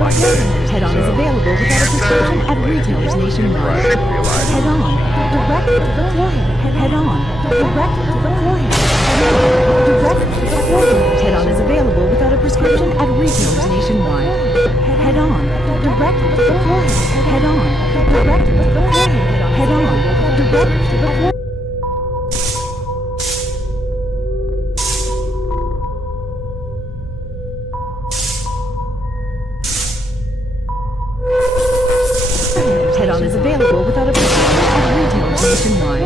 Head-on is available without a prescription at retailers nationwide. Head-on, direct to the forehead. Head-on, direct to the forehead. Direct to the forehead. Head-on is available without a prescription at retailers nationwide. Head-on, direct to the forehead. Head-on, direct to the forehead. Head-on, direct to the forehead. Head-on is available without a prescription at retailers nationwide.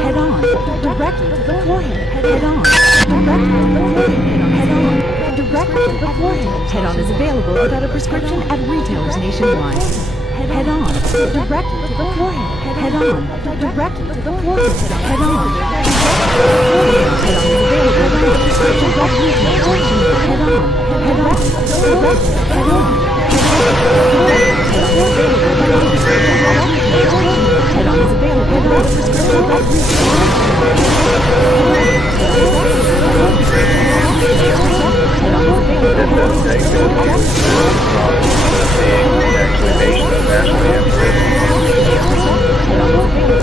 Head-on, direct to the forehead. Head-on, direct to the forehead. Head-on, direct to the forehead. Head-on is available without a prescription at retailers nationwide. Head-on, direct to the forehead. Head-on, direct to the forehead. Head-on, Head-on is available without a prescription at retailers nationwide. Head-on, head-on. Head-on is available without a prescription at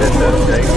This does take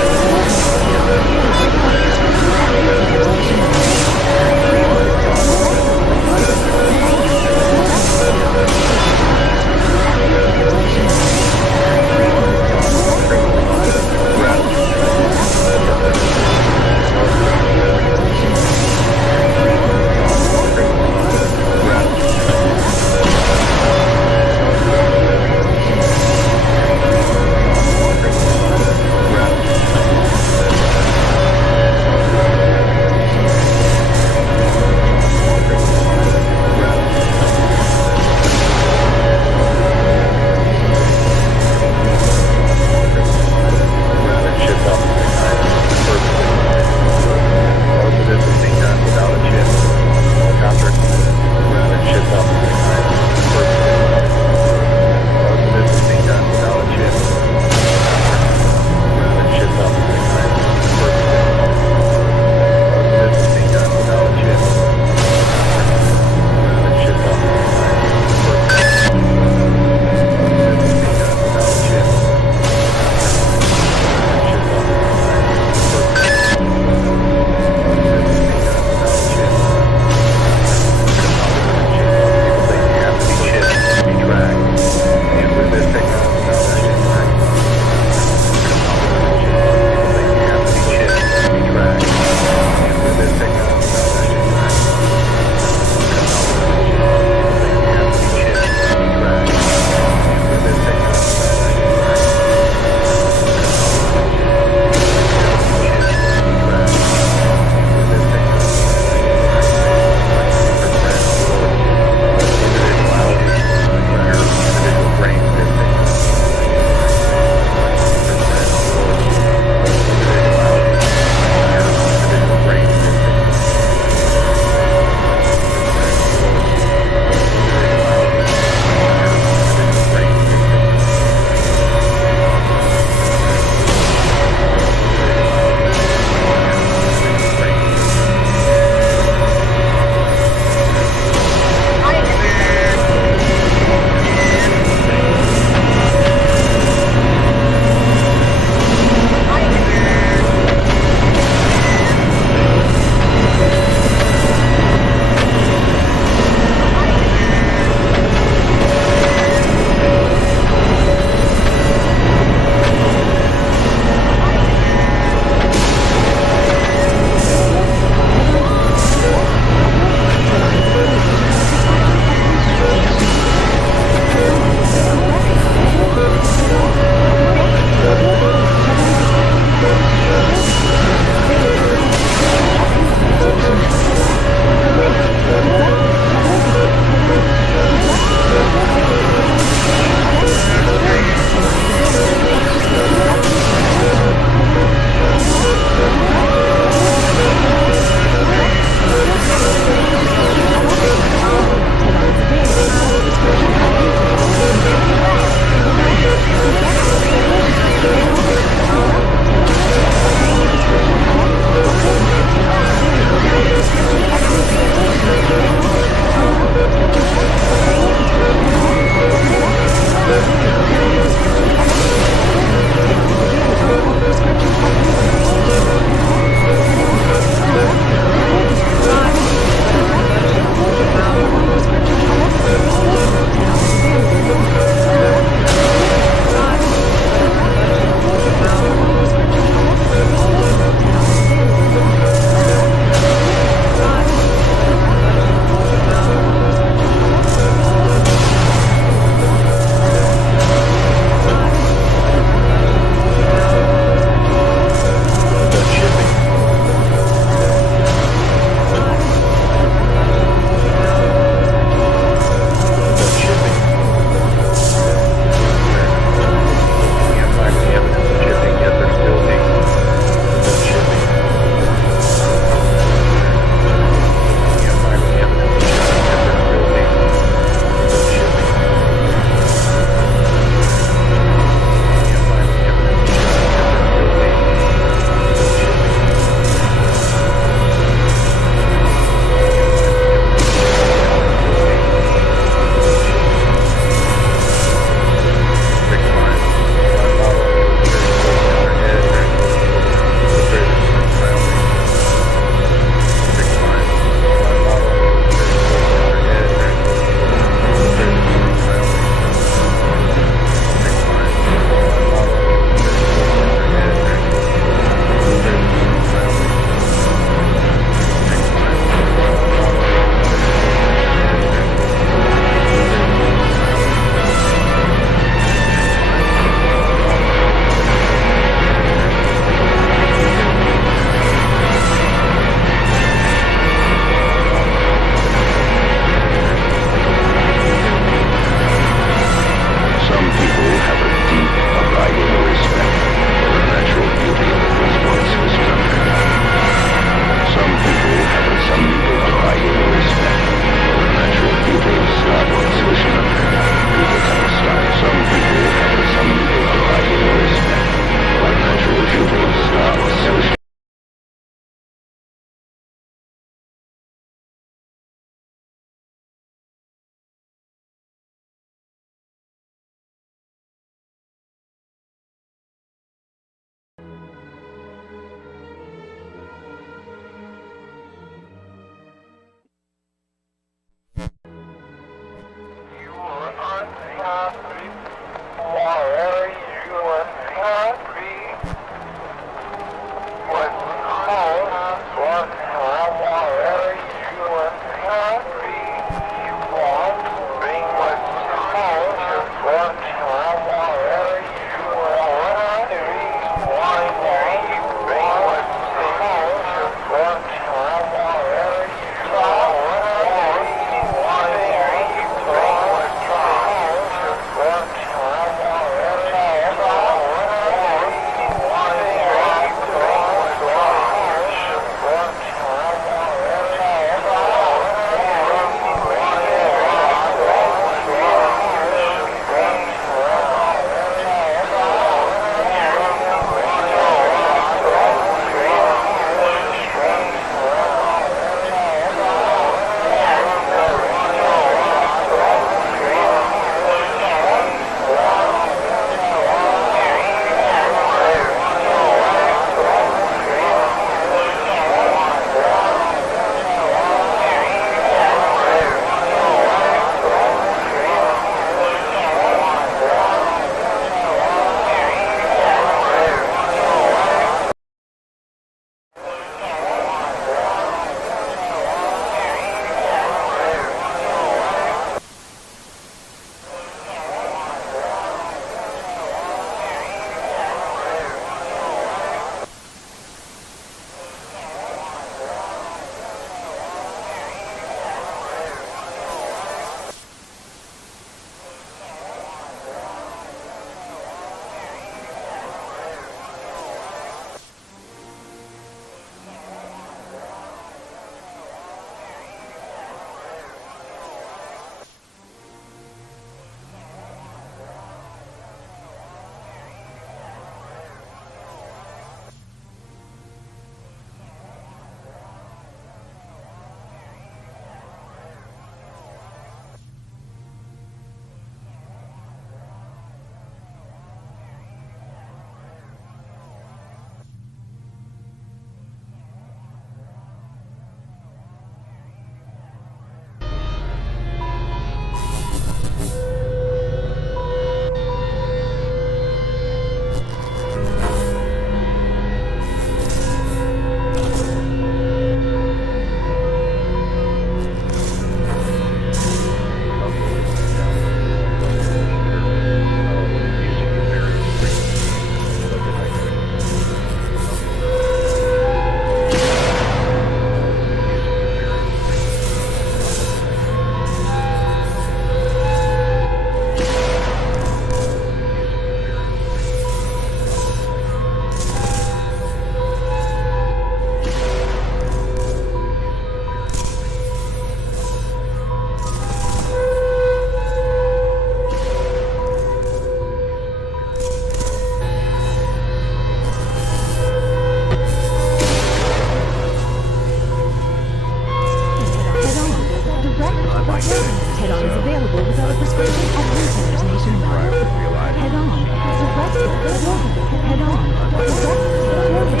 Head-on, direct to the forehead.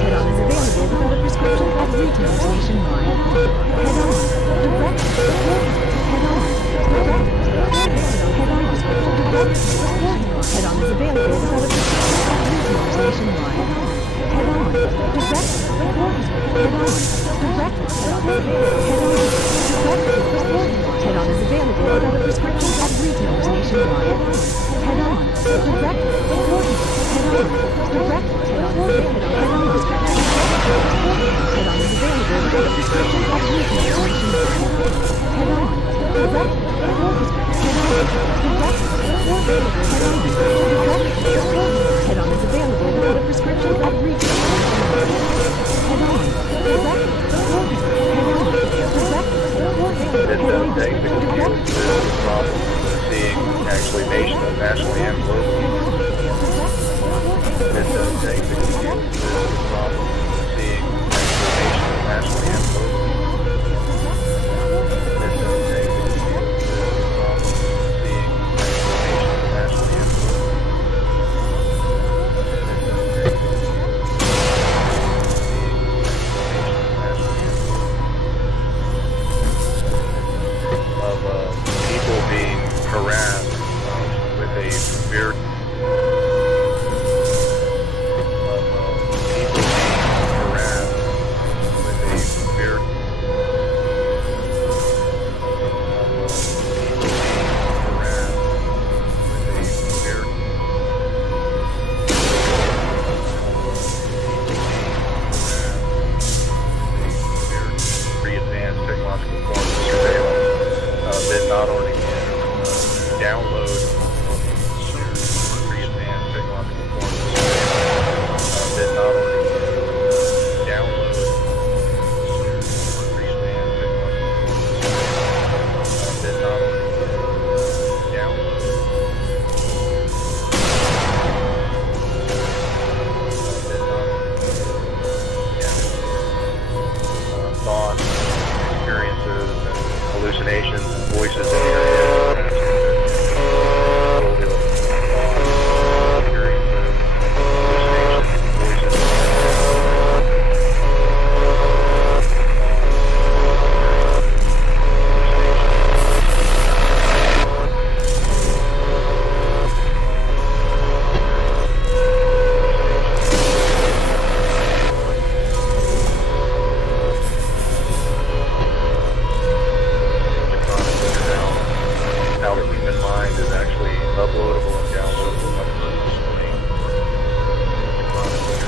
Head-on is available without a prescription at retailers nationwide. Head-on, direct to the forehead. Head-on, direct to the forehead. Head-on, direct to the forehead. Head-on is available without a prescription at retailers nationwide. Head-on, direct to the forehead. Head-on, direct to the forehead. Head-on, direct to the forehead. Head-on is available without a prescription at retailers nationwide. Head-on, direct to the forehead. Head-on, direct to the forehead. Head-on, head-on is available without a prescription at retailers nationwide. Head-on, direct to the forehead. Head-on, direct to the forehead. Head-on, direct to the forehead. Head-on is available without a prescription at retailers nationwide. Head-on, direct to the forehead. Head-on, direct to the forehead. It does take the computer to the problem of seeing actually nationally and globally. It does take the computer to the problem of seeing actually nationally and globally. It does take the computer to the problem of seeing nationally and globally. People being harassed with a severe pre-advanced technological forms of surveillance that not only can download pre-advanced technological forms of surveillance that not only can download pre-advanced technological forms of surveillance that not only can download thoughts, experiences, and hallucinations, and voices in your head. How the human mind is actually uploadable and downloadable by the person's brain. How the human mind is actually uploadable and downloadable by the person's brain.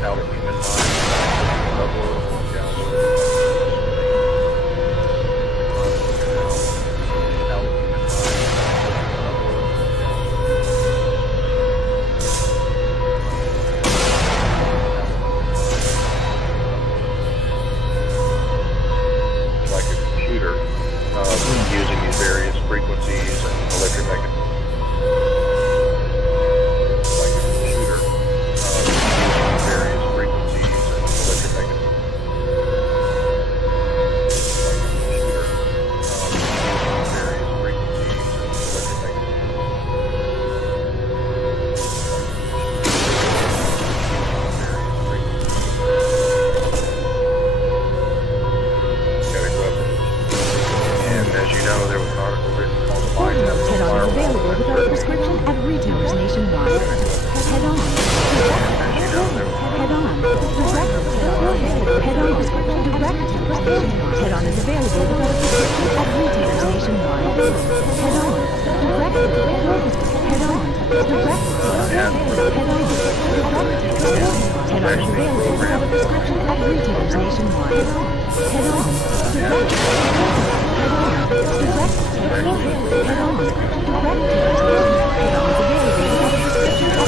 How the human mind is actually uploadable and downloadable. Like a computer. Using these various frequencies and electromagnetic, like a computer, using these various frequencies and electromagnetic, As you know, there was an article written called The Mind That Was Head-on is available without a prescription at retailers nationwide. Head-on. Head-on. Direct to the forehead. Head-on prescription direct to the forehead. Head-on is available without a prescription at retailers nationwide. Head-on. Direct to the forehead. Head-on. Direct to the forehead. Head-on. Direct to the forehead. Head-on is available without a prescription at retailers nationwide. Head-on. Direct to the forehead. Head-on. Direct to the forehead. Head-on. Direct to the forehead. Head-on is available without a prescription at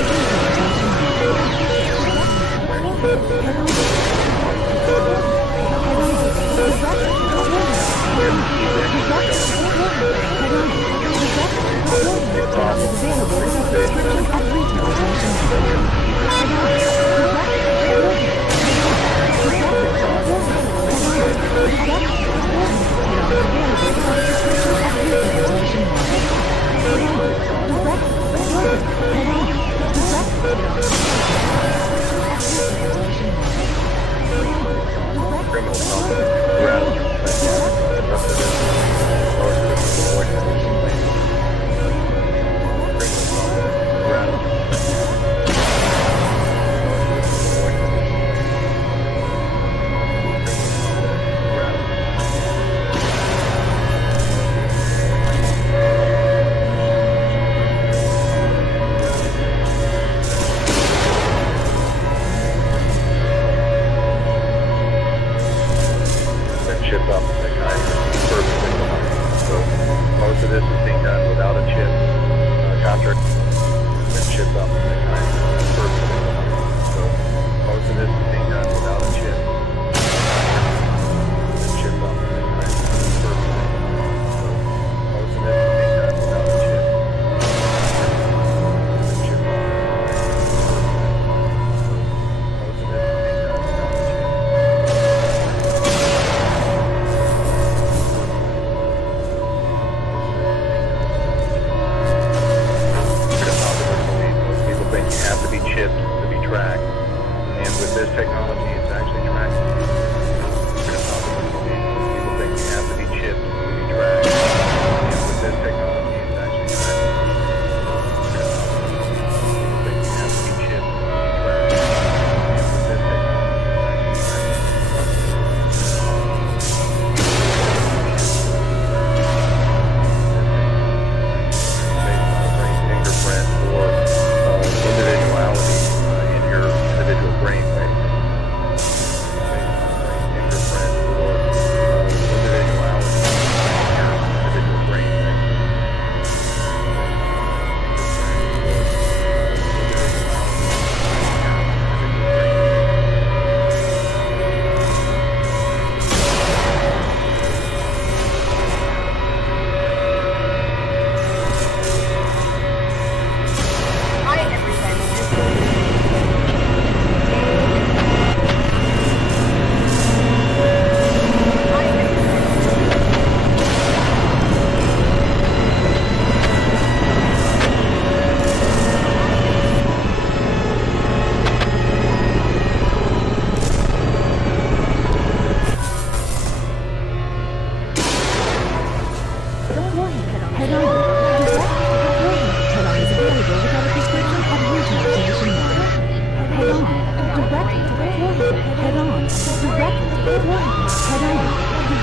the forehead. Head on.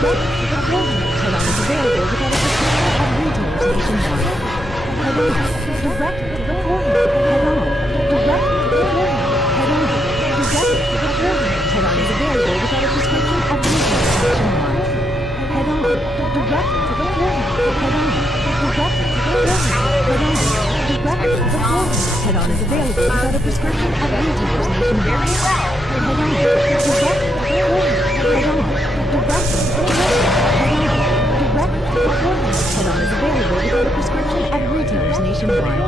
Direct to the forehead. Head on is available without a prescription at retailers nationwide. Head on. Direct to the forehead. Head on. Direct to the forehead. Head on. Direct to the forehead. Head on is available without a prescription at retailers nationwide.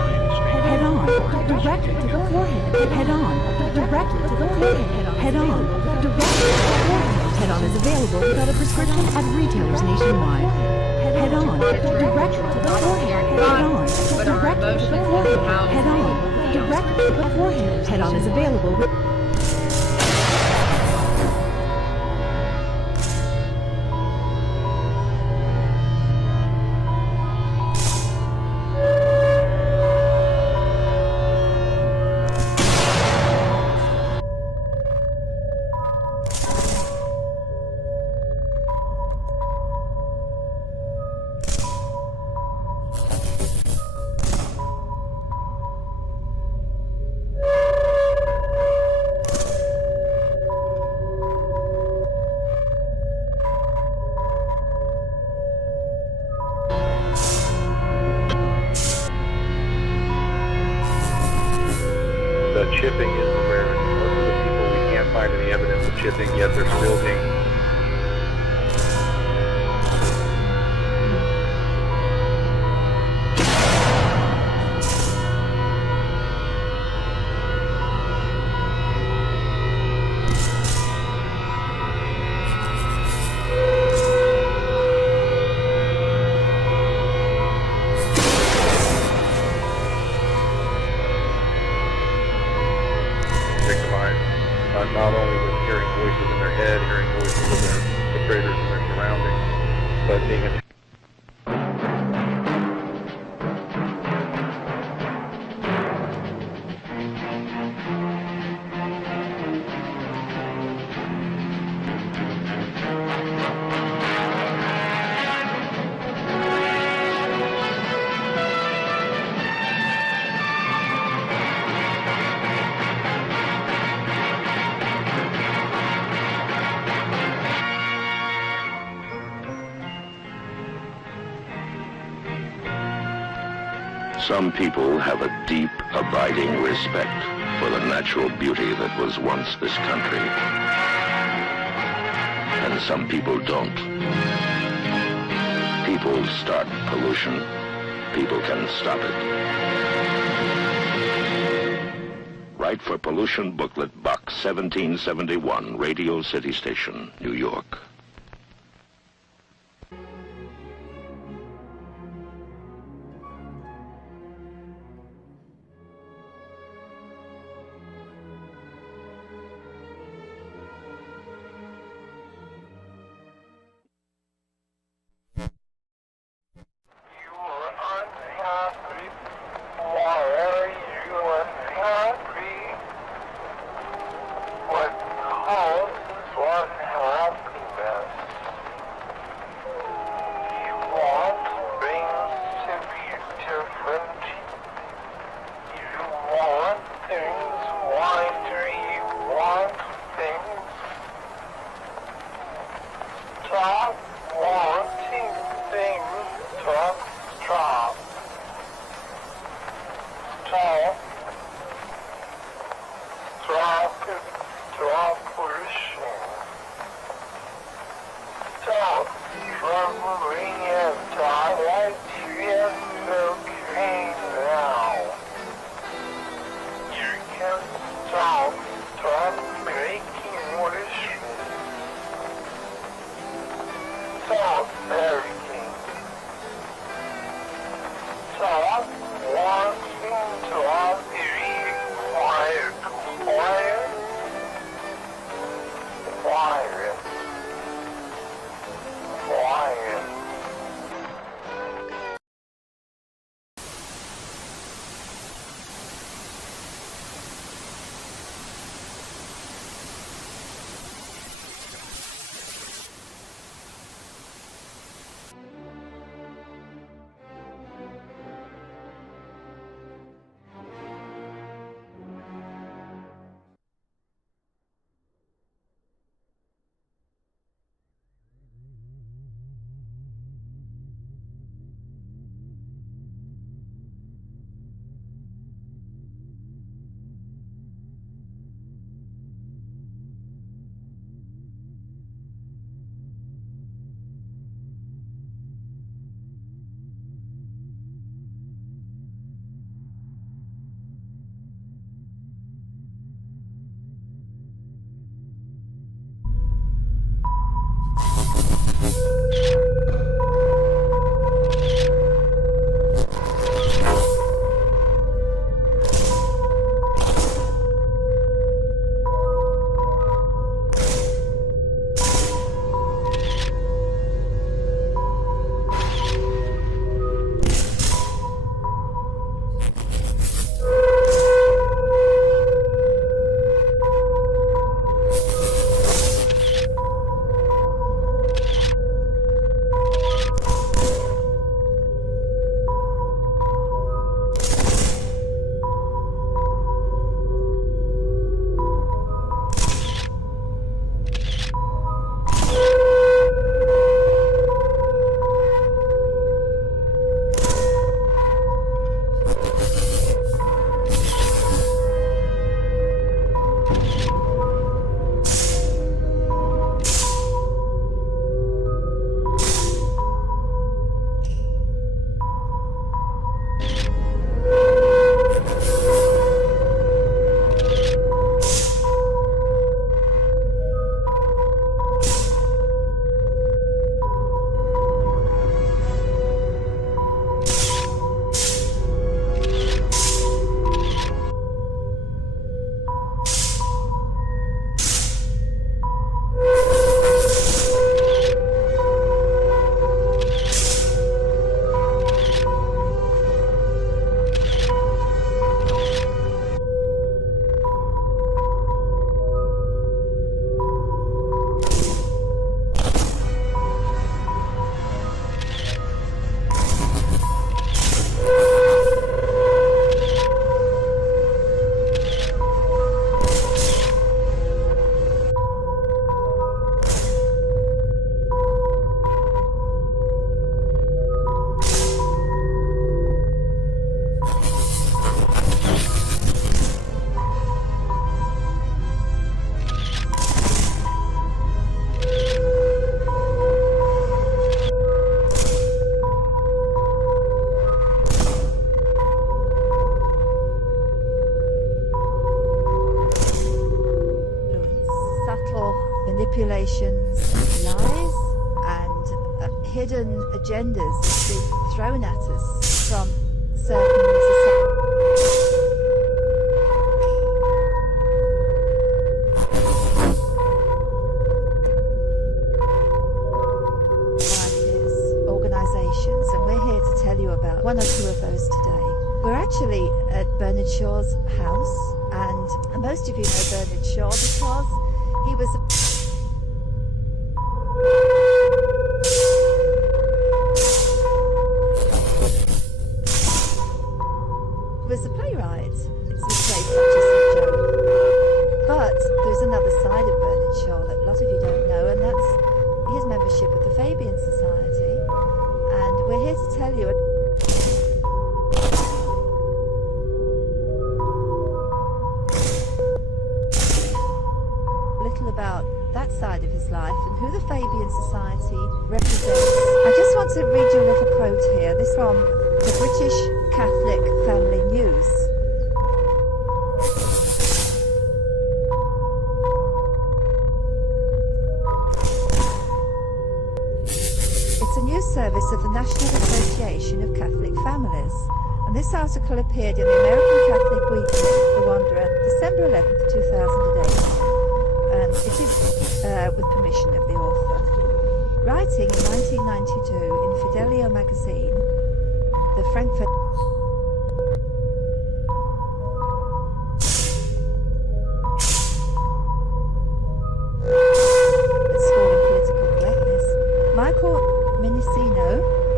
Head on. Direct to the forehead. Head on. Direct to the forehead. Head on. Direct to the forehead. Head on is available without a prescription at retailers nationwide. Head on. Direct to the forehead. Head on. Direct to the forehead. Head on. Direct to the forehead. Head on is available without a prescription at retailers nationwide. Head on. Direct to the forehead. Head on. Direct to the forehead. Head on. Direct to the forehead. Head on is available without a prescription at retailers nationwide. Head on. Direct to the forehead. Head on. Direct to the forehead. Head on. Direct to the forehead. Head on is available with chipping is the rarity. Most of the people, we can't find any evidence of chipping, yet they're still being... not only with hearing voices in their head, hearing voices of their predators in their surroundings, but being attacked. Some people have a deep, abiding respect for the natural beauty that was once this country. And some people don't. People start pollution. People can stop it. Write for Pollution Booklet, Box 1771, Radio City Station, New York. Stop wanting to manipulations, lies, and hidden agendas being thrown at us from certain societies, organizations, and we're here to tell you about one or two of those today. We're actually at Bernard Shaw's house, and most of you know Bernard Shaw because he was a playwright. It's a play such as a joke. But there's another side of Bernard Shaw that a lot of you don't know, and that's his membership of the Fabian Society. And we're here to tell you little about that side of his life and who the Fabian Society represents. I just want to read you a little quote here. This is from the British Catholic Family News. It's a news service of the National Association of Catholic Families, and this article appeared in the American Catholic Weekly, The Wanderer, December 11th, 2008. And it is with permission of the author. Writing in 1992 in Fidelio magazine, the Frankfurt School in Political Correctness, Michael Minicino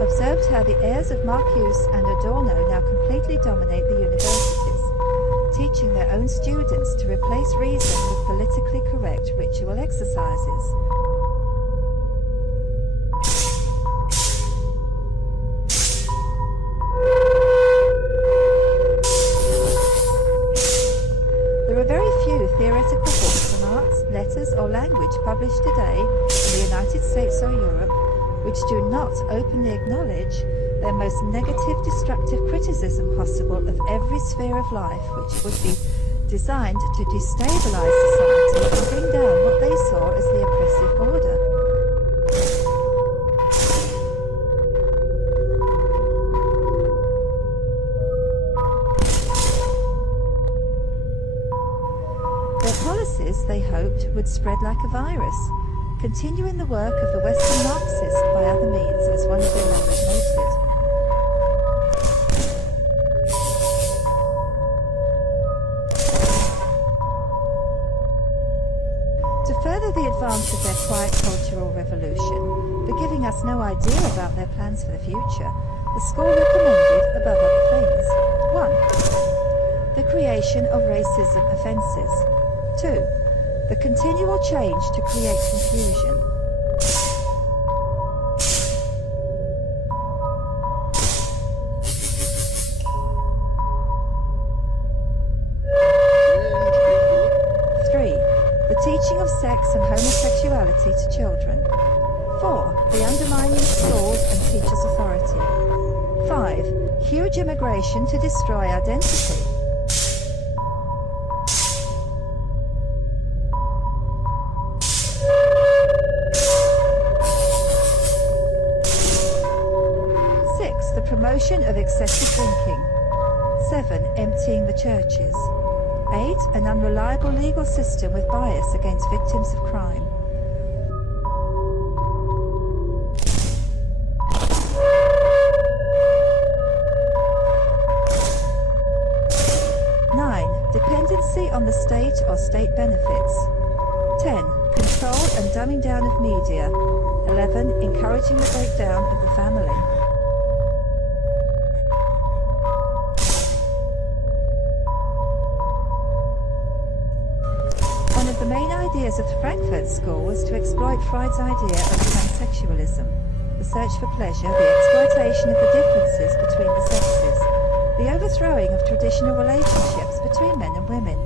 observed how the heirs of Marcuse and Adorno now completely dominate the universities, teaching their own students to replace reason with politically correct ritual exercises. There are very few theoretical books on arts, letters, or language published today in the United States or Europe which do not openly acknowledge their most negative, destructive criticism possible of every sphere of life, which would be designed to destabilize society and bring down what they saw as the oppressive order. Their policies, they hoped, would spread like a virus, continuing the work of the Western Marxist by other means, as one of their members noted. To further the advance of their quiet cultural revolution, but giving us no idea about their plans for the future, the school recommended, above other things, 1. The creation of racism offences. 2. The continual change to create confusion. 3. The teaching of sex and homosexuality to children. 4. The undermining of schools and teachers' authority. 5. Huge immigration to destroy identity. 6. The promotion of excessive drinking. 7. Emptying the churches. 8. An unreliable legal system with bias against victims of crime. 9. Dependency on the state or state benefits. 10. Control and dumbing down of media. 11. Encouraging the breakdown of the family. One of the main ideas of the Frankfurt School was to exploit Freud's idea of transsexualism, the search for pleasure, the exploitation of the differences between the sexes, the overthrowing of traditional relationships between men and women.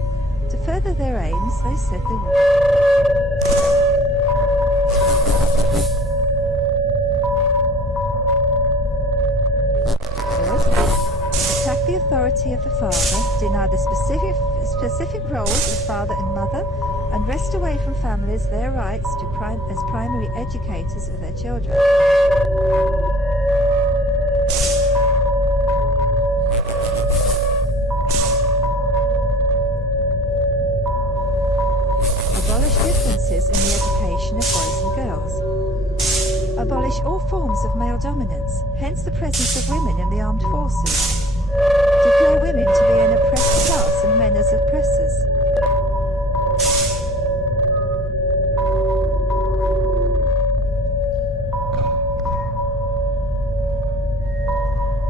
To further their aims, they said they would attack the authority dignity of the father, deny the specific roles of father and mother, and wrest away from families their rights to as primary educators of their children. Abolish differences in the education of boys and girls. Abolish all forms of male dominance, hence the presence of women in the armed forces. Declare women to be an oppressed class and men as oppressors.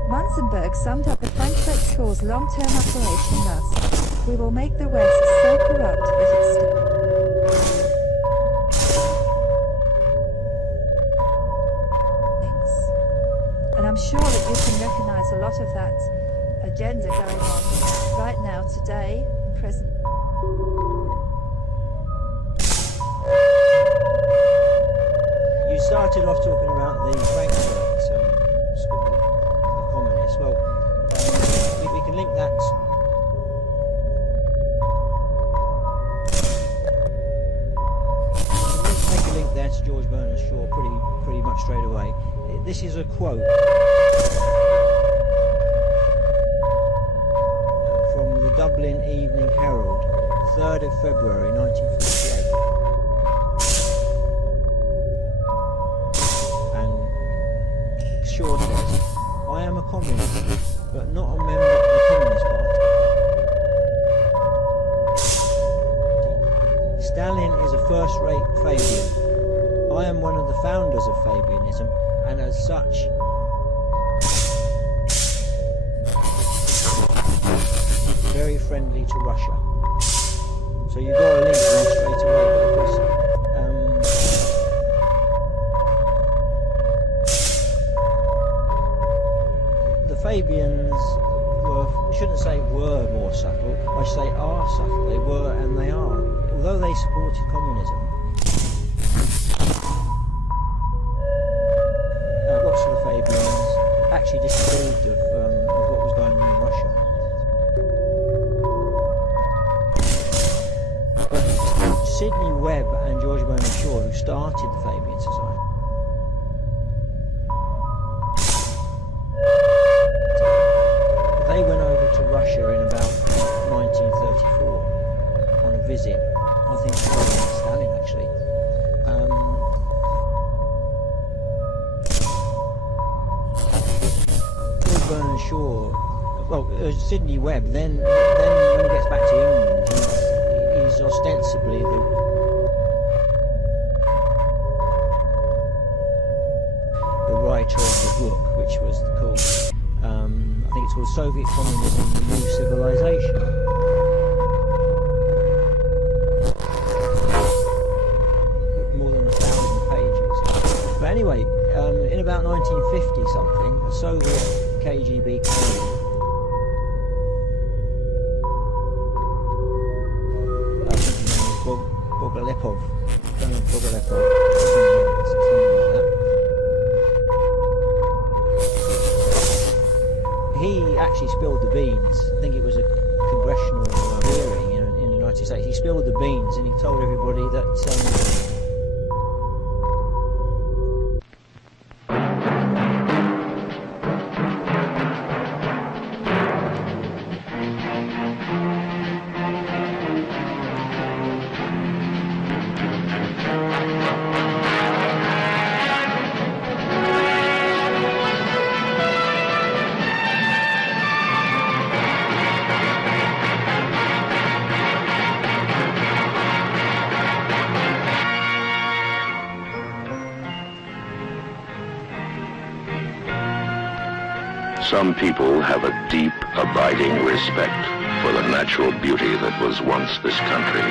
Munzenberg summed up the Frankfurt School's long-term operation thus: "We will make the West so corrupt that it's..." And I'm sure that you can recognise a lot of that agenda going on right now, today, present. You started off talking about the Frankfurt School, the communists. Well, we can link that. Make a link there to George Bernard Shaw pretty much straight away. This is a quote from the Dublin Evening Herald, 3rd of February 1948. And Shaw says, "I am a communist, but not a member of the Communist Party. Stalin is a first-rate Fabian. I am one of the founders of Fabianism, and as such, very friendly to Russia." So you got a link there straight away, but of course, the Fabians were, I shouldn't say were more subtle, I should say are subtle. They were and they are. Although they supported communism, lots of the Fabians actually disapproved of what was going on in Russia. But Sidney Webb and George Bernard Shaw, who started the Fabian Society, they went over to Russia in about 1934 on a visit. I think it was Stalin actually. Bernard Shaw, well, Sidney Webb, then when he gets back to England, he's ostensibly the writer of the book, which was called, I think it's called Soviet Communism, the New Civilization. More than 1,000 pages. But anyway, in about 1950 something, the Soviet KGB came. I think his name was Bogolepov. Bogolepov. Something like that. He actually spilled the beans. I think it was a congressional hearing in the United States. He spilled the beans and he told everybody that Some people have a deep, abiding respect for the natural beauty that was once this country.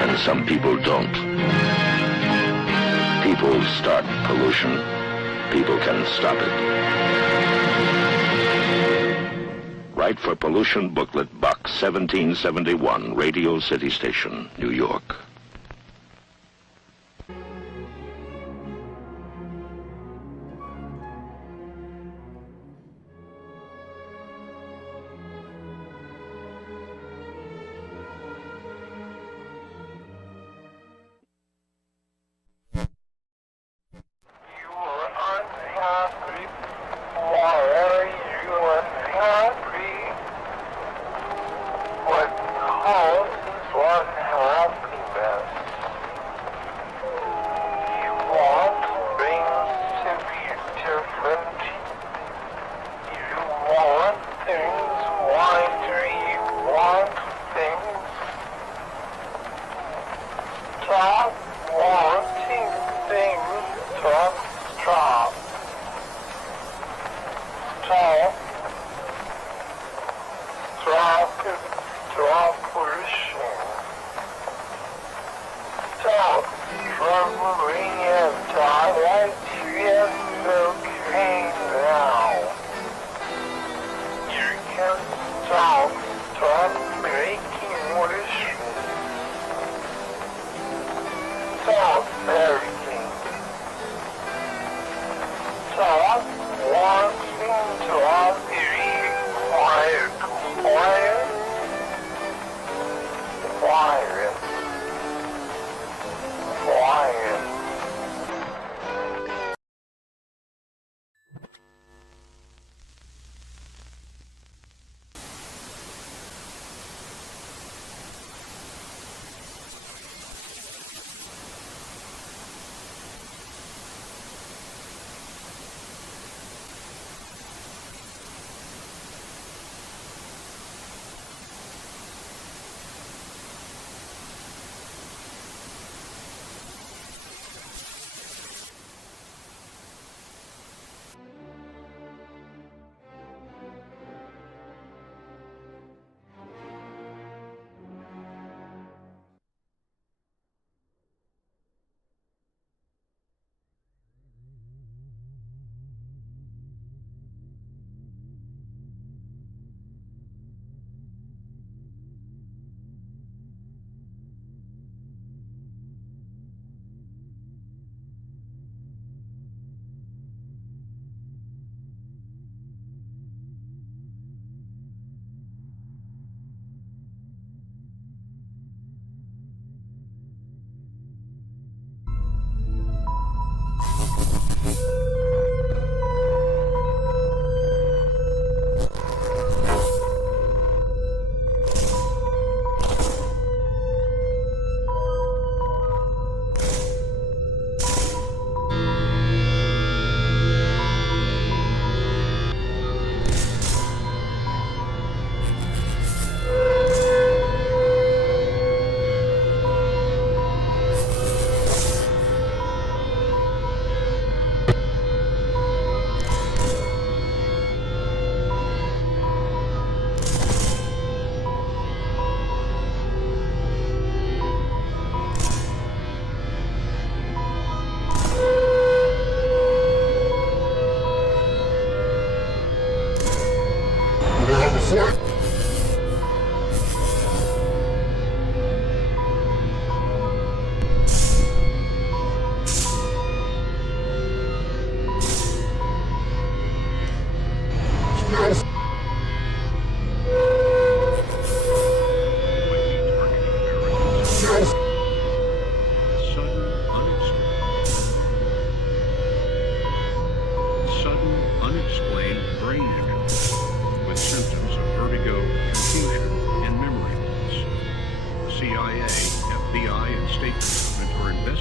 And some people don't. People start pollution. People can stop it. Write for Pollution Booklet Box 1771, Radio City Station, New York.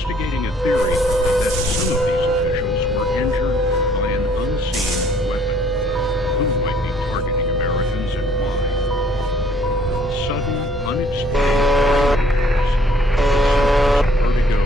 investigating a theory that some of these officials were injured by an unseen weapon. Who might be targeting Americans and why? Sudden, unexplained vertigo,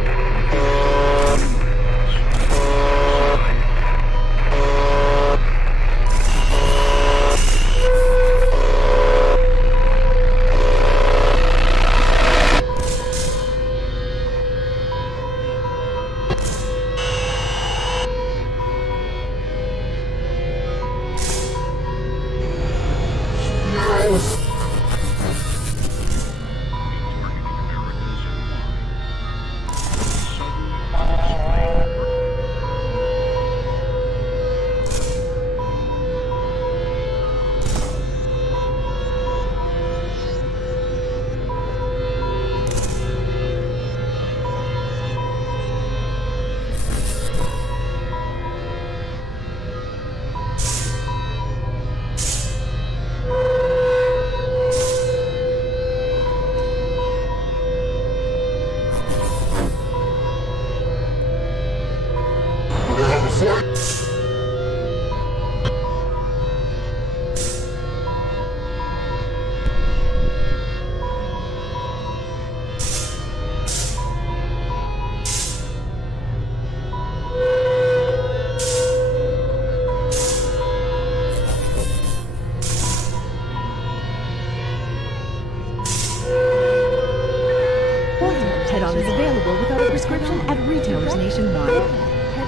available without a prescription at retailers nationwide.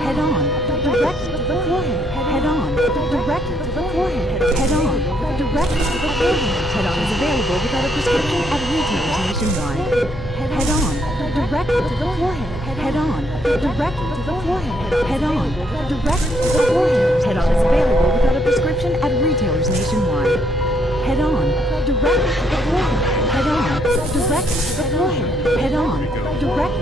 Head on, directly to the forehead. Head on, directly to the forehead. Head on, directly to the forehead. Head on is available without a prescription at retailers nationwide. Head on, directly to the forehead. Head on, directly to the forehead. Head on, directly to the forehead. Head on is available without a prescription at retailers nationwide. Head on, directly to the forehead. Head on, directly to the forehead. Head on, directly to the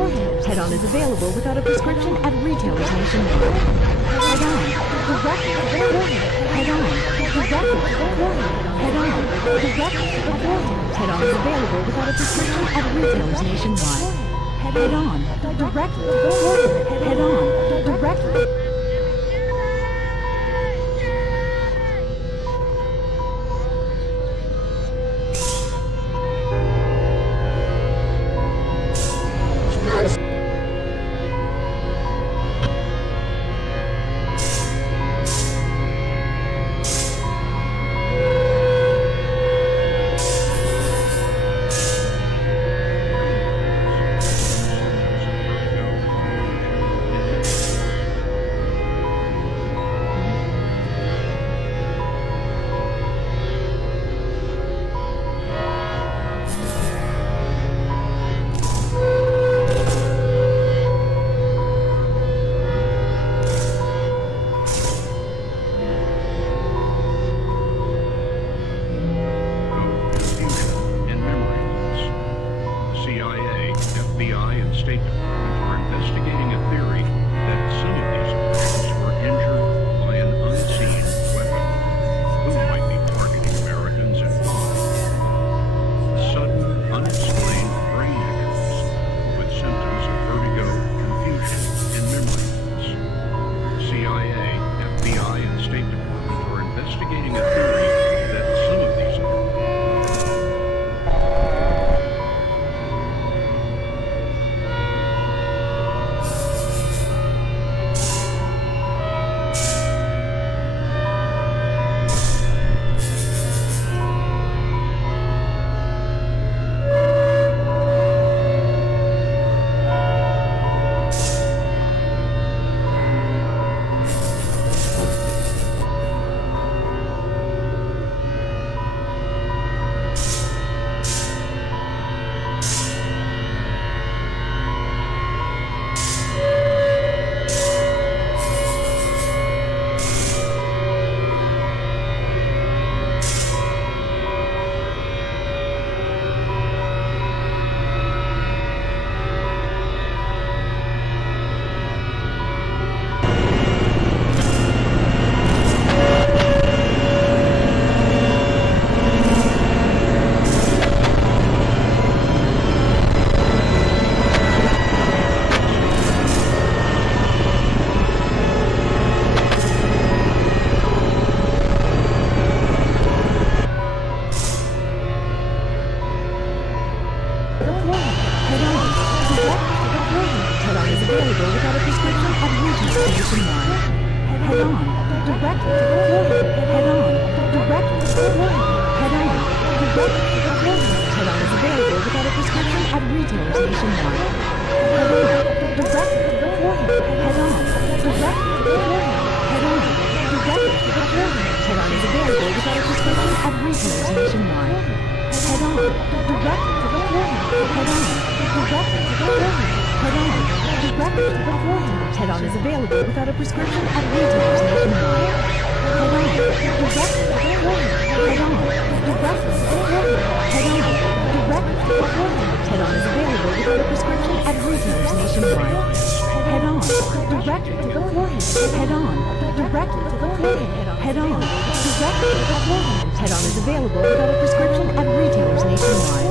forehead. Head on is available without a prescription at retailers nationwide. Head on, directly to the forehead. Head on, directly to the forehead. Head on, directly to the forehead. Head on, directly to the forehead. Head on is available without a prescription at retailers nationwide. Head on, directly to the forehead. Head on, directly to the forehead. Head on, directly to the forehead. Head on is available without a prescription at retailers nationwide.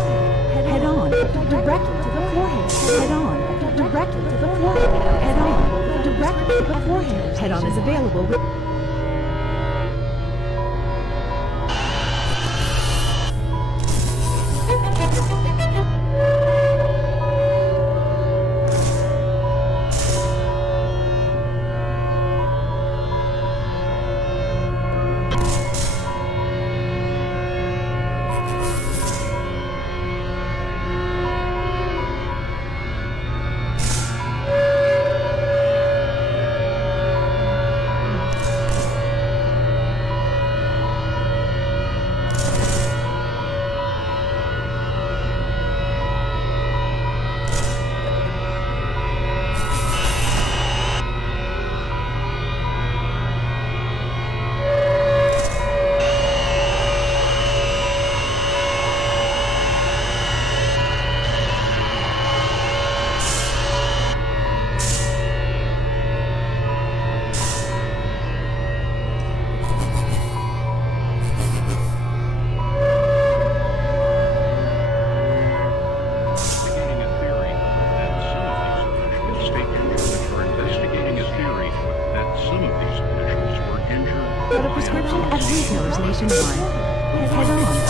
Head on, directly to the forehead. Head on, directly.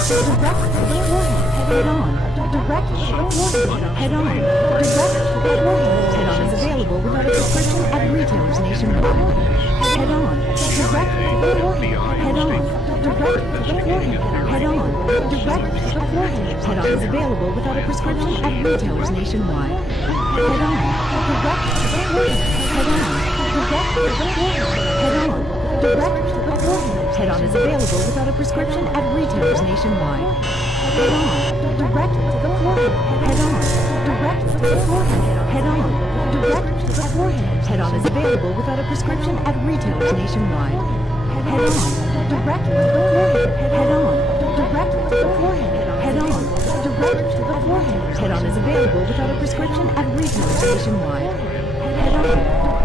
Direct to the forehead. Head on. Direct to the forehead. Head on. Direct to the forehead. Head on is available without a prescription at retailers nationwide. Head on. Direct to the forehead. Head on. Direct to the forehead. Head on. Direct to the forehead. Head on is available without a prescription at retailers nationwide. Head on. Direct to the forehead. Head on. Direct to the forehead. Head on. Direct to the forehead. Head on is available without a prescription at retailers nationwide. Head on. Direct to the forehead. Head on. Direct to the forehead. Head on. Direct to the forehead. Head on is available without a prescription at retailers nationwide. Head on. Direct to the forehead. Head on. Direct to the forehead. Head on. Direct to the forehead. Head on is available without a prescription at retailers nationwide. Head on.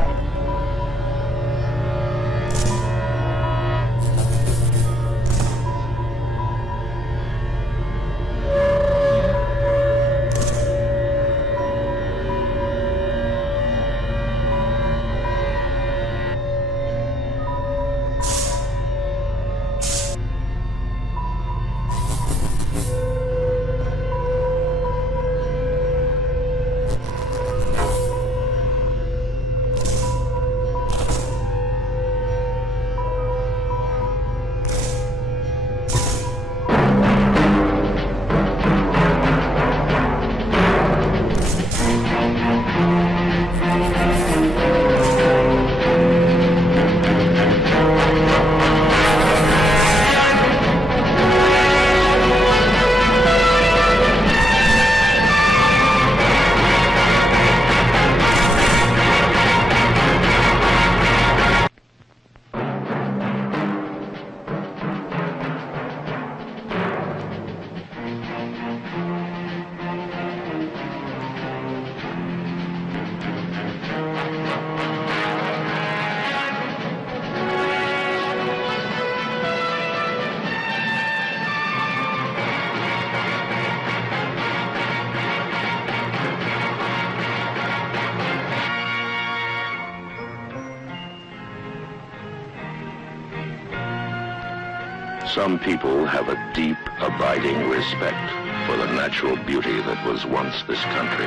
Some people have a deep, abiding respect for the natural beauty that was once this country.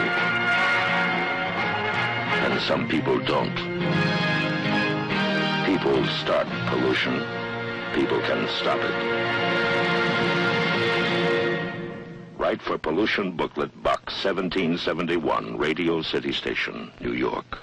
And some people don't. People start pollution. People can stop it. Write for Pollution Booklet Box 1771, Radio City Station, New York.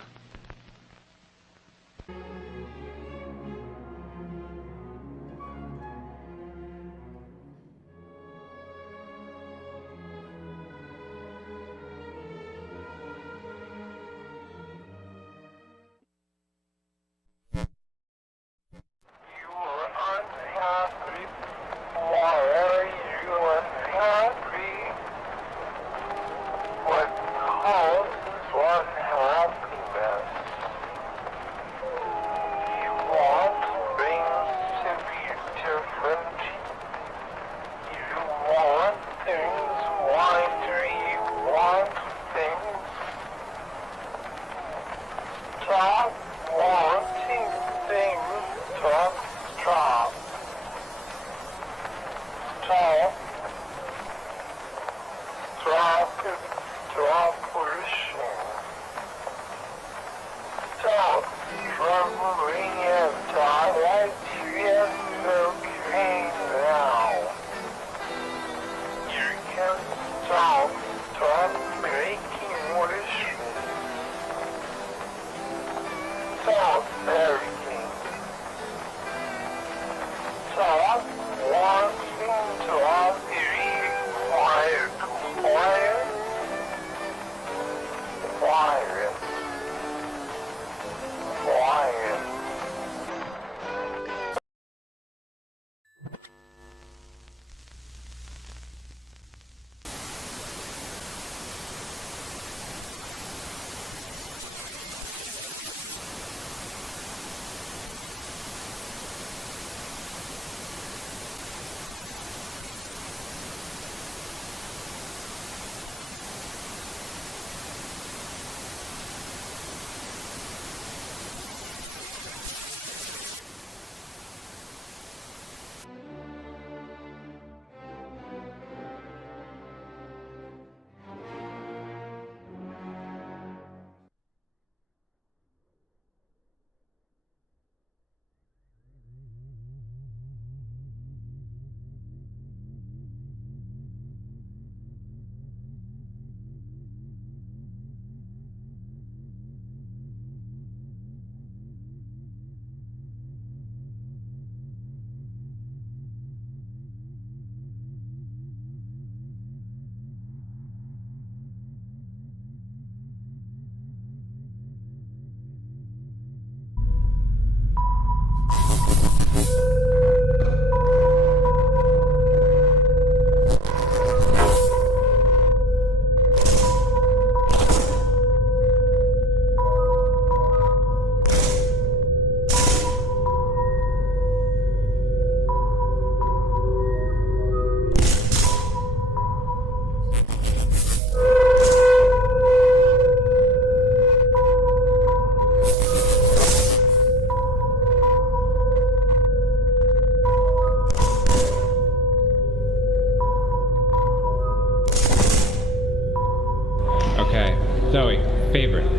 Zoe, favorite.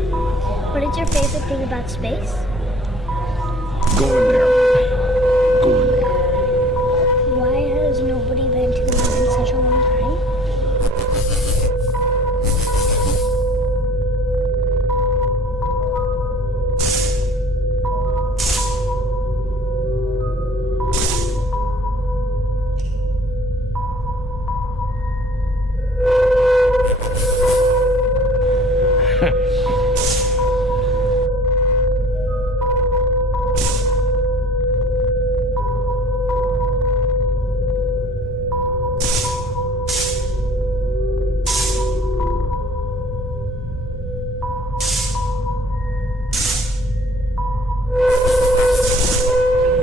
What is your favorite thing about space? Go in there. Go in there. Why has nobody been to the moon in such a long time?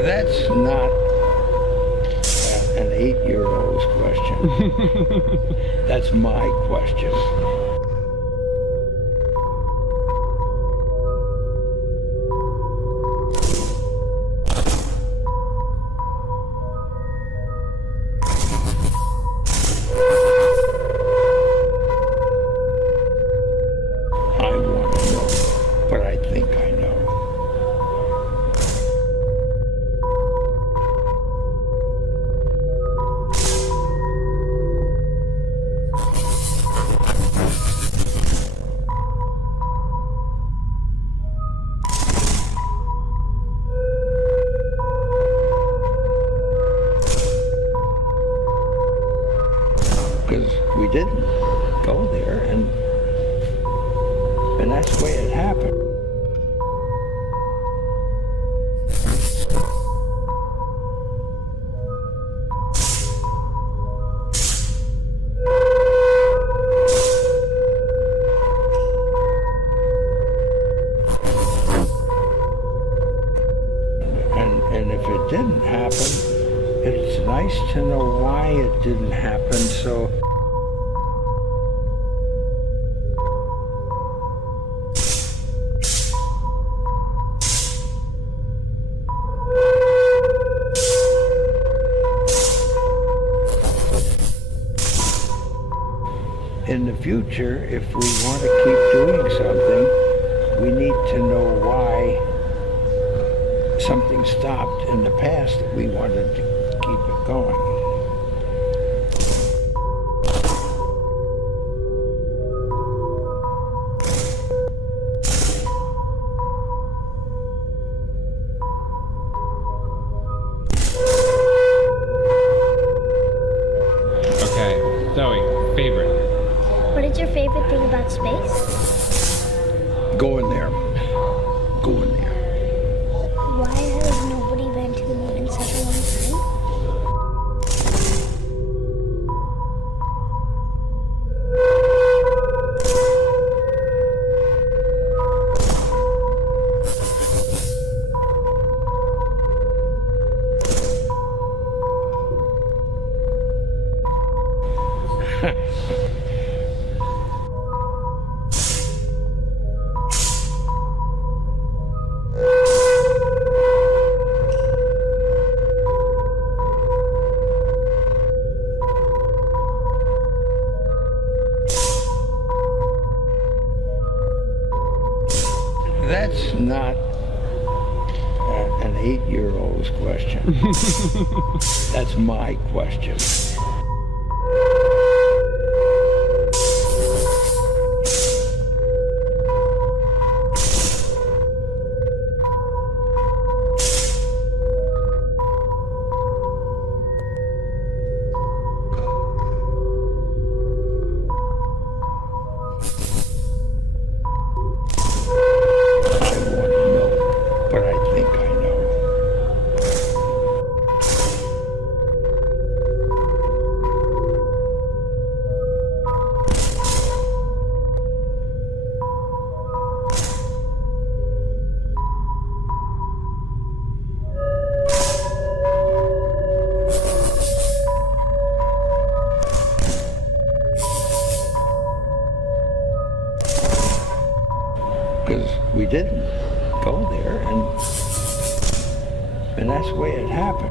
That's not an 8-year-old's question. That's my question. I want to know, but I think I know. Because we didn't go there, and that's the way it happened. And if it didn't happen, it's nice to know why it didn't happen, so in the future, if we want to keep doing something, we need to know why something stopped in the past that we wanted to keep it going. Okay, Zoe, favorite. What is your favorite thing about space? Go in there. Go in there. Why has nobody been to the moon in such a long time? That's not an 8-year-old's question. That's my question. Because we didn't go there, and that's the way it happened.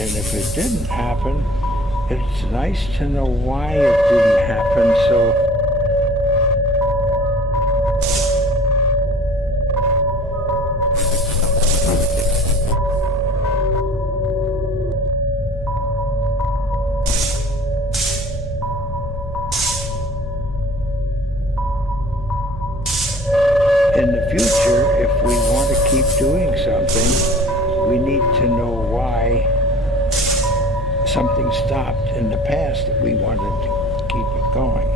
And if it didn't happen, it's nice to know why it didn't happen, so... In the future, if we want to keep doing something, we need to know why something stopped in the past that we wanted to keep it going.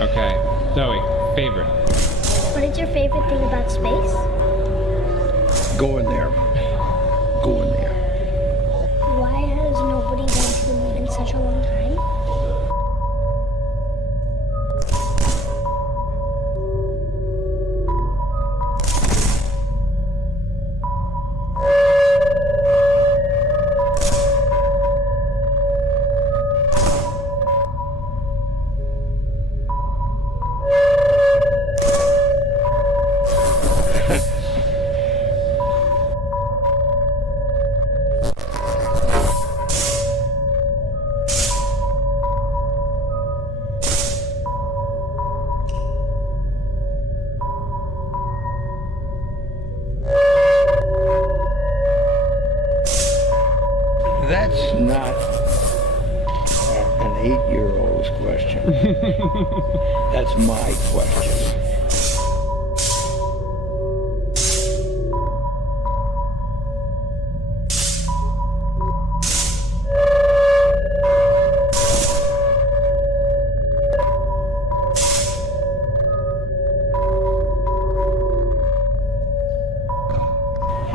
Okay. Zoe, favorite. What is your favorite thing about space? Going there. Going there. Why has nobody been to the moon in such a long time? That's not an 8-year-old's question. That's my question.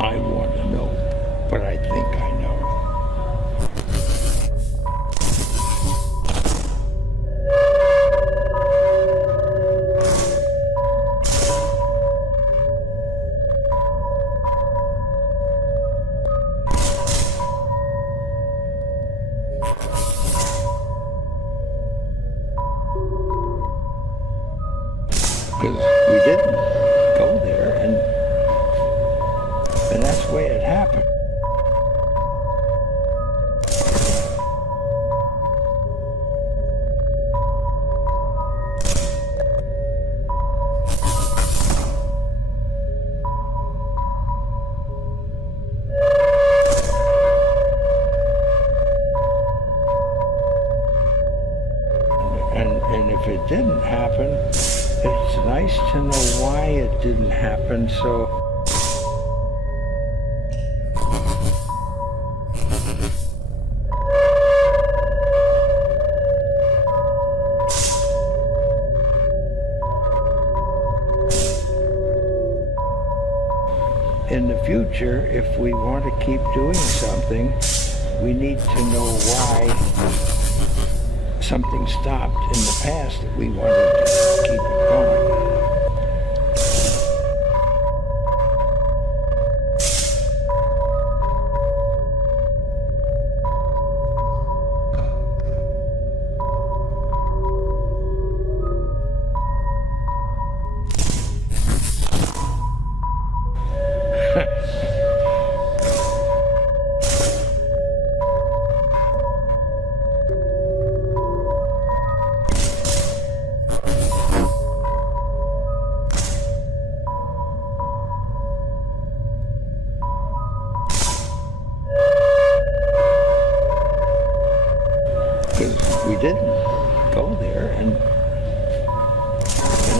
I want to know, but I think I know. Because we didn't go there, and that's the way it happened. And if it didn't happen, it's nice to know why it didn't happen, so... In the future, if we want to keep doing something, we need to know why something stopped in the past that we wanted to keep it going. Because we didn't go there, and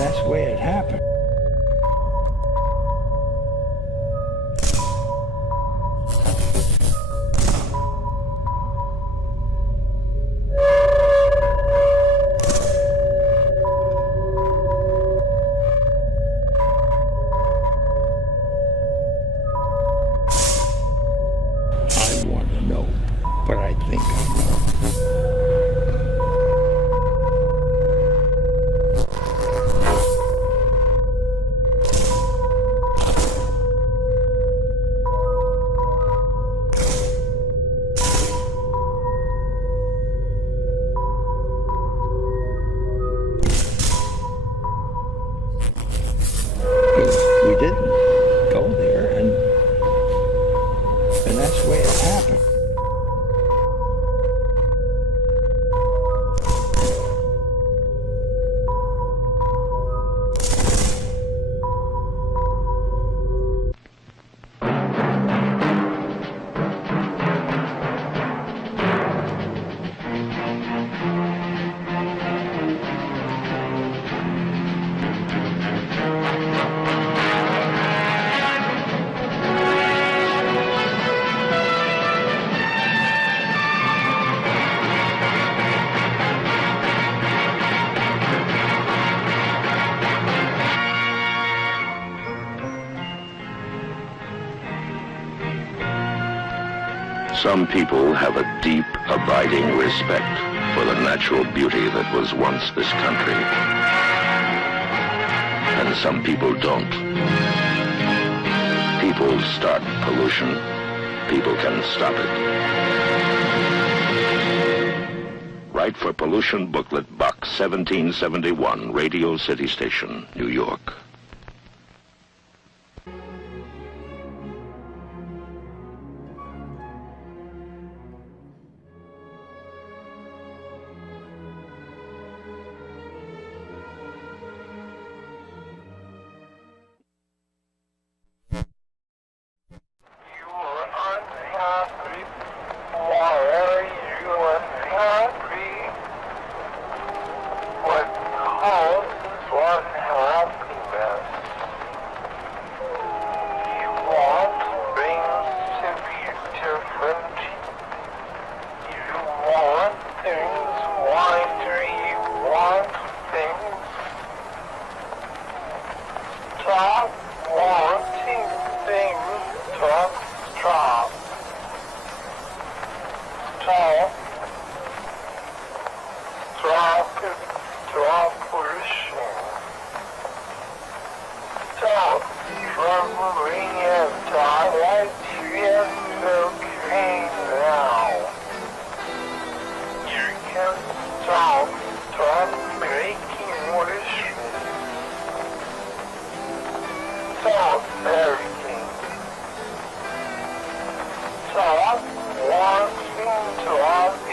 that's the way it happened. I want to know, but I think I know. Some people have a deep, abiding respect for the natural beauty that was once this country. And some people don't. People start pollution. People can stop it. Write for Pollution Booklet, Box 1771, Radio City Station, New York. Stop wanting to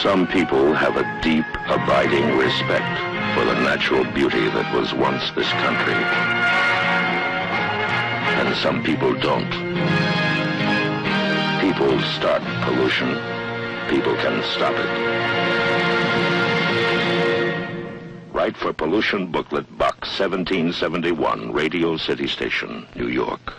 Some people have a deep, abiding respect for the natural beauty that was once this country. And some people don't. People start pollution. People can stop it. Write for Pollution Booklet Box 1771, Radio City Station, New York.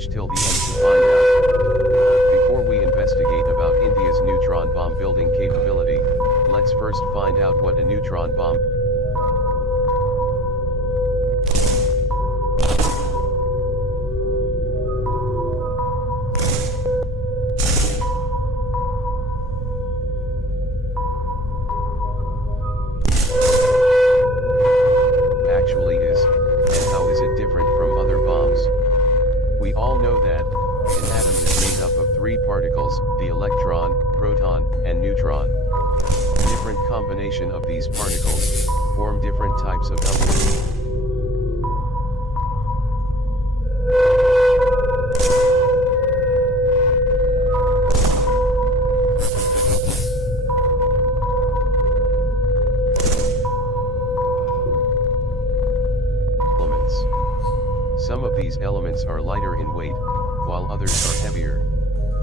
watch till the end to find out. Before we investigate about India's neutron bomb building capability, let's first find out what a neutron bomb is. The electron, proton, and neutron. Different combination of these particles form different types of elements. Some of these elements are lighter in weight, while others are heavier.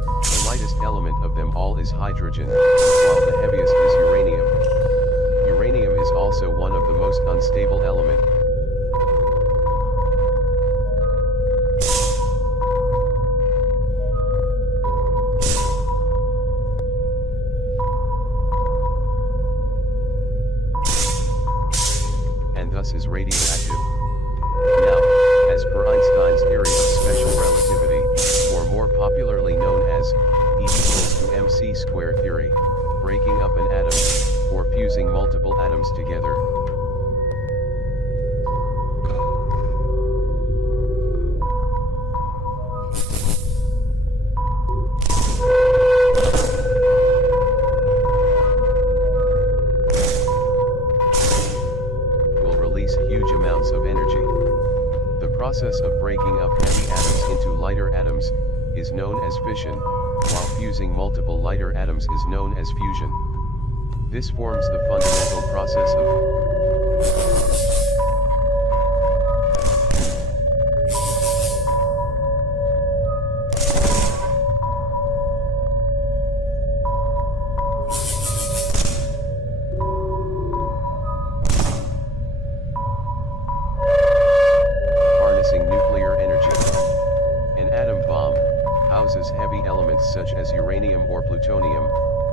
The lightest element of them all is hydrogen, while the heaviest is uranium. Uranium is also one of the most unstable elements. And thus is radioactive. Now, as per Einstein's theory of special relativity, or more popularly known as E=mc² theory, breaking up an atom, or fusing multiple atoms together. Will release huge amounts of energy. The process of breaking up heavy atoms into lighter atoms is known as fission, while fusing multiple lighter atoms is known as fusion. This forms the fundamental process of heavy elements such as uranium or plutonium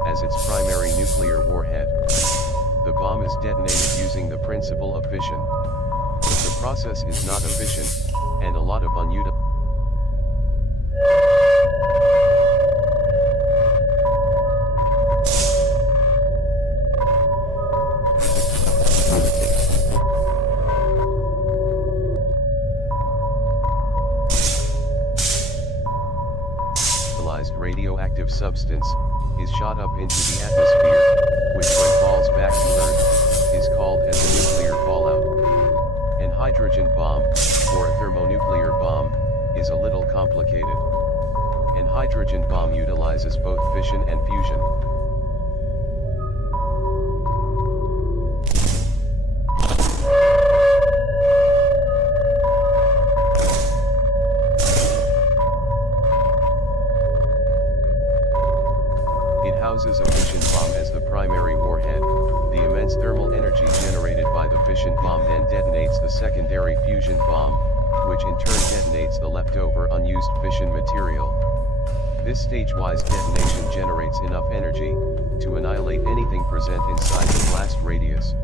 as its primary nuclear warhead. The bomb is detonated using the principle of fission. The process is not efficient, and a lot of unutilized radioactive substance is shot up into the atmosphere, which when falls back to Earth, is called as a nuclear fallout. An hydrogen bomb, or a thermonuclear bomb, is a little complicated. An hydrogen bomb utilizes both fission and fusion. Houses a fission bomb as the primary warhead. The immense thermal energy generated by the fission bomb then detonates the secondary fusion bomb, which in turn detonates the leftover unused fission material. This stage-wise detonation generates enough energy to annihilate anything present inside the blast radius.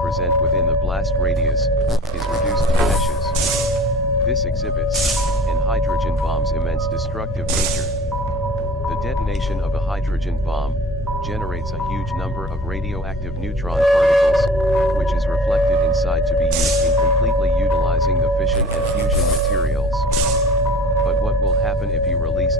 Present within the blast radius is reduced to ashes. This exhibits an hydrogen bomb's immense destructive nature. The detonation of a hydrogen bomb generates a huge number of radioactive neutron particles, which is reflected inside to be used in completely utilizing the fission and fusion materials. But what will happen if you release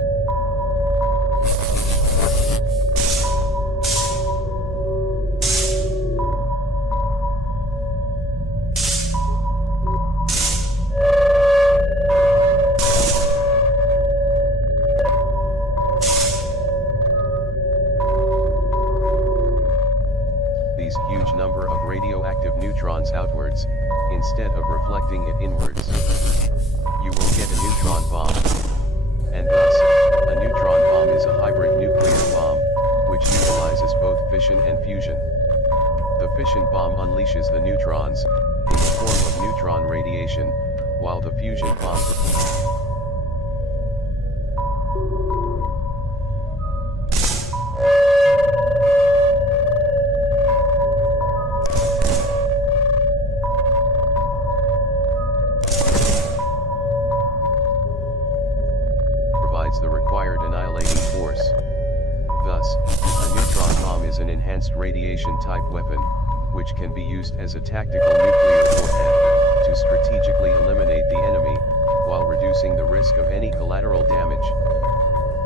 number of radioactive neutrons outwards, instead of reflecting it inwards? you will get a neutron bomb. And thus, a neutron bomb is a hybrid nuclear bomb, which utilizes both fission and fusion. The fission bomb unleashes the neutrons, in the form of neutron radiation, while the fusion bomb provides the required annihilating force. Thus, a neutron bomb is an enhanced radiation type weapon, which can be used as a tactical nuclear warhead, to strategically eliminate the enemy, while reducing the risk of any collateral damage.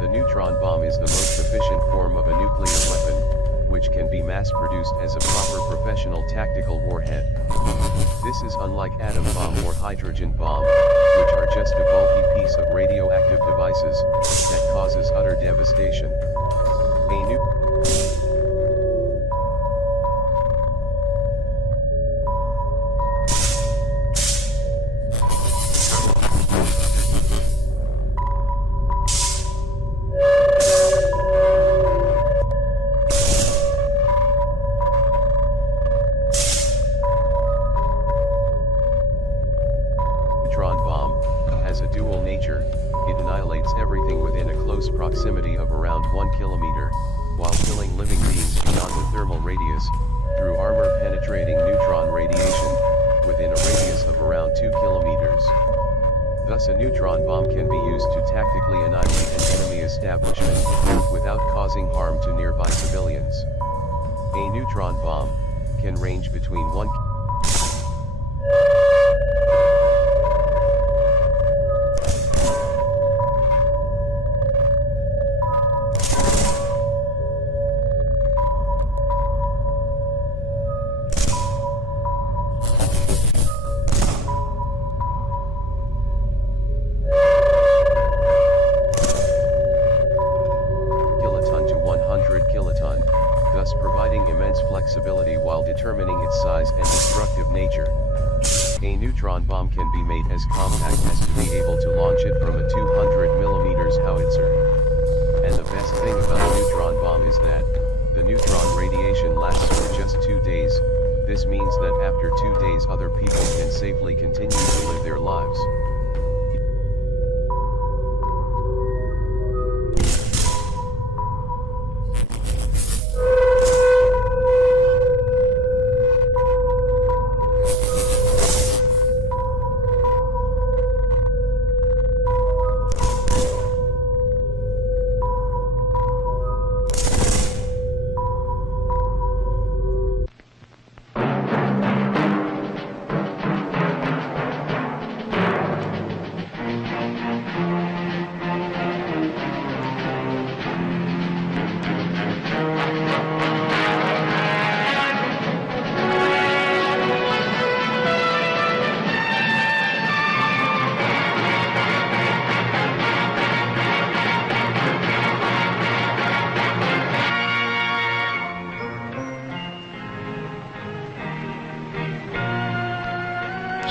The neutron bomb is the most efficient form of a nuclear weapon, which can be mass-produced as a proper professional tactical warhead. This is unlike atom bomb or hydrogen bomb, which are just a bulky piece of radioactive devices, that causes utter devastation. Neutron bomb has a dual nature. It annihilates everything within a close proximity of around 1 kilometer, while killing living beings beyond the thermal radius, through armor-penetrating neutron radiation, within a radius of around 2 kilometers. Thus a neutron bomb can be used to tactically annihilate an enemy establishment, without causing harm to nearby civilians. A neutron bomb can range between 1 kiloton to 100 kiloton, thus providing immense flexibility while determining its size and destructive nature. A neutron bomb can be made as compact as to be able to launch it from a 200 mm howitzer. And the best thing about a neutron bomb is that, the neutron radiation lasts for just 2 days. This means that after 2 days other people can safely continue to live their lives.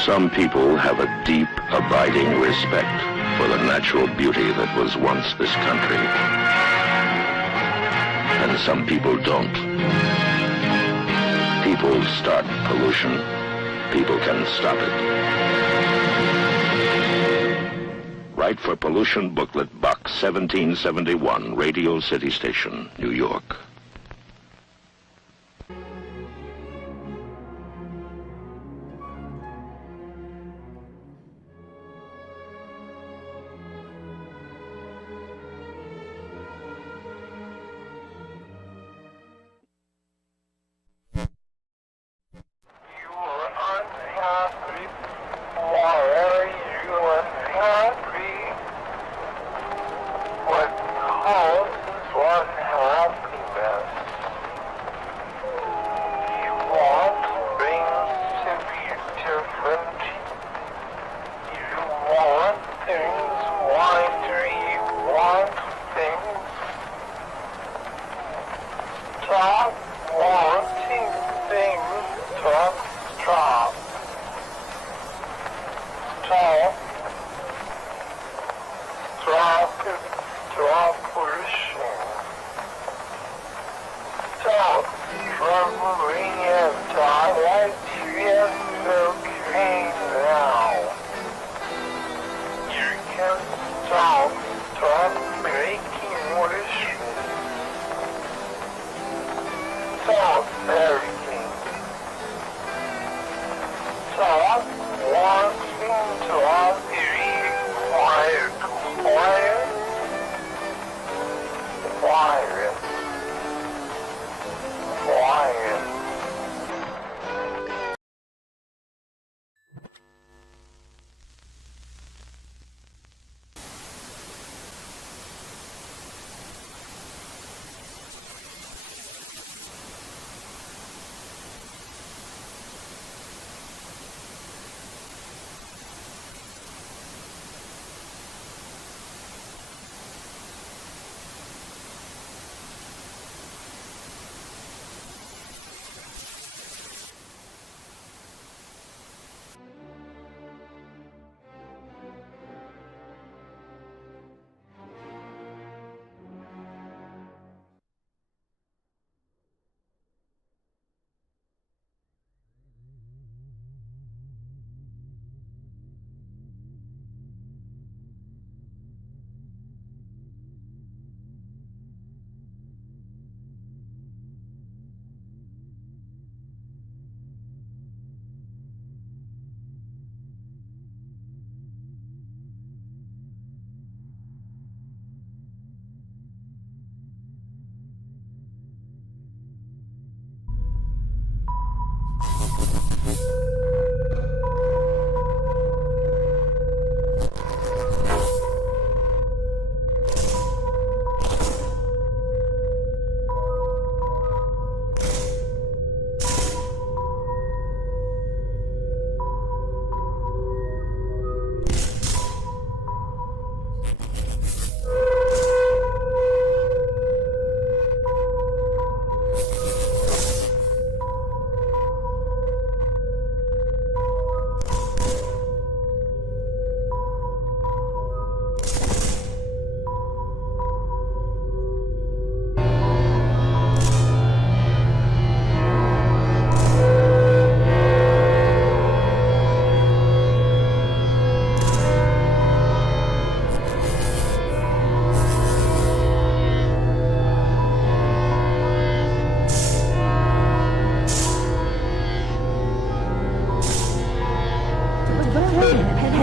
Some people have a deep, abiding respect for the natural beauty that was once this country. And some people don't. People start pollution. People can stop it. Write for Pollution Booklet Box 1771, Radio City Station, New York. What causes what happiness?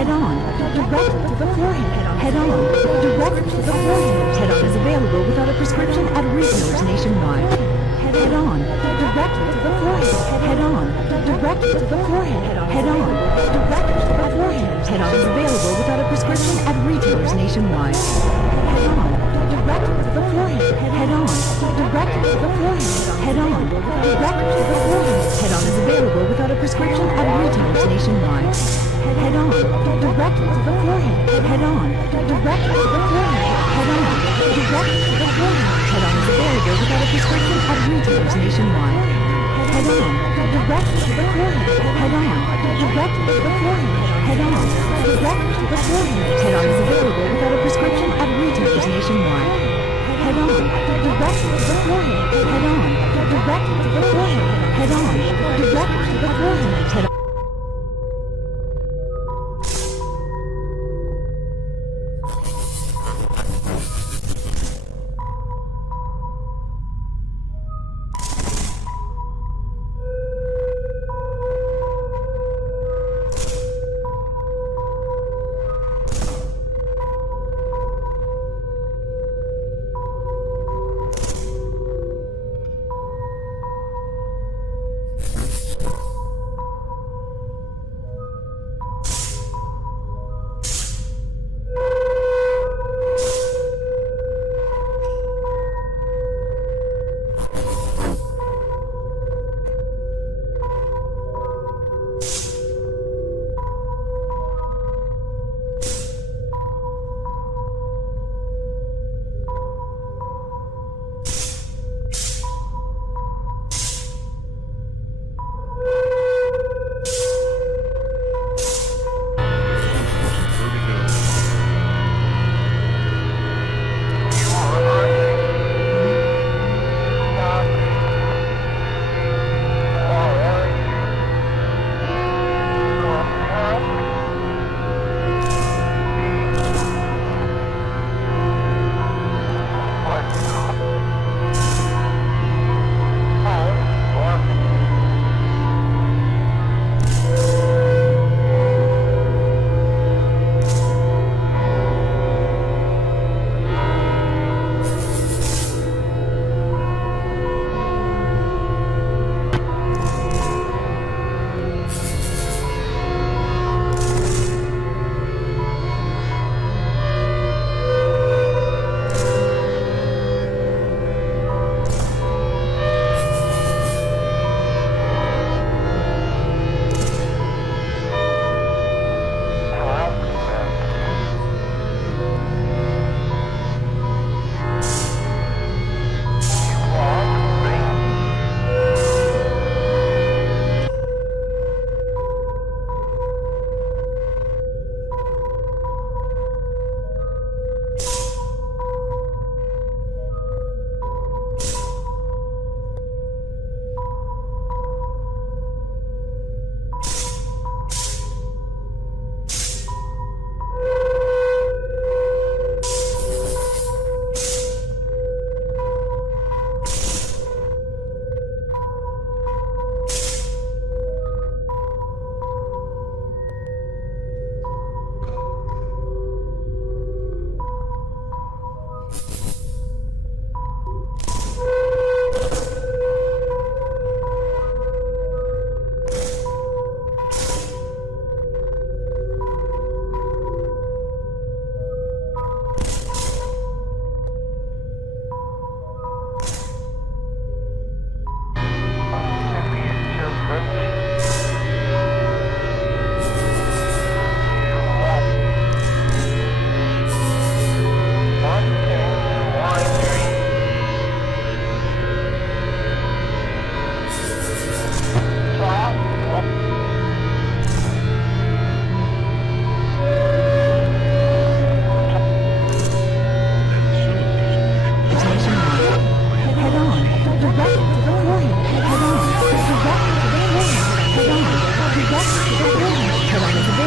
head on, direct to the forehead, head on, direct to the forehead. Head on is available without a prescription at retailers nationwide. Head on, direct to the forehead, head on, direct to the forehead, head on, direct to the forehead. Head on is available without a prescription at retailers nationwide. Head on, direct to the forehead, head on, direct to the forehead, head on, direct to the forehead. Head on is available without a prescription at retailers nationwide. Head on, direct to the forehead, head on, direct to the forehead, head on, direct to the forehead. Head on is available without a prescription at retailers nationwide. Head on, direct to the forehead, head on, direct to the forehead, head on, direct to the forehead. Head on is available without a prescription at retailers nationwide. Head on, direct to the forehead, head on, direct to the forehead, head on, direct to the forehead. Head on.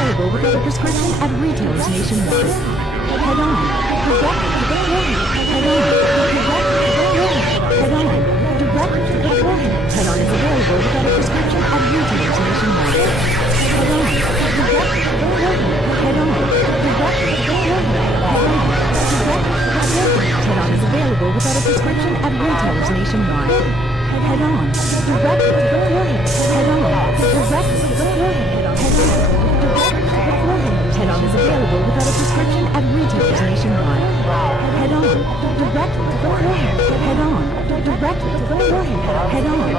available without a prescription at retailers nationwide. Head on, direct to the forehead. Head on, direct to the forehead. Head on, direct to the forehead. Head on is available without a prescription at retailers nationwide. Head on, direct to the forehead. Head on, direct to the forehead. Head on, direct to the forehead. Head on is available without a prescription at retailers nationwide. Head on, direct to the forehead. Head on, direct to the forehead. Head on,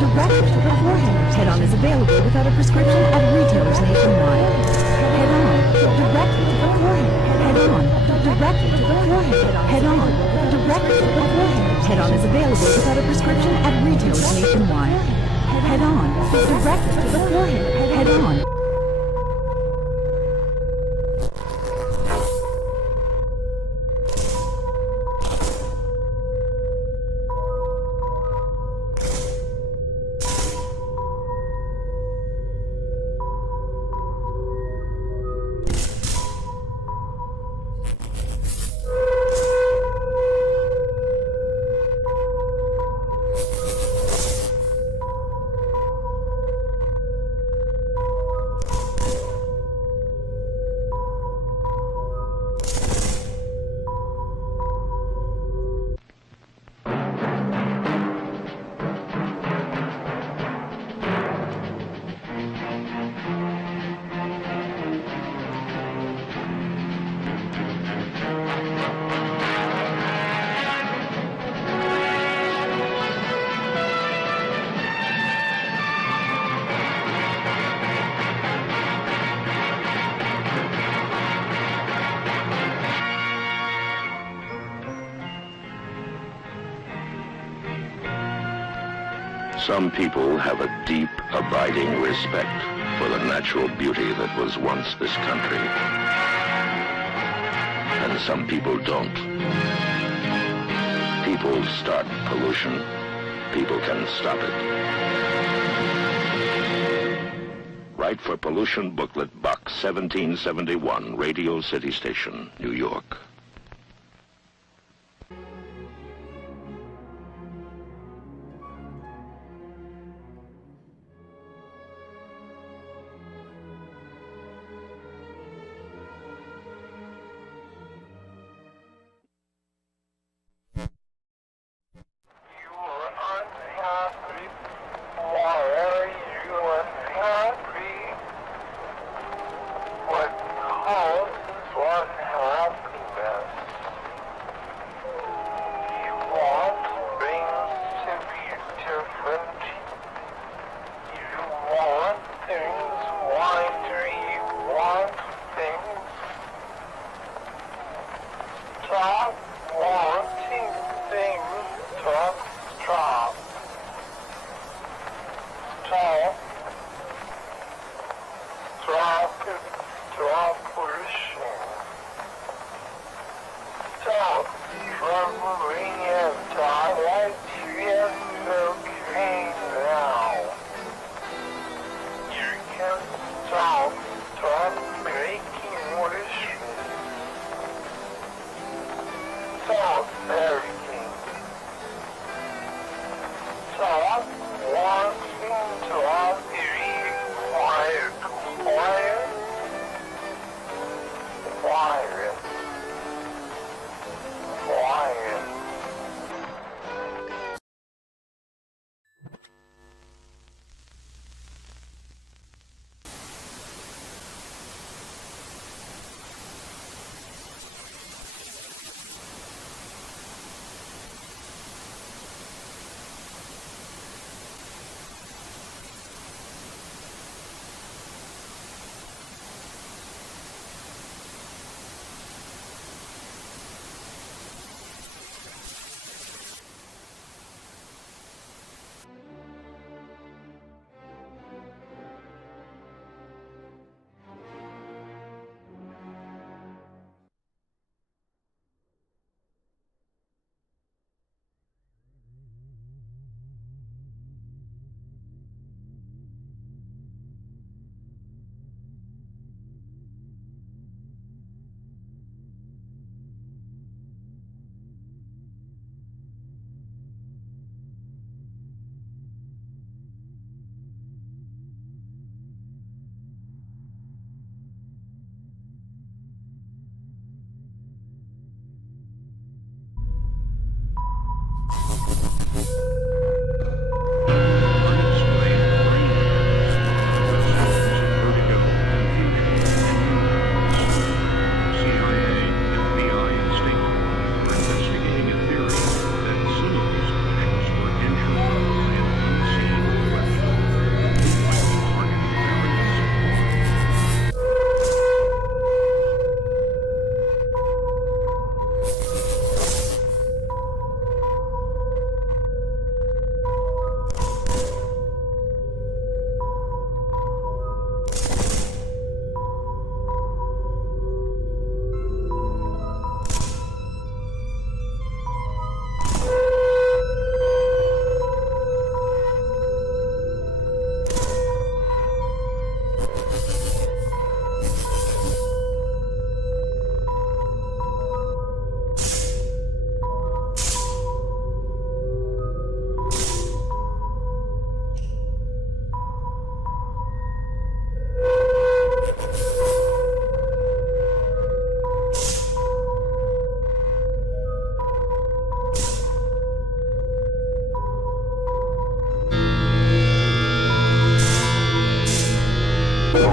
direct to the forehead. Head on is available without a prescription at retailers nationwide. Head on, direct to the forehead. Head on, direct to the forehead. Head on, direct to the forehead. Head on is available without a prescription at retailers nationwide. Head on, direct. Some people have a deep, abiding respect for the natural beauty that was once this country. And some people don't. People start pollution. People can stop it. Write for Pollution Booklet, Box 1771, Radio City Station, New York.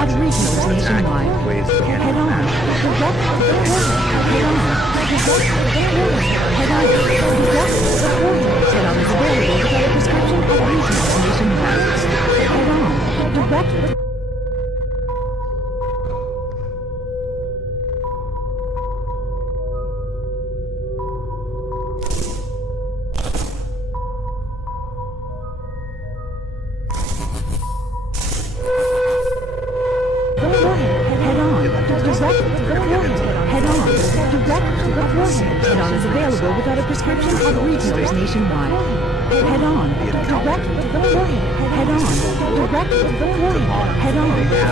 At retailers nationwide. Head on. Direct to the forehead. Head on. Direct to the forehead. Head on. Direct to the forehead. Head on is available without a prescription at retailers nationwide. Head on. Direct to Direct to the forehead. Head-on is available without a prescription at retailers nationwide. Head-on. Direct to the forehead. Head-on. Direct to the forehead. Head-on.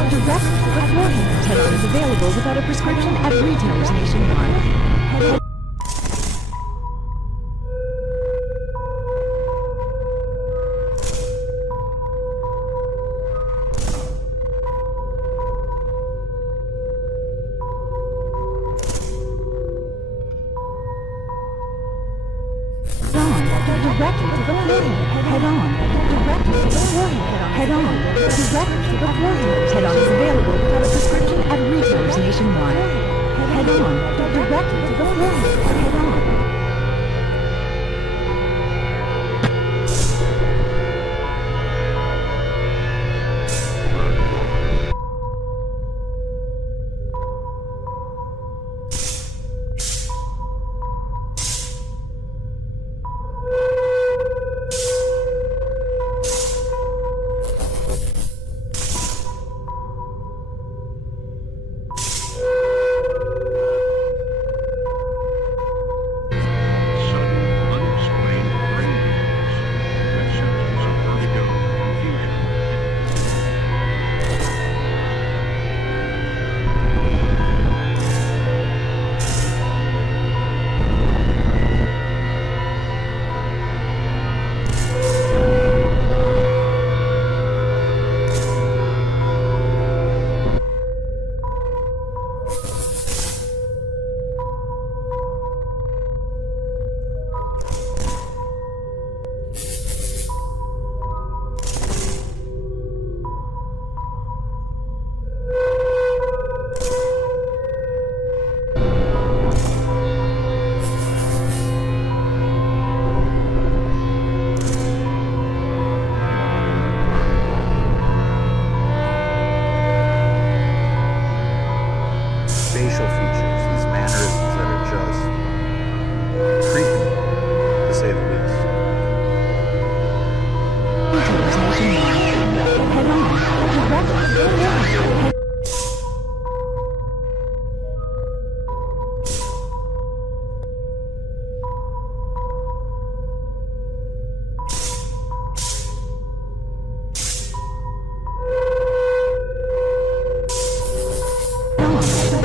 Direct to the forehead. Head-on is available without a prescription at retailers nationwide. Head-on. Direct to the forehead. Head-on. Direct to the forehead. Head-on. Direct to the forehead. Head-on is available without a prescription at retailers nationwide. Head-on. Direct to the forehead. Head-on.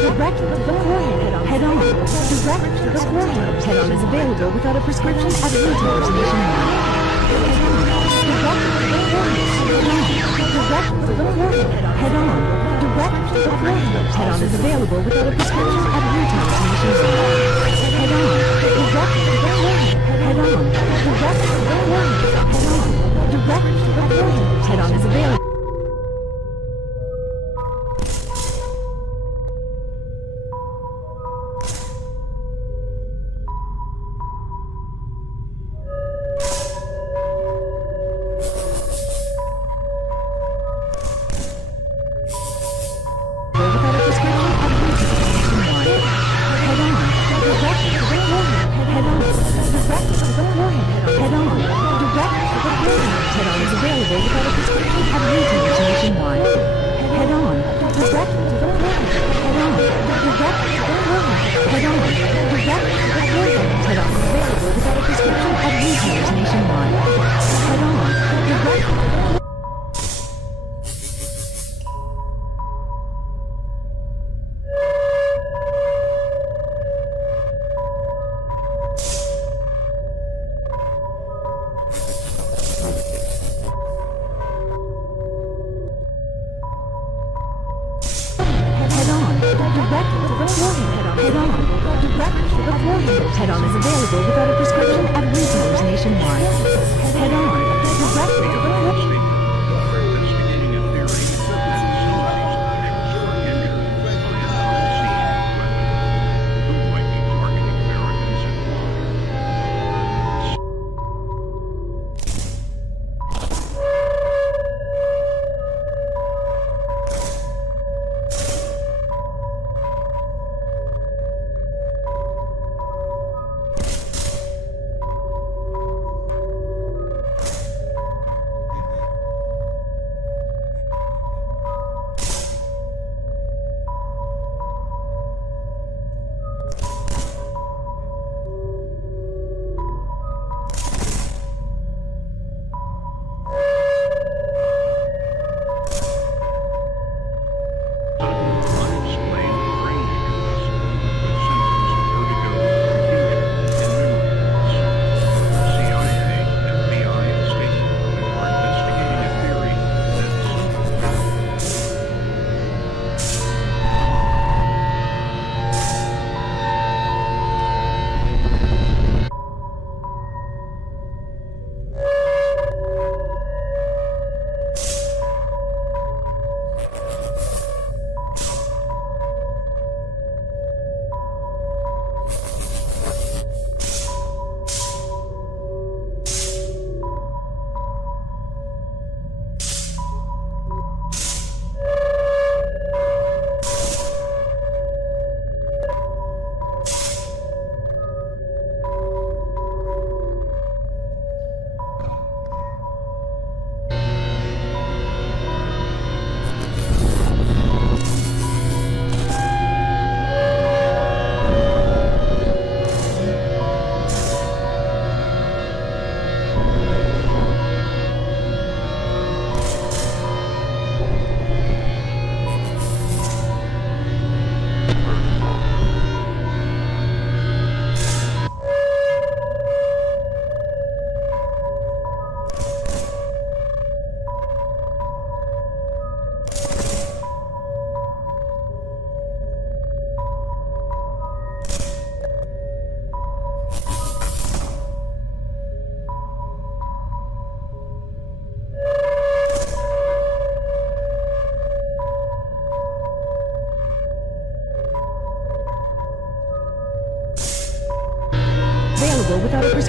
Direct to the forehead. Head-on. Direct to the forehead. Head-on is available without a prescription at retailers nationwide. Head-on. Direct to the forehead. Head-on. Direct to the forehead. Head-on is available without a prescription at retailers nationwide. Head-on. Direct to the forehead. Head-on. Direct to the forehead. Head-on. Direct to the forehead. Head-on is available. Head-on is available without a prescription at retailers nationwide. Head-on. Direct to the forehead. We're investigating a theory that some of these officials were injured by an unseen weapon. Who might be targeting Americans and why?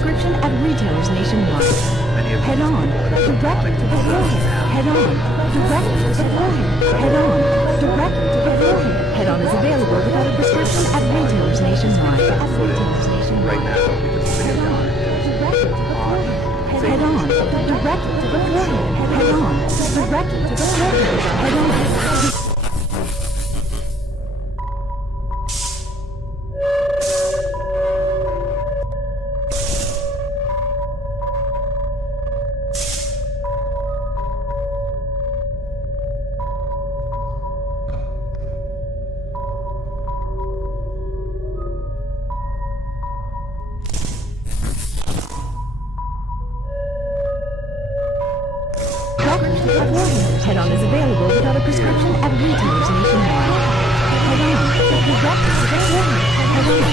prescription at retailers nationwide. Head on, direct to the forehead. Head on, direct to the forehead. Head on, direct to the forehead. Head on is available without a prescription at retailers nationwide. Right now, Head on, direct to the forehead. Head on, direct to the forehead. Head on, direct to the forehead. Head on. Head on is available without a prescription at retailers nationwide. Head on, direct to the forehead. Head on,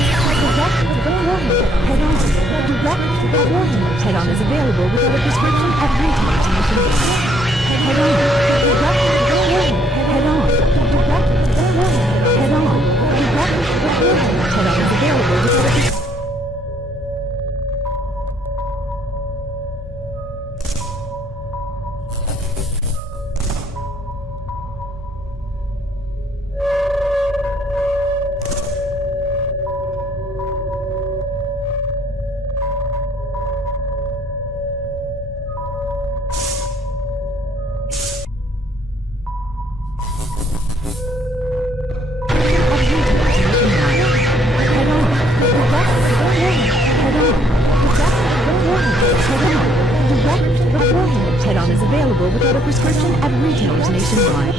direct to the forehead. Head on, direct to the forehead. Head on is available without a prescription at retailers nationwide. Head on, direct to the forehead. Head on, direct to the forehead. Head on, direct to the forehead. Head on is available without a prescription. Head on is available without a prescription at retailers nationwide.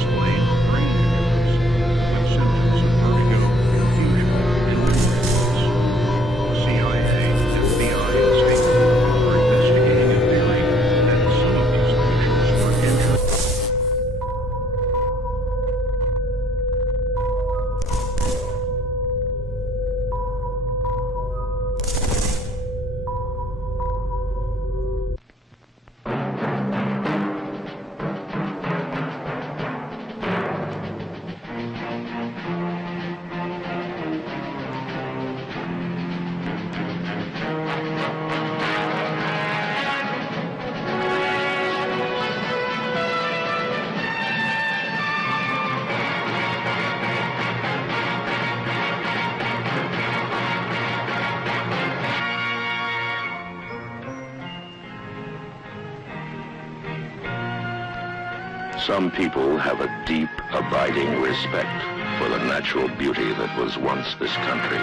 Some people have a deep, abiding respect for the natural beauty that was once this country.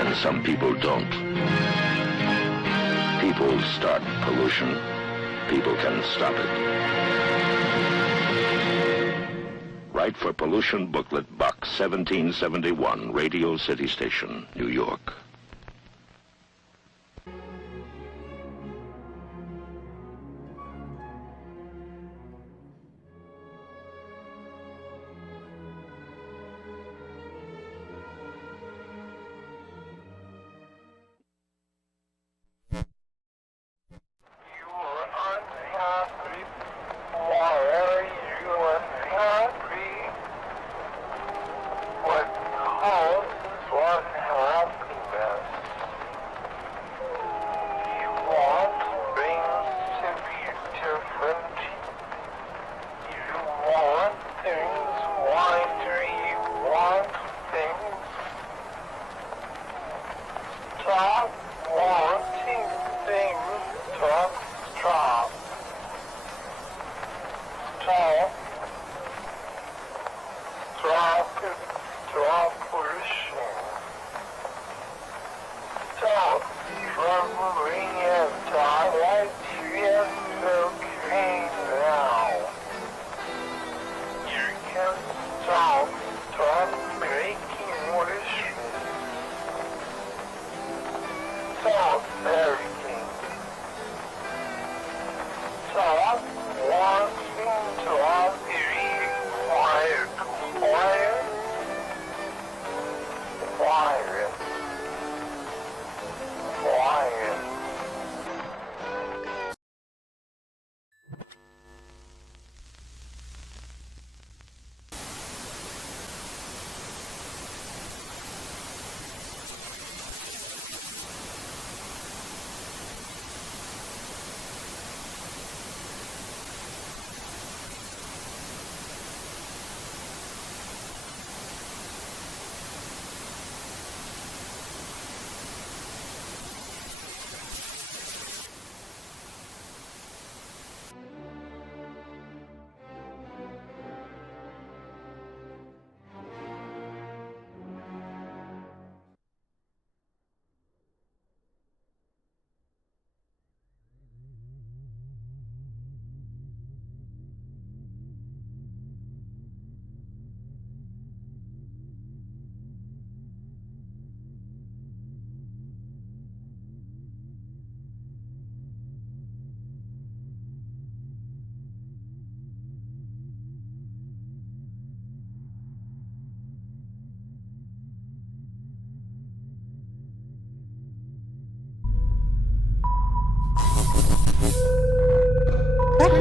And some people don't. People start pollution. People can stop it. Write for Pollution Booklet, Box 1771, Radio City Station, New York.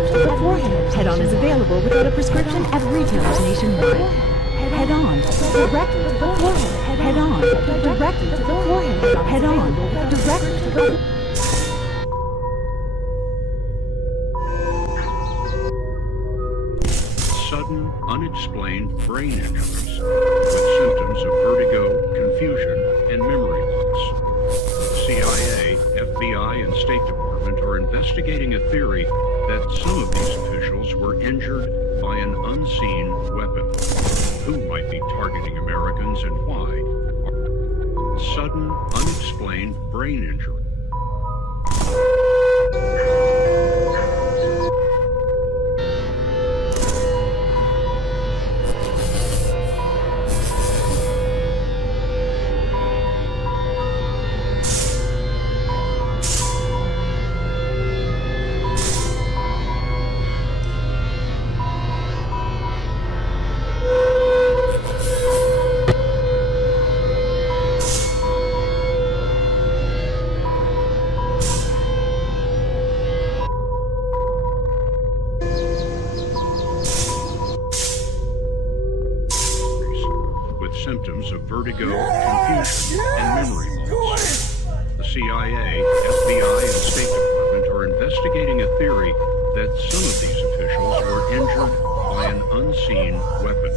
to the forehead. Head-on is available without a prescription at retailers nationwide. Head-on, direct to the forehead. Head-on, direct to the forehead. Head-on, direct to the Sudden, unexplained brain injuries with symptoms of vertigo, confusion, and memory loss. The CIA, FBI, and State Department are investigating a theory that some of these officials were injured by an unseen weapon. Who might be targeting Americans and why? Sudden, unexplained brain injury. Symptoms of vertigo, confusion, and memory loss. The CIA, FBI, and State Department are investigating a theory that some of these officials were injured by an unseen weapon.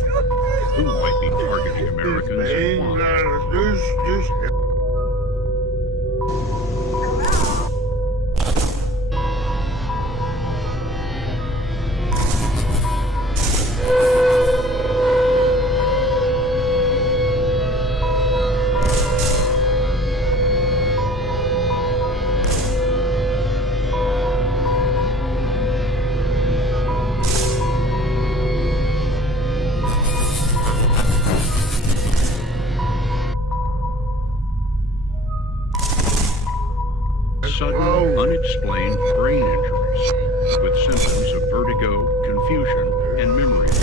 Who might be targeting Americans and why? Sudden, unexplained brain injuries with symptoms of vertigo, confusion, and memory loss.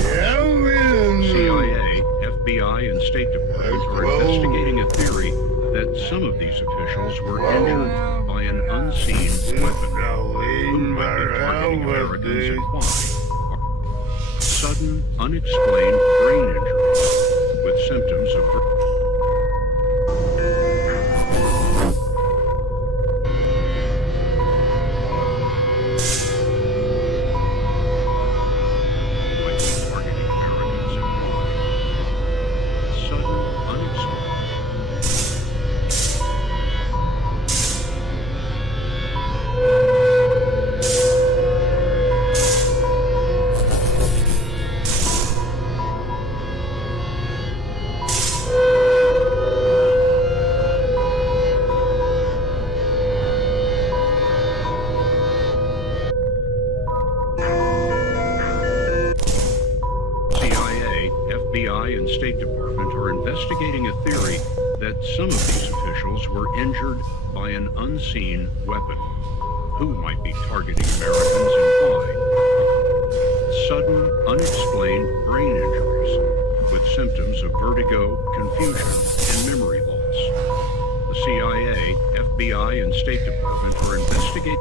CIA, FBI, and State Department are investigating a theory that some of these officials were injured by an unseen weapon. Who might be targeting Americans and why? Sudden, unexplained brain injuries with symptoms of FBI and State Department are investigating a theory that some of these officials were injured by an unseen weapon. Who might be targeting Americans and why? Sudden, unexplained brain injuries with symptoms of vertigo, confusion, and memory loss. The CIA, FBI, and State Department are investigating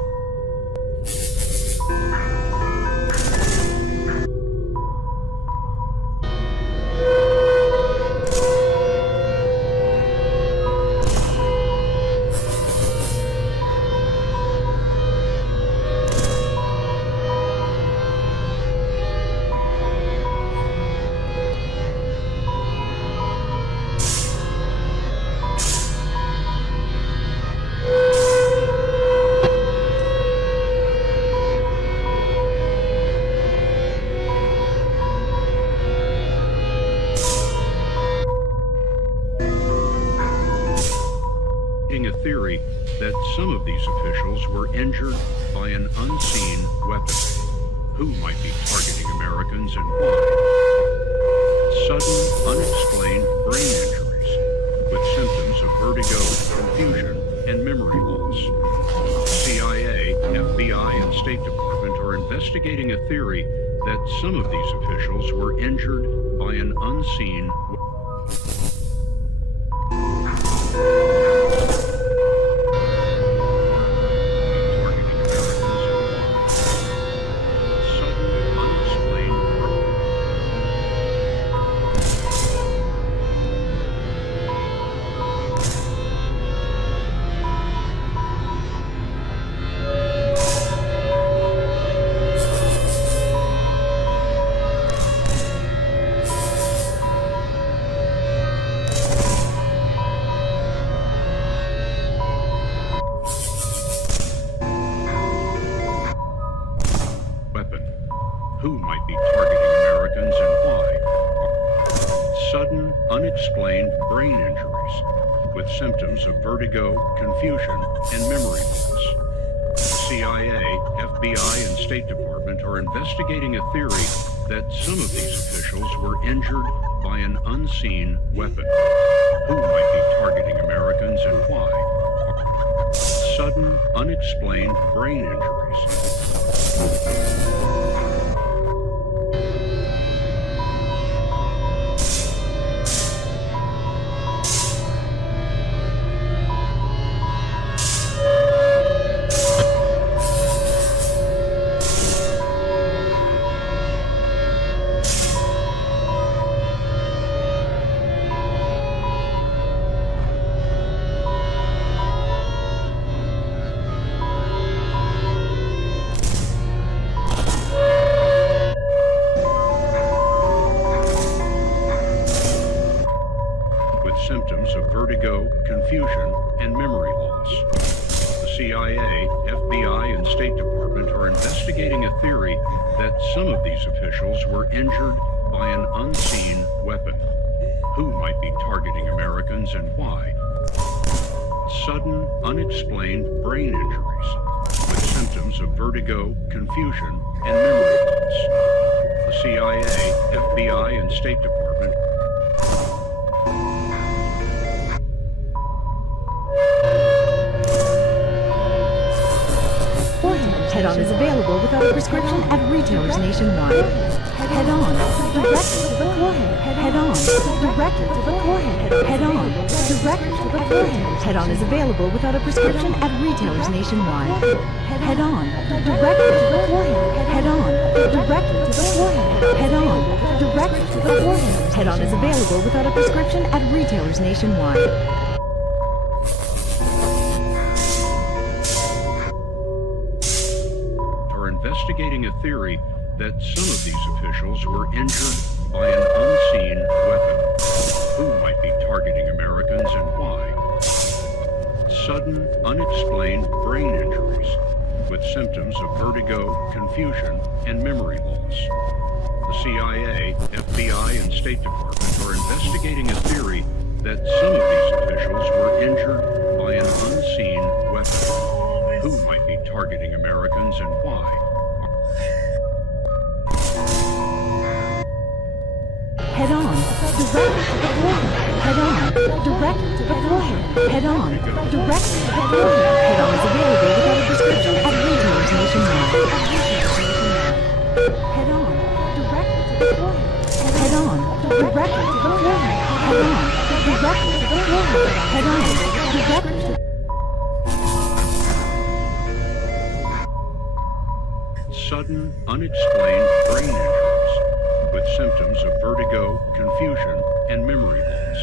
a theory that some of these officials were injured by an unseen weapon. Who might be targeting Americans and why? Sudden, unexplained brain injuries with symptoms of vertigo, confusion, and memory loss. CIA, FBI, and State Department are investigating a theory that some of these officials were injured by an unseen weapon. Who might be targeting Americans and why? Sudden, unexplained brain injuries with symptoms of vertigo, confusion, and memory loss. CIA, FBI, and State Department are investigating a theory that some of these officials were injured by an unseen weapon. Who might be targeting Americans and why? Sudden, unexplained brain injuries. Symptoms of vertigo, confusion, and memory loss. The CIA, FBI, and State Department are investigating a theory that some of these officials were injured by an unseen weapon. Who might be targeting Americans and why? Sudden, unexplained brain injuries with symptoms of vertigo, confusion, and memory loss. The CIA, FBI, and State Department Head-On is available without a prescription at retailers nationwide. Head-On, directly to the forehead. Head-On, directly to the forehead. Head-On, directly to the forehead. Head-On is available without a prescription at retailers nationwide. Head-On, directly to the forehead. Head-On, directly to the forehead. Head-On, directly to the forehead. Head-On is available without a prescription at retailers nationwide. Investigating a theory that some of these officials were injured by an unseen weapon. Who might be targeting Americans and why? Sudden, unexplained brain injuries with symptoms of vertigo, confusion, and memory loss. The CIA, FBI, and State Department are investigating a theory that some of these officials were injured by an unseen weapon. Who might be targeting Americans and why? Head-On, directly to the forehead. Head-On, directly to the forehead. Head-On, directly to the forehead. Head-On is available without a prescription at retailers nationwide. Head-On, directly to the forehead. Head-On, directly to the forehead. Head-On, directly to the forehead. Head-On, directly to sudden, unexplained brain injuries with symptoms of vertigo, confusion, and memory loss.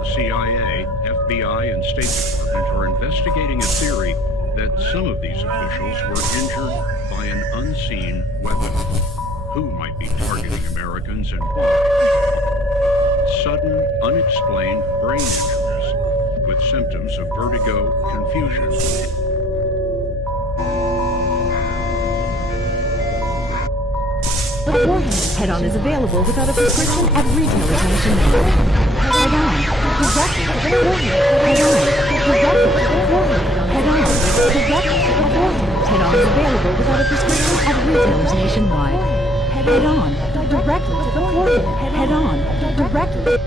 The CIA, FBI, and State Department are investigating a theory that some of these officials were injured by an unseen weapon. Who might be targeting Americans and why? Sudden, unexplained brain injuries with symptoms of vertigo, confusion, Head-On is available without a prescription at retailers nationwide. Head-On, directly to the forehead. Head-On, directly to the forehead. Head-On, directly to the forehead. Head-On is available without a prescription at retailers nationwide. Head-On, directly to the forehead. Head-On, directly.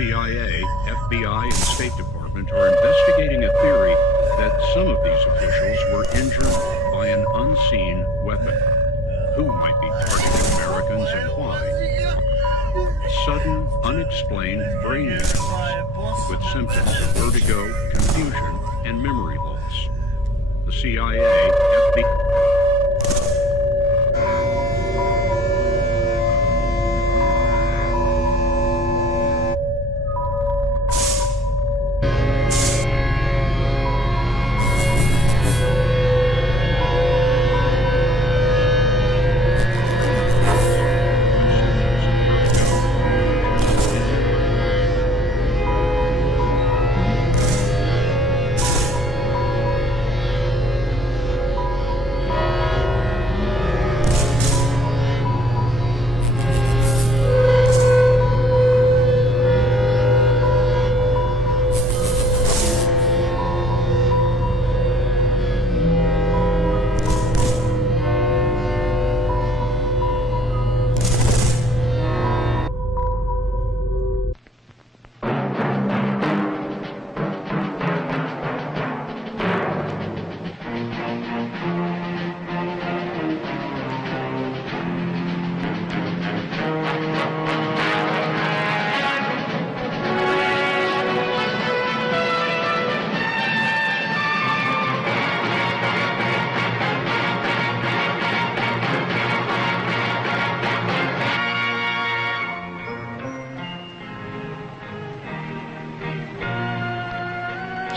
CIA, FBI, and State Department are investigating a theory that some of these officials were injured by an unseen weapon. Who might be targeting Americans and why? Sudden, unexplained brain injuries with symptoms of vertigo, confusion, and memory loss. The CIA, FBI...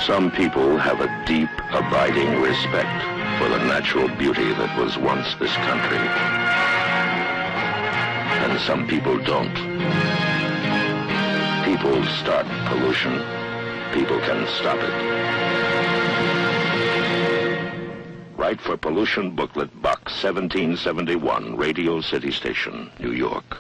Some people have a deep, abiding respect for the natural beauty that was once this country. And some people don't. People start pollution. People can stop it. Write for Pollution Booklet, Box 1771, Radio City Station, New York.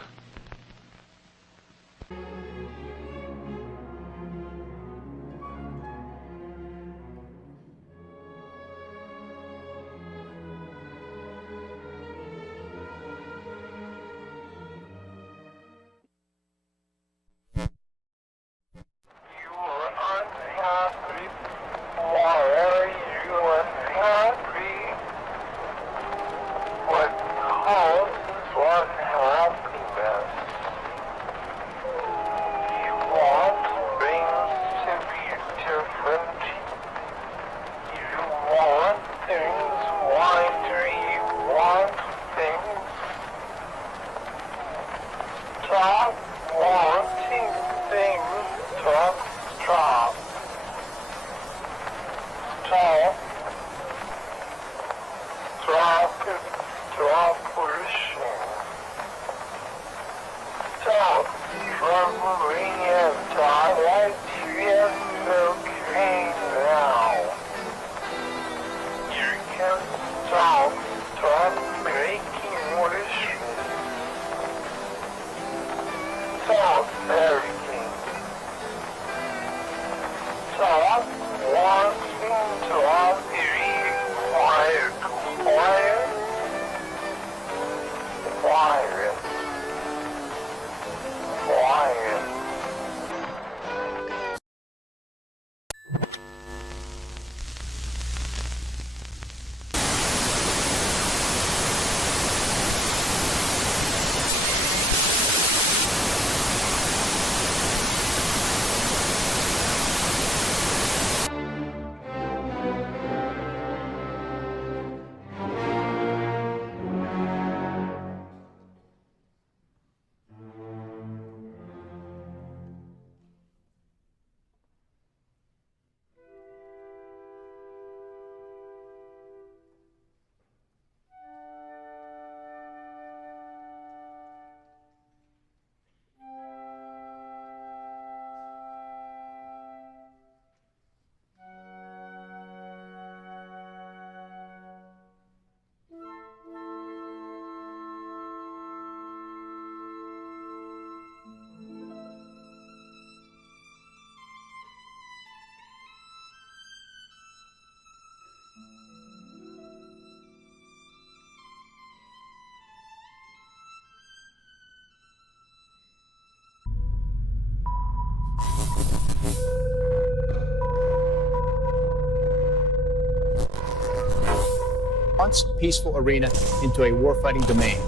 Once peaceful arena into a warfighting domain.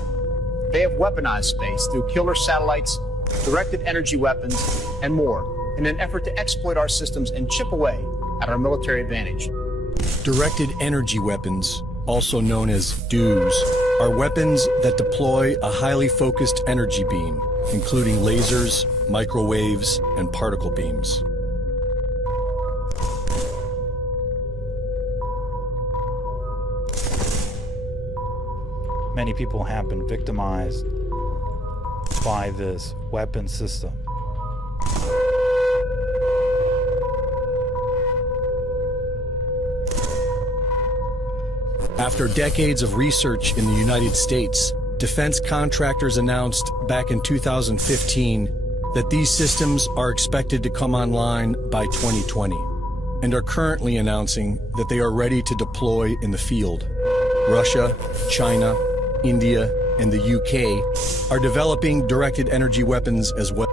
They have weaponized space through killer satellites, directed energy weapons, and more in an effort to exploit our systems and chip away at our military advantage. Directed energy weapons, also known as DOOs, are weapons that deploy a highly focused energy beam, including lasers, microwaves, and particle beams. Many people have been victimized by this weapon system. After decades of research in the United States, defense contractors announced back in 2015 that these systems are expected to come online by 2020, and are currently announcing that they are ready to deploy in the field. Russia, China, India, and the UK are developing directed energy weapons as well.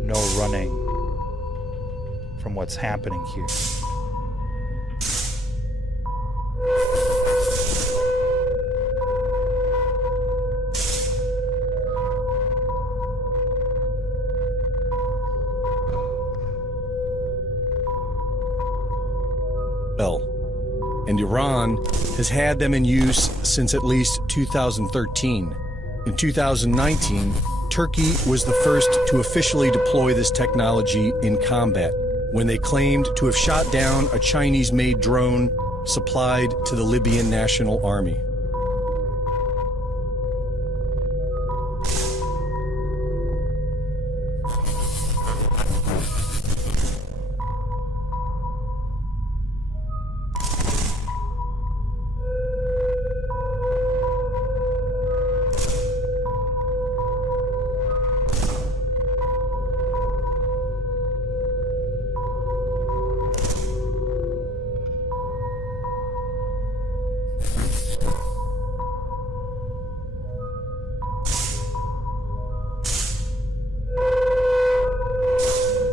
No running from what's happening here. And Iran has had them in use since at least 2013. In 2019, Turkey was the first to officially deploy this technology in combat, when they claimed to have shot down a Chinese-made drone supplied to the Libyan National Army.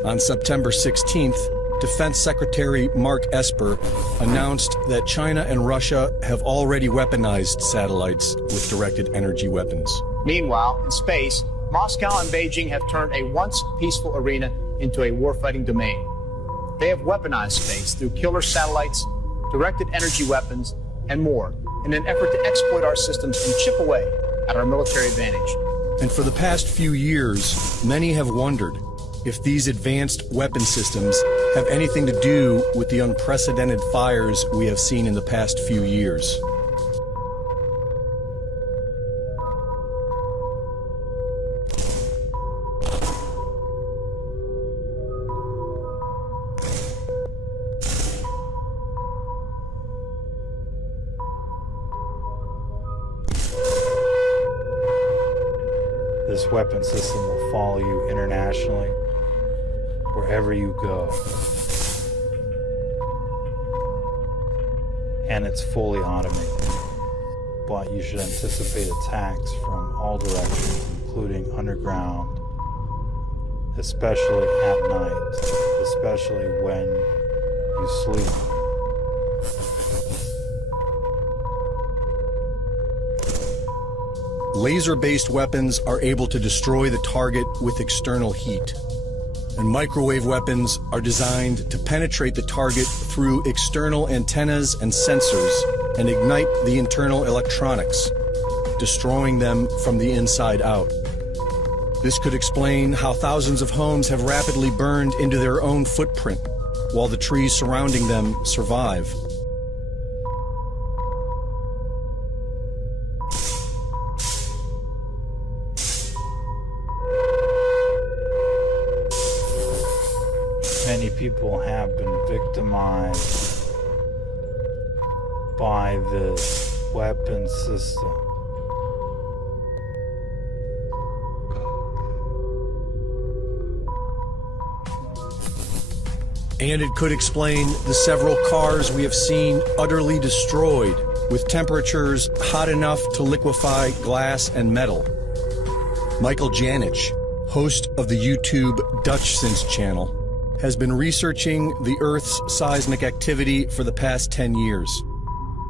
On September 16th, Defense Secretary Mark Esper announced that China and Russia have already weaponized satellites with directed energy weapons. Meanwhile, in space, Moscow and Beijing have turned a once peaceful arena into a warfighting domain. They have weaponized space through killer satellites, directed energy weapons, and more in an effort to exploit our systems and chip away at our military advantage. And for the past few years, many have wondered if these advanced weapon systems have anything to do with the unprecedented fires we have seen in the past few years. This weapon system will follow you internationally, wherever you go. And it's fully automated, but you should anticipate attacks from all directions, including underground, especially at night, especially when you sleep. Laser-based weapons are able to destroy the target with external heat. And microwave weapons are designed to penetrate the target through external antennas and sensors and ignite the internal electronics, destroying them from the inside out. This could explain how thousands of homes have rapidly burned into their own footprint, while the trees surrounding them survive. Many people have been victimized by this weapon system. And it could explain the several cars we have seen utterly destroyed, with temperatures hot enough to liquefy glass and metal. Michael Janich, host of the YouTube Dutchsinse channel, has been researching the Earth's seismic activity for the past 10 years.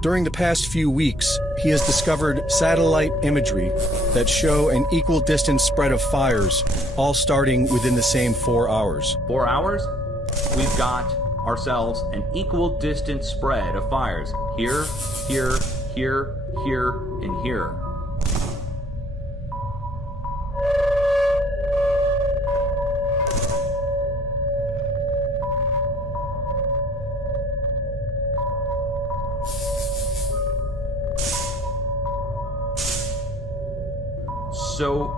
During the past few weeks, he has discovered satellite imagery that show an equal distance spread of fires, all starting within the same 4 hours. 4 hours? We've got ourselves an equal distance spread of fires. Here, here, here, here, and here. So,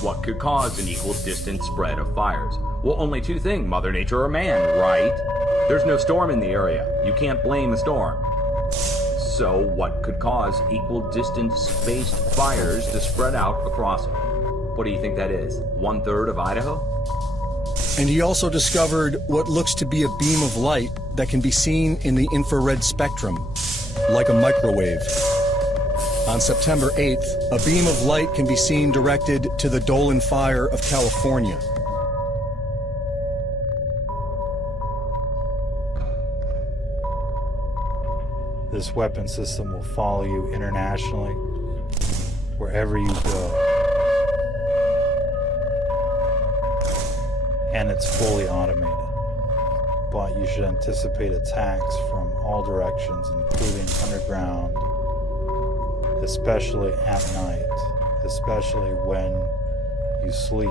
what could cause an equal distance spread of fires? Well, only two things, Mother Nature or man, right? There's no storm in the area. You can't blame a storm. So, what could cause equal distance spaced fires to spread out across, what do you think that is? 1/3 of Idaho? And he also discovered what looks to be a beam of light that can be seen in the infrared spectrum, like a microwave. On September 8th, a beam of light can be seen directed to the Dolan Fire of California. This weapon system will follow you internationally, wherever you go. And it's fully automated, but you should anticipate attacks from all directions, including underground, especially at night, especially when you sleep.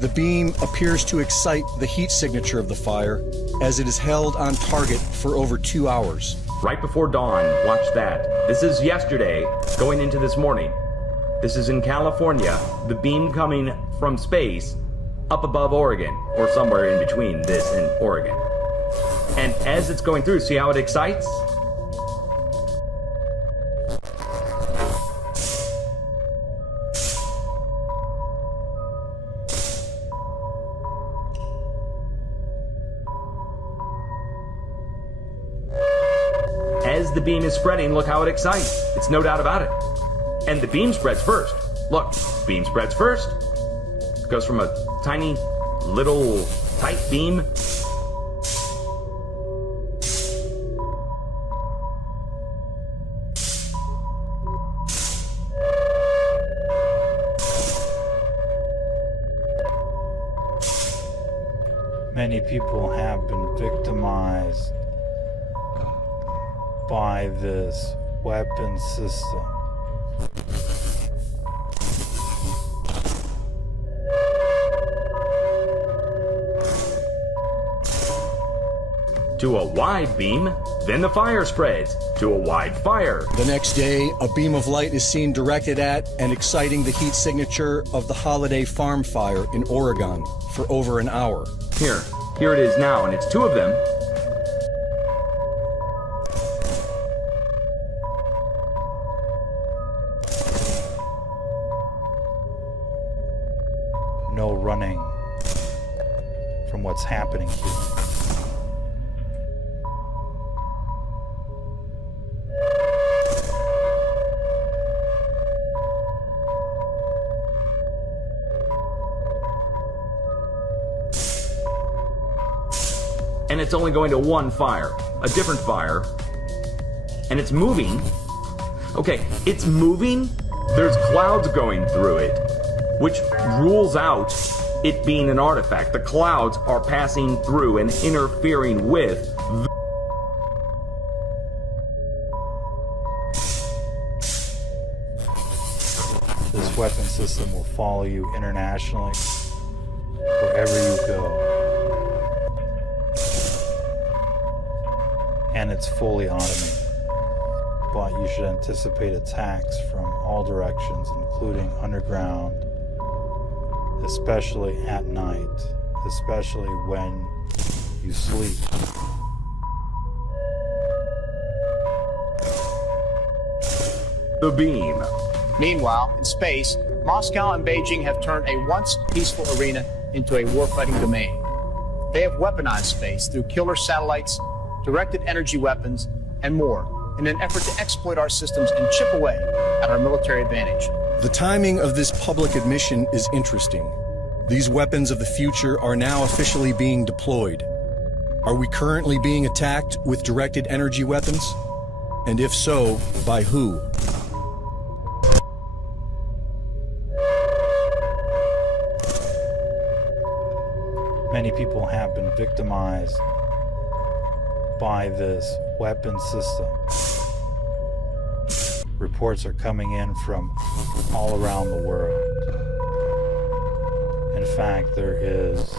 The beam appears to excite the heat signature of the fire as it is held on target for over 2 hours. Right before dawn, watch that. This is yesterday, going into this morning. This is in California, the beam coming from space up above Oregon, or somewhere in between this and Oregon. And as it's going through, see how it excites? As the beam is spreading, look how it excites. It's no doubt about it. And the beam spreads first. Look, beam spreads first. It goes from a tiny, little, tight beam. Many people have been victimized by this weapon system. To a wide beam, then the fire spreads to a wide fire. The next day, a beam of light is seen directed at and exciting the heat signature of the holiday farm fire in Oregon for over an hour. Here it is now, and it's 2 of them. No running from what's happening here. And it's only going to one fire, a different fire, and it's moving. Okay, it's moving. There's clouds going through it, which rules out it being an artifact. The clouds are passing through and interfering with This weapon system will follow you internationally, wherever you go. And it's fully automated. But you should anticipate attacks from all directions, including underground, especially at night, especially when you sleep. the beam. Meanwhile, in space, Moscow and Beijing have turned a once peaceful arena into a warfighting domain. They have weaponized space through killer satellites, directed energy weapons, and more in an effort to exploit our systems and chip away at our military advantage. The timing of this public admission is interesting. These weapons of the future are now officially being deployed. Are we currently being attacked with directed energy weapons? And if so, by who? Many people have been victimized by this weapon system. Reports are coming in from all around the world. In fact, there is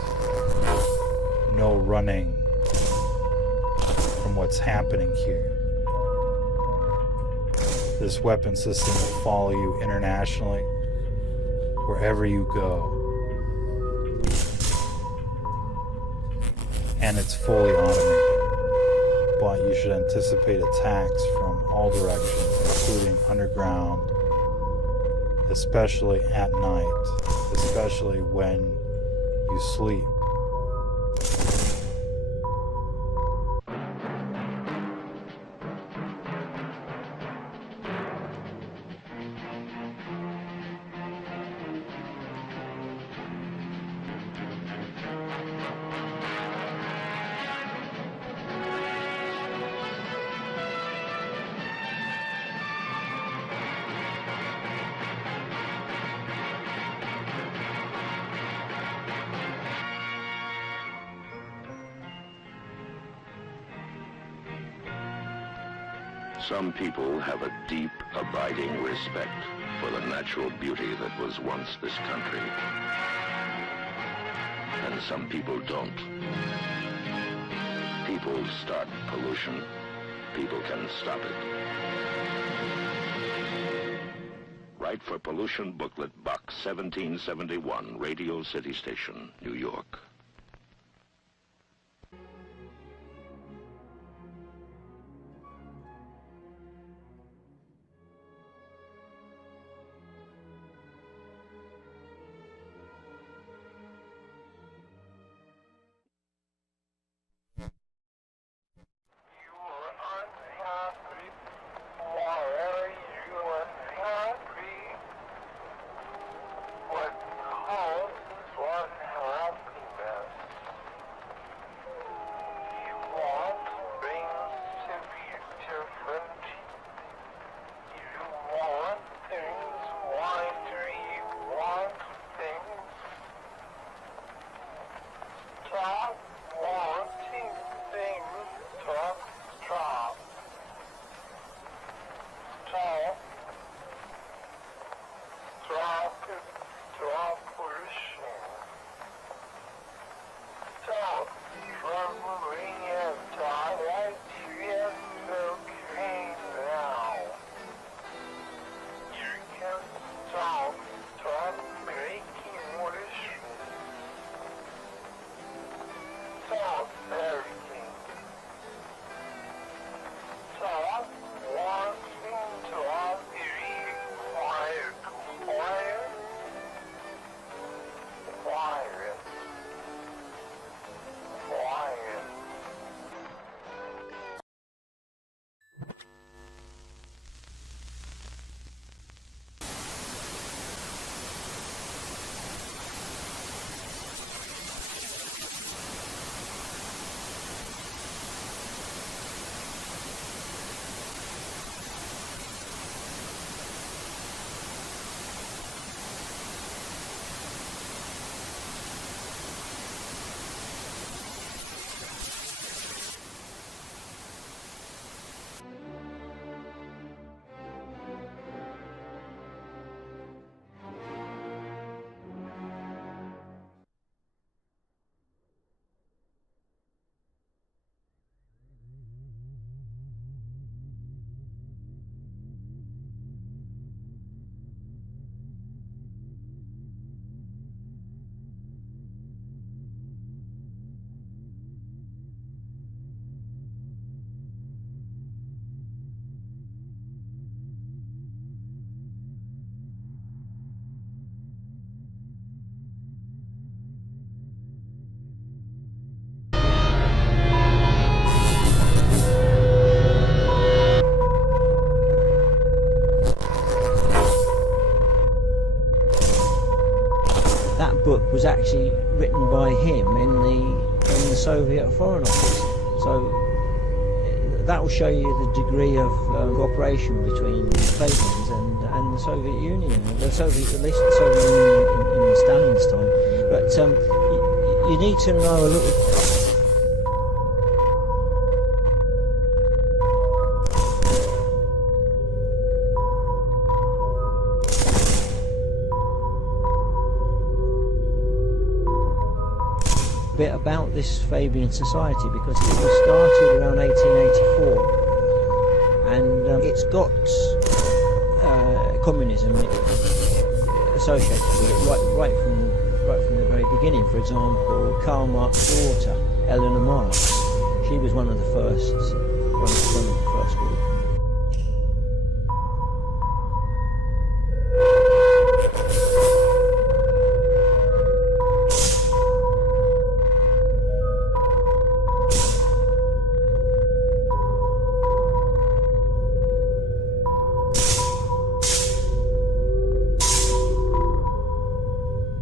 no running from what's happening here. This weapon system will follow you internationally, wherever you go. And it's fully automated. But you should anticipate attacks from all directions, including underground, especially at night, especially when you sleep. Some people have a deep, abiding respect for the natural beauty that was once this country. And some people don't. People start pollution. People can stop it. Write for Pollution Booklet Box 1771, Radio City Station, New York. book was actually written by him in the Soviet Foreign Office. So that will show you the degree of cooperation between Fabians and the Soviet Union, at least the Soviet Union in Stalin's time. But you need to know a little bit about this Fabian society, because it was started around 1884 and it's got communism associated with it right from the very beginning. For example, Karl Marx's daughter, Eleanor Marx, she was one of the first group.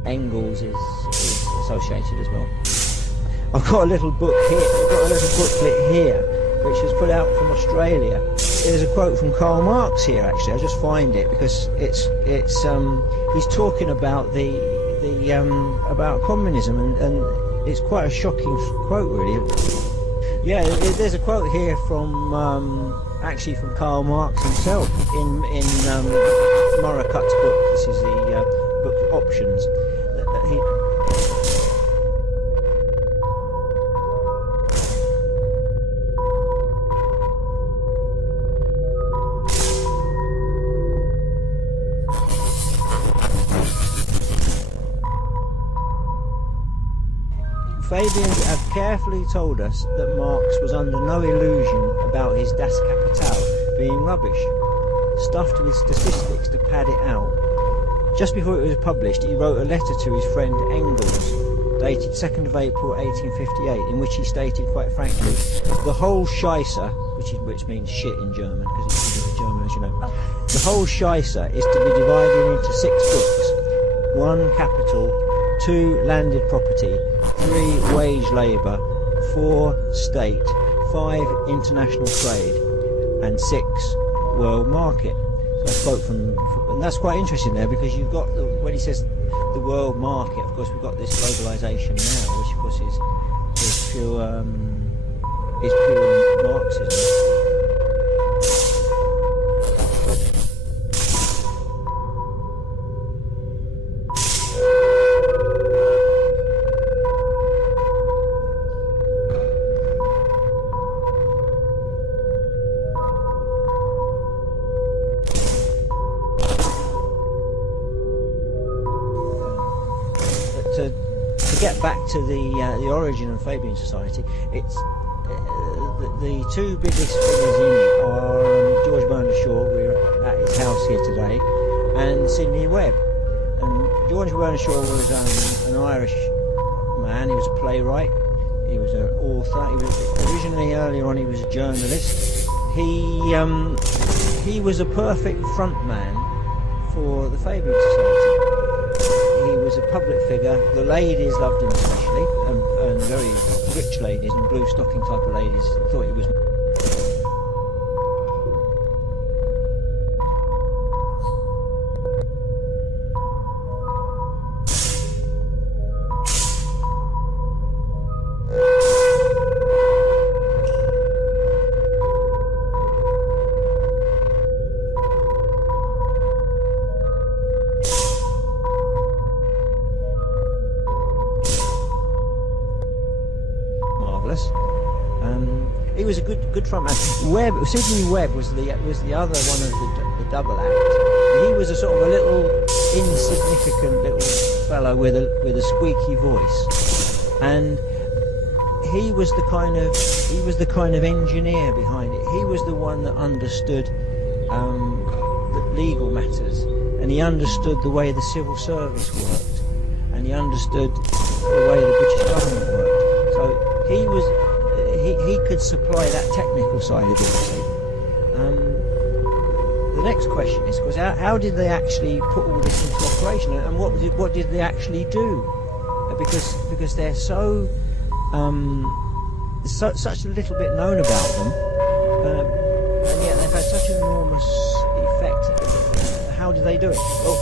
Engels is associated as well. I've got a little book here. I've got a little booklet here, which was put out from Australia. There's a quote from Karl Marx here. Actually, I just find it because it's he's talking about about communism, and it's quite a shocking quote, really. Yeah, there's a quote here from actually from Karl Marx himself in Morakut's book. This is the book Options. Fabians have carefully told us that Marx was under no illusion about his Das Kapital being rubbish, stuffed with statistics to pad it out. Just before it was published, he wrote a letter to his friend Engels, dated 2nd of April 1858, in which he stated quite frankly, the whole Scheisse, which means shit in German, because it's German as you know, the whole Scheisse is to be divided into 6 books, 1 capital, 2 landed property, 3 wage labour, 4 state, 5 international trade, and 6 world market. So I spoke from, and that's quite interesting there, because you've got when he says the world market. Of course, we've got this globalisation now, which of course is pure Marxism. To get back to the origin of Fabian Society, it's the 2 biggest figures in it are George Bernard Shaw, we're at his house here today, and Sidney Webb. And George Bernard Shaw was an Irish man. He was a playwright, he was an author, he was originally, earlier on, he was a journalist. He was a perfect front man for the Fabian Society. He was a public figure. The ladies loved him especially, and very rich ladies and blue stocking type of ladies thought he was. He was a good front man. Sidney Webb was the other one of the double act. He was a sort of a little insignificant little fellow with a squeaky voice, and he was the kind of engineer behind it. He was the one that understood the legal matters, and he understood the way the civil service worked, and he understood the way the British government worked. So he could supply that technical side of it. The next question is, because how did they actually put all this into operation, and what did they actually do? Because they're so such a little bit known about them, and yet they've had such an enormous effect. How did they do it? Well,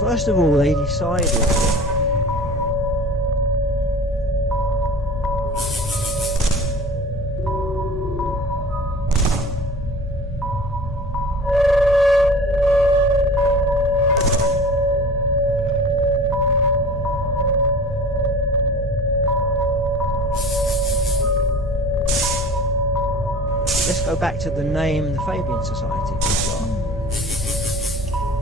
first of all they decided. Let's go back to the name, the Fabian Society.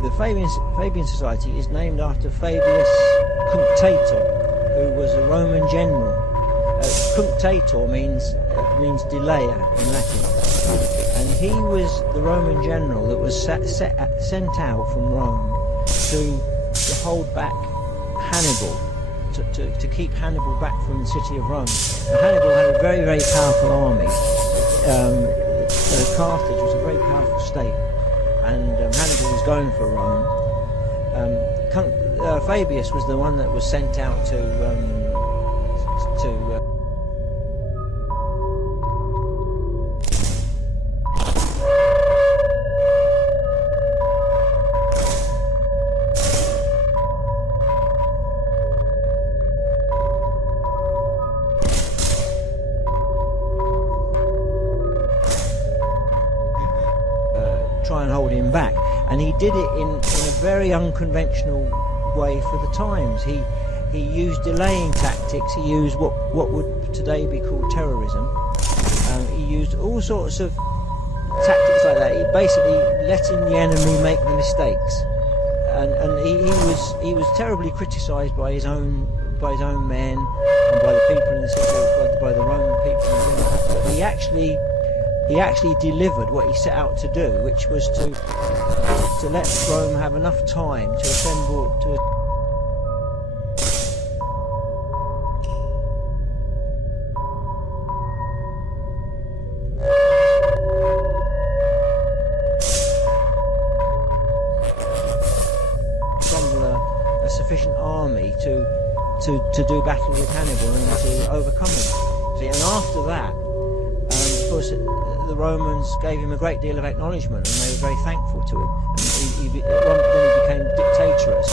The Fabian Society is named after Fabius Cunctator, who was a Roman general. Cunctator means delayer in Latin, and he was the Roman general that was sent out from Rome to hold back Hannibal, to keep Hannibal back from the city of Rome. Now, Hannibal had a very, very powerful army. Carthage was a very powerful state, and Hannibal was going for Rome. Fabius was the one that was sent out to try and hold him back. And he did it in a very unconventional way for the times. He used delaying tactics. He used what would today be called terrorism. He used all sorts of tactics like that. He basically letting the enemy make the mistakes, and he was terribly criticised by his own men and by the people in the city, by the Roman people. But he actually delivered what he set out to do, which was to let Rome have enough time to assemble a sufficient army to do battle with Hannibal and to overcome him. See, and after that, of course, the Romans gave him a great deal of acknowledgement, and they were very thankful to him. And then he became dictatorous.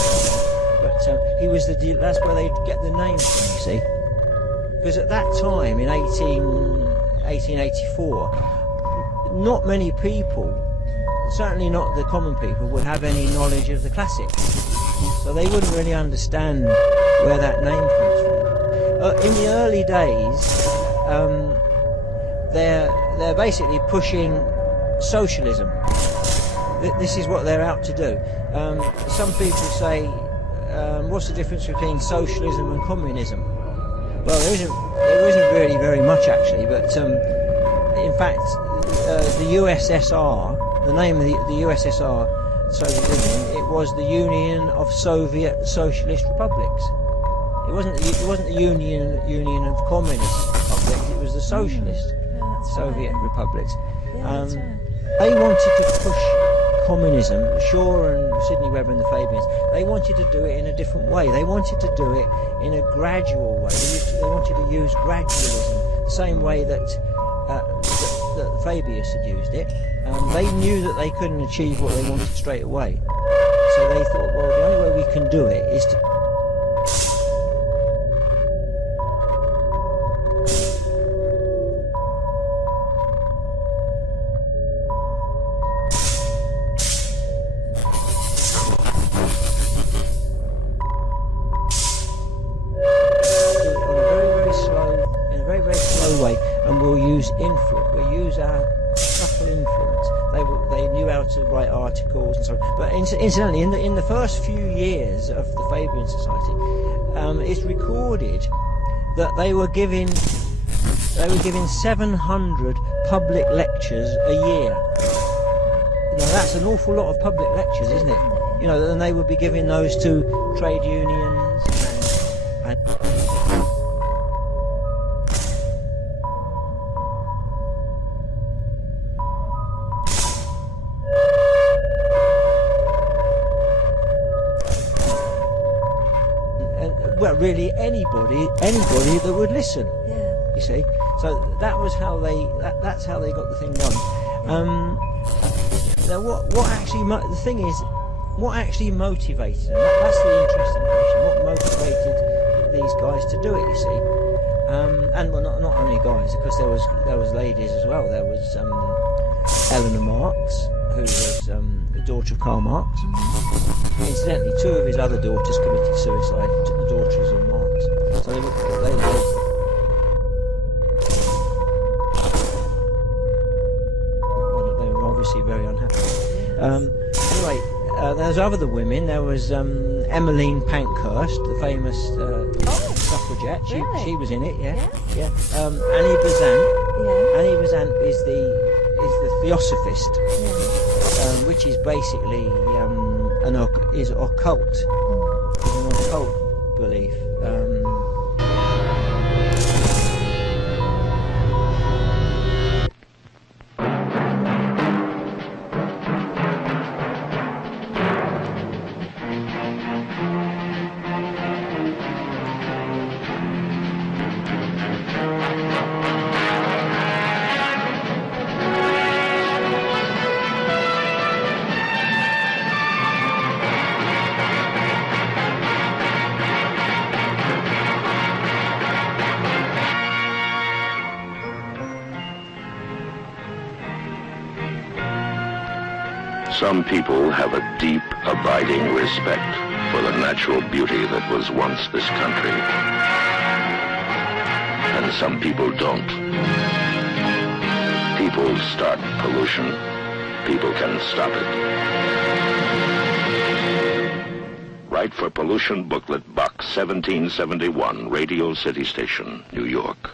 But that's where they get the name from, you see. Because at that time, in 1884, not many people, certainly not the common people, would have any knowledge of the classics. So they wouldn't really understand where that name comes from. In the early days, they're basically pushing socialism. This is what they're out to do. Some people say, what's the difference between socialism and communism? Well, there isn't really very much actually, but in fact, the USSR, the name of the USSR, Soviet Union, it was the Union of Soviet Socialist Republics. It wasn't the Union of Communist Republics. It was the Socialist Soviet Republics. They wanted to push communism. Shaw and Sidney Webber and the Fabians, they wanted to do it in a different way. They wanted to do it in a gradual way. They wanted to use gradualism, the same way that the Fabians had used it. They knew that they couldn't achieve what they wanted straight away. So they thought, well, the only way we can do it is to influence. We'll use our subtle influence. They knew how to write articles and so on. But incidentally, in the first few years of the Fabian Society, it's recorded that they were giving 700 public lectures a year. That's an awful lot of public lectures, isn't it? And they would be giving those to trade unions and really anybody that would listen. Yeah. You see, so that was how that's how they got the thing done. Now, what actually the thing is, what actually motivated them? That's the interesting question. What motivated these guys to do it? You see, and well, not only guys, because there was ladies as well. There was Eleanor Marx, who was the daughter of Karl Marx. Incidentally, two of his other daughters committed suicide, the daughters of Marx. So they were obviously very unhappy. Anyway, there's other women. There was Emmeline Pankhurst, the famous suffragette. She was in it, yeah. Annie Besant. Yeah. Annie Besant is the Theosophist, which is basically is occult. Is an occult belief. Some people have a deep, abiding respect for the natural beauty that was once this country. And some people don't. People start pollution. People can stop it. Write for Pollution Booklet Box 1771, Radio City Station, New York.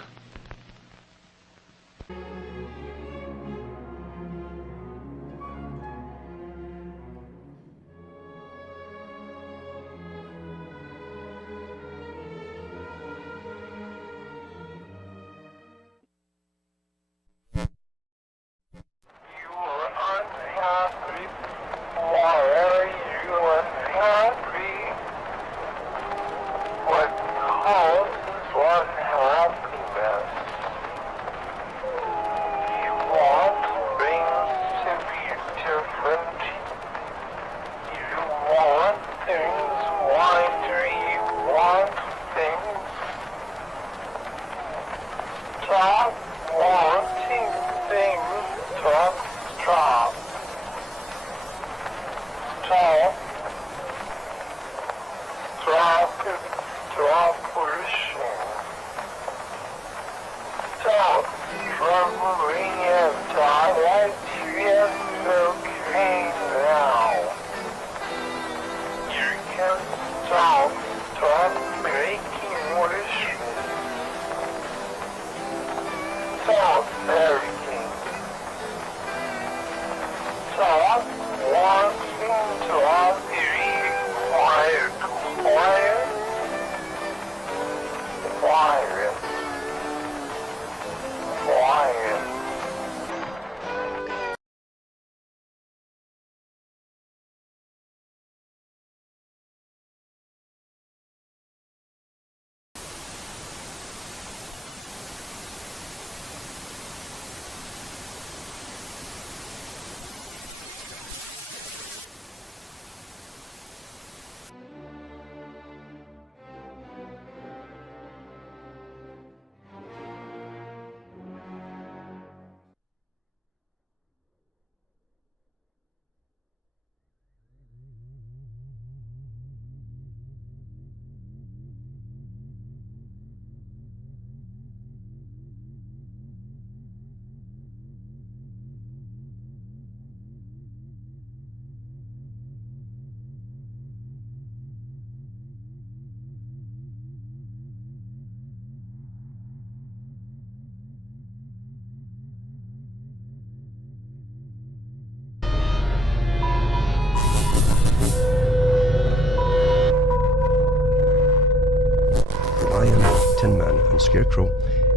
Scarecrow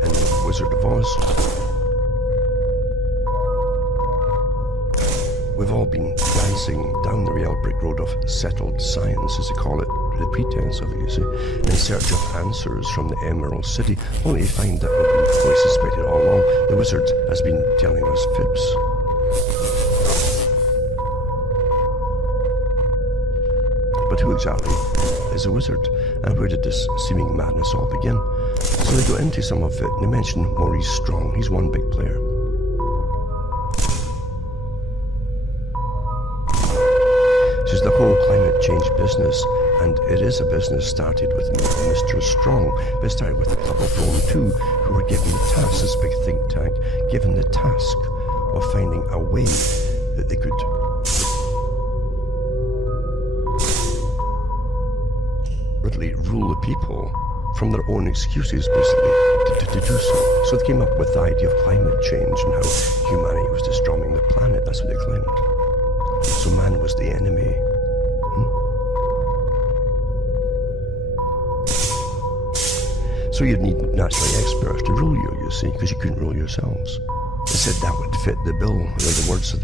and the Wizard of Oz. We've all been dancing down the real brick road of settled science, as they call it, the pretense of it, you see, in search of answers from the Emerald City, only to find that we've been fully suspected all along. The Wizard has been telling us fibs. But who exactly is a wizard, and where did this seeming madness all begin? So they go into some of it, and they mention Maurice Strong. He's one big player. This is the whole climate change business, and it is a business started with Mr. Strong, but it started with the Club of Rome too, who were given the task, this big think tank, given the task of finding a way that they could really rule the people from their own excuses, basically, to do so. So they came up with the idea of climate change and how humanity was destroying the planet. That's what they claimed. So man was the enemy. So you'd need naturally experts to rule you see, because you couldn't rule yourselves. They said that would fit the bill, the words of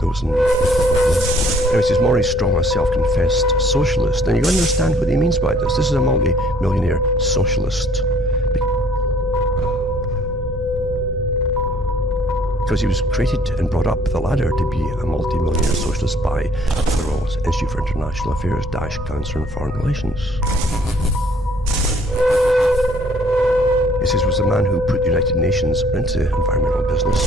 those in Anyway, it says Maurice Strong, a self-confessed socialist. And you understand what he means by this. This is a multi-millionaire socialist. Because he was created and brought up the ladder to be a multi-millionaire socialist by the Royal Institute for International Affairs / Council on Foreign Relations. He says was the man who put the United Nations into environmental business.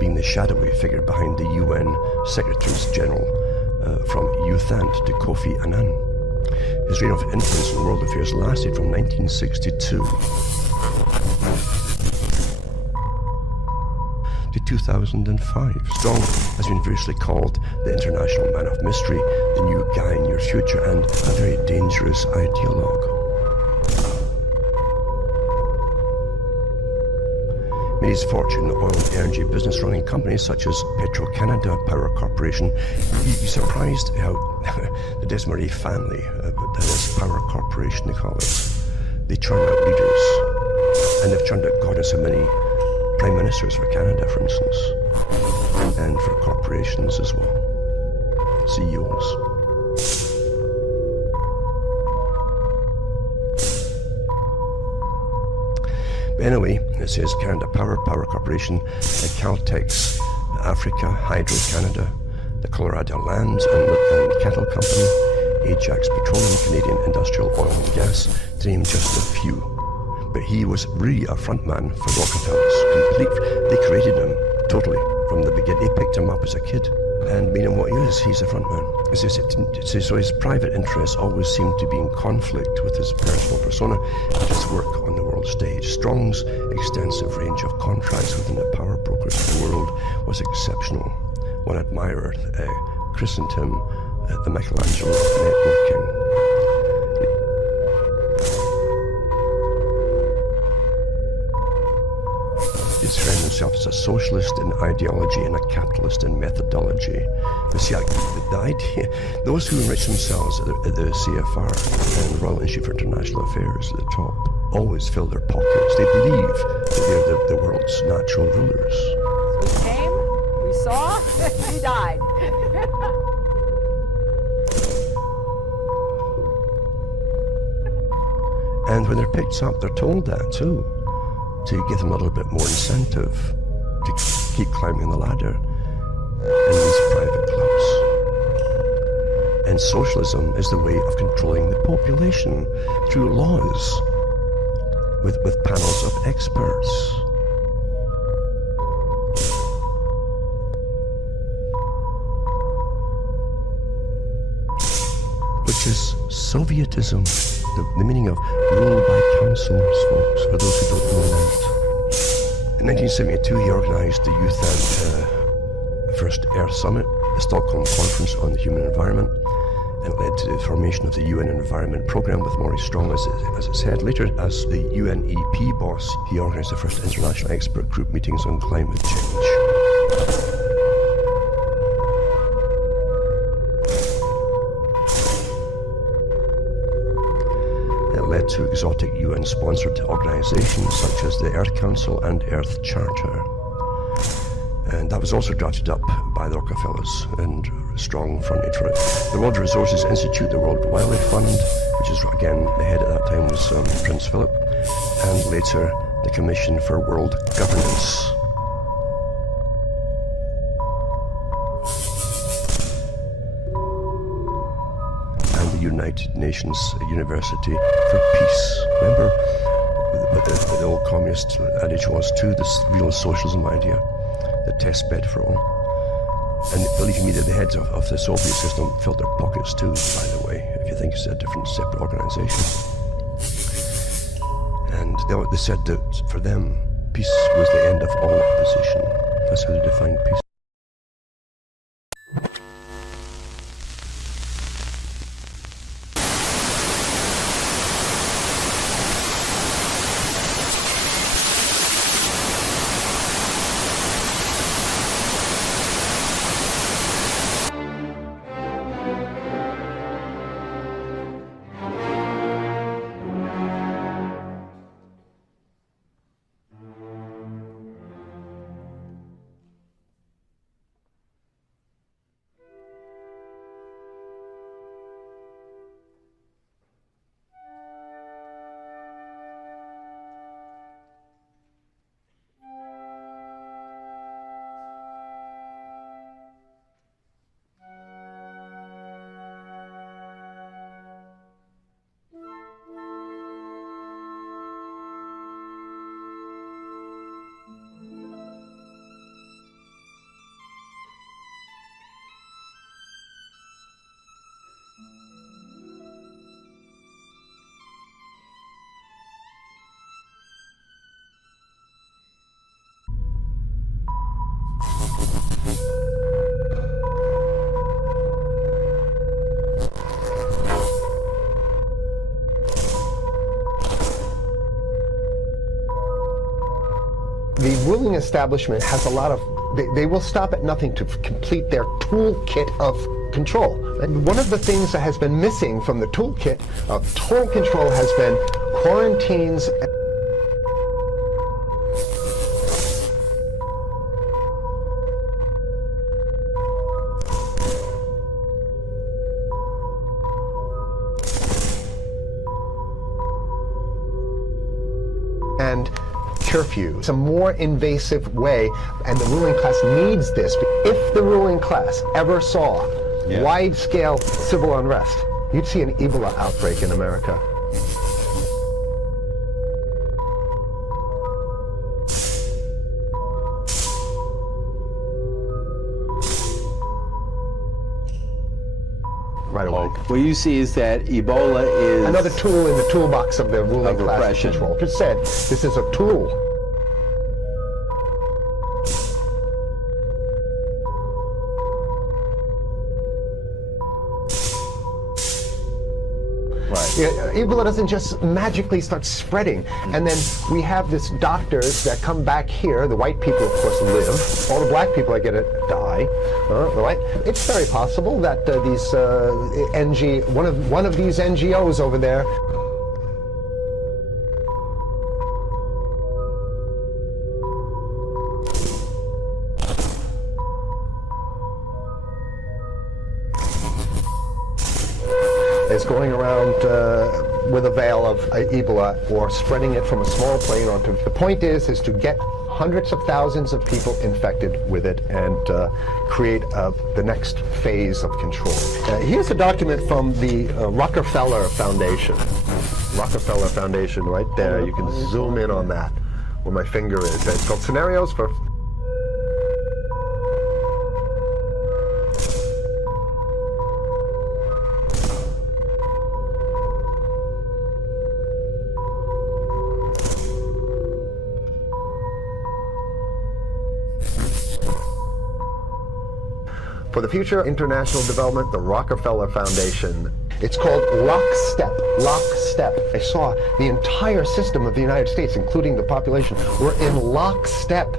being the shadowy figure behind the UN Secretaries General from Youthant to Kofi Annan. His reign of influence in world affairs lasted from 1962 to 2005. Strong has been variously called the international man of mystery, the new guy in your future, and a very dangerous ideologue. Made his fortune in the oil and energy business, running companies such as Petro-Canada Power Corporation. You'd be surprised how the Desmarais family, that is Power Corporation they call it, they churn out leaders. And they've churned out God knows how many prime ministers for Canada, for instance, and for corporations as well, CEOs. But anyway, it says Canada Power Corporation, Caltex Africa, Hydro Canada, the Colorado Lands and Cattle Company, Ajax Petroleum, Canadian Industrial Oil and Gas, to name just a few. But he was really a frontman for Rockefellers. They created him totally from the beginning. They picked him up as a kid and made him what he is. He's a frontman. So his private interests always seemed to be in conflict with his personal persona and his work on the world stage. Strong's extensive range of contracts within the power brokers of the world was exceptional. One admirer christened him the Michelangelo of networking. He described himself as a socialist in ideology and a capitalist in methodology. You see, the idea, those who enrich themselves at the CFR and the Royal Institute for International Affairs at the top always fill their pockets. They believe that they're the world's natural rulers. We came, we saw, we died. And when they're picked up, they're told that too, to give them a little bit more incentive to keep climbing the ladder in these private clubs. And socialism is the way of controlling the population through laws with panels of experts. Which is Sovietism, the meaning of rule by councils, folks, for those who don't know that. In 1972, he organized the Youthant First Earth Summit, the Stockholm Conference on the Human Environment, and it led to the formation of the UN Environment Programme with Maurice Strong as its head. Later, as the UNEP boss, he organized the first international expert group meetings on climate change. Led to exotic UN-sponsored organizations such as the Earth Council and Earth Charter. And that was also drafted up by the Rockefellers, and Strong fronted for it. The World Resources Institute, the World Wildlife Fund, which is, again, the head at that time was Prince Philip, and later the Commission for World Governance. United Nations University for Peace. Remember what the old communist adage was too, this real socialism idea, the test bed for all. And believe me, the heads of the Soviet system filled their pockets too, by the way, if you think it's a different separate organization. And they said that for them, peace was the end of all opposition. That's how they defined peace. ruling establishment has a lot of, they will stop at nothing to complete their toolkit of control. And one of the things that has been missing from the toolkit of total control has been quarantines. And curfew. It's a more invasive way, and the ruling class needs this. If the ruling class ever saw wide-scale civil unrest, you'd see an Ebola outbreak in America. Right away. What you see is that Ebola is another tool in the toolbox of the ruling class repression. control. Just said, this is a tool. Ebola doesn't just magically start spreading. And then we have this doctors that come back here. The white people, of course, live. All the black people, I get it, die. Right? It's very possible that these one of these NGOs over there. Is going around with a veil of Ebola or spreading it from a small plane onto. The point is to get hundreds of thousands of people infected with it and create the next phase of control. Here's a document from the Rockefeller Foundation. Rockefeller Foundation right there. You can zoom in on that where my finger is. It's called Scenarios for For the Future International Development, the Rockefeller Foundation. It's called Lockstep. Lockstep. I saw the entire system of the United States, including the population, were in lockstep.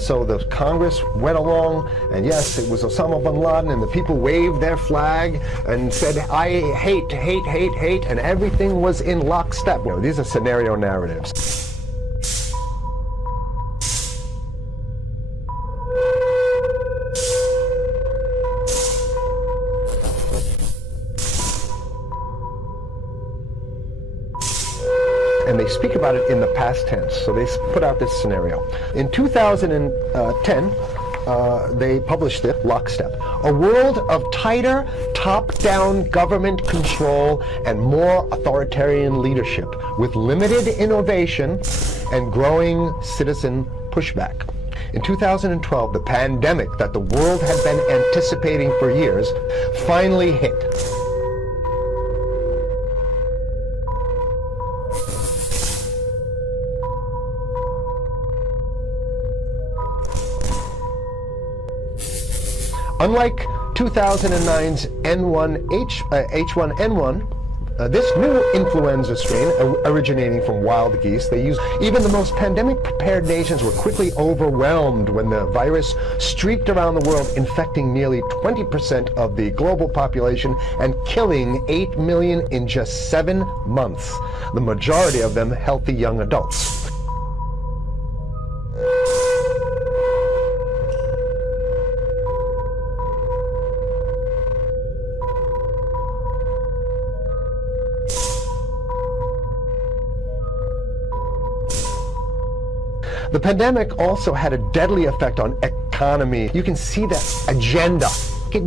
So the Congress went along, and yes, it was Osama bin Laden, and the people waved their flag and said, I hate, hate, hate, hate, and everything was in lockstep. You know, these are scenario narratives. And they speak about it in the past tense. So they put out this scenario. In 2010, they published it, Lockstep. A world of tighter, top-down government control and more authoritarian leadership with limited innovation and growing citizen pushback. In 2012, the pandemic that the world had been anticipating for years finally hit. Unlike 2009's H1N1, this new influenza strain originating from wild geese, they use even the most pandemic-prepared nations were quickly overwhelmed when the virus streaked around the world, infecting nearly 20% of the global population and killing 8 million in just 7 months, the majority of them healthy young adults. The pandemic also had a deadly effect on economy. You can see that agenda,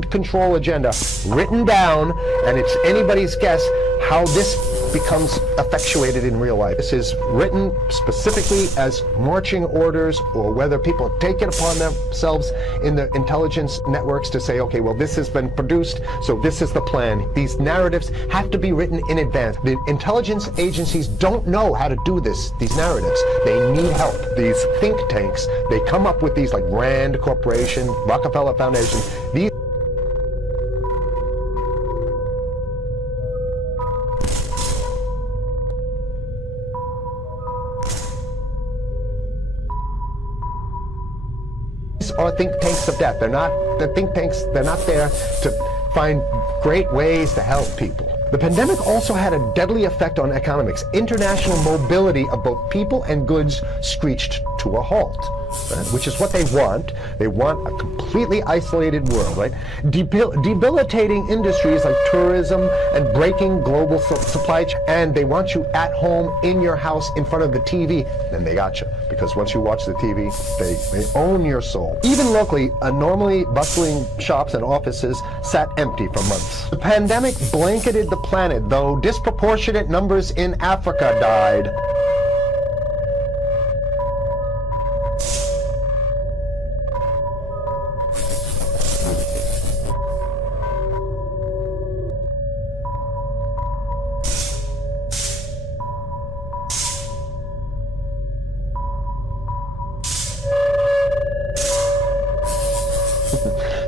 control agenda, written down, and it's anybody's guess how this becomes effectuated in real life. This is written specifically as marching orders, or whether people take it upon themselves in the intelligence networks to say, okay, well, this has been produced, so this is the plan. These narratives have to be written in advance. The intelligence agencies don't know how to do this, these narratives. They need help. These think tanks, they come up with these like Rand Corporation, Rockefeller Foundation. These are think tanks of death. They're not the think tanks. They're not there to find great ways to help people. The pandemic also had a deadly effect on economics. International mobility of both people and goods screeched to a halt, right? Which is what they want. They want a completely isolated world, right? Debilitating industries like tourism and breaking global supply chain, and they want you at home in your house in front of the TV. Then they got you, because once you watch the TV, they own your soul. Even locally, normally bustling shops and offices sat empty for months. The pandemic blanketed the planet, though disproportionate numbers in Africa died.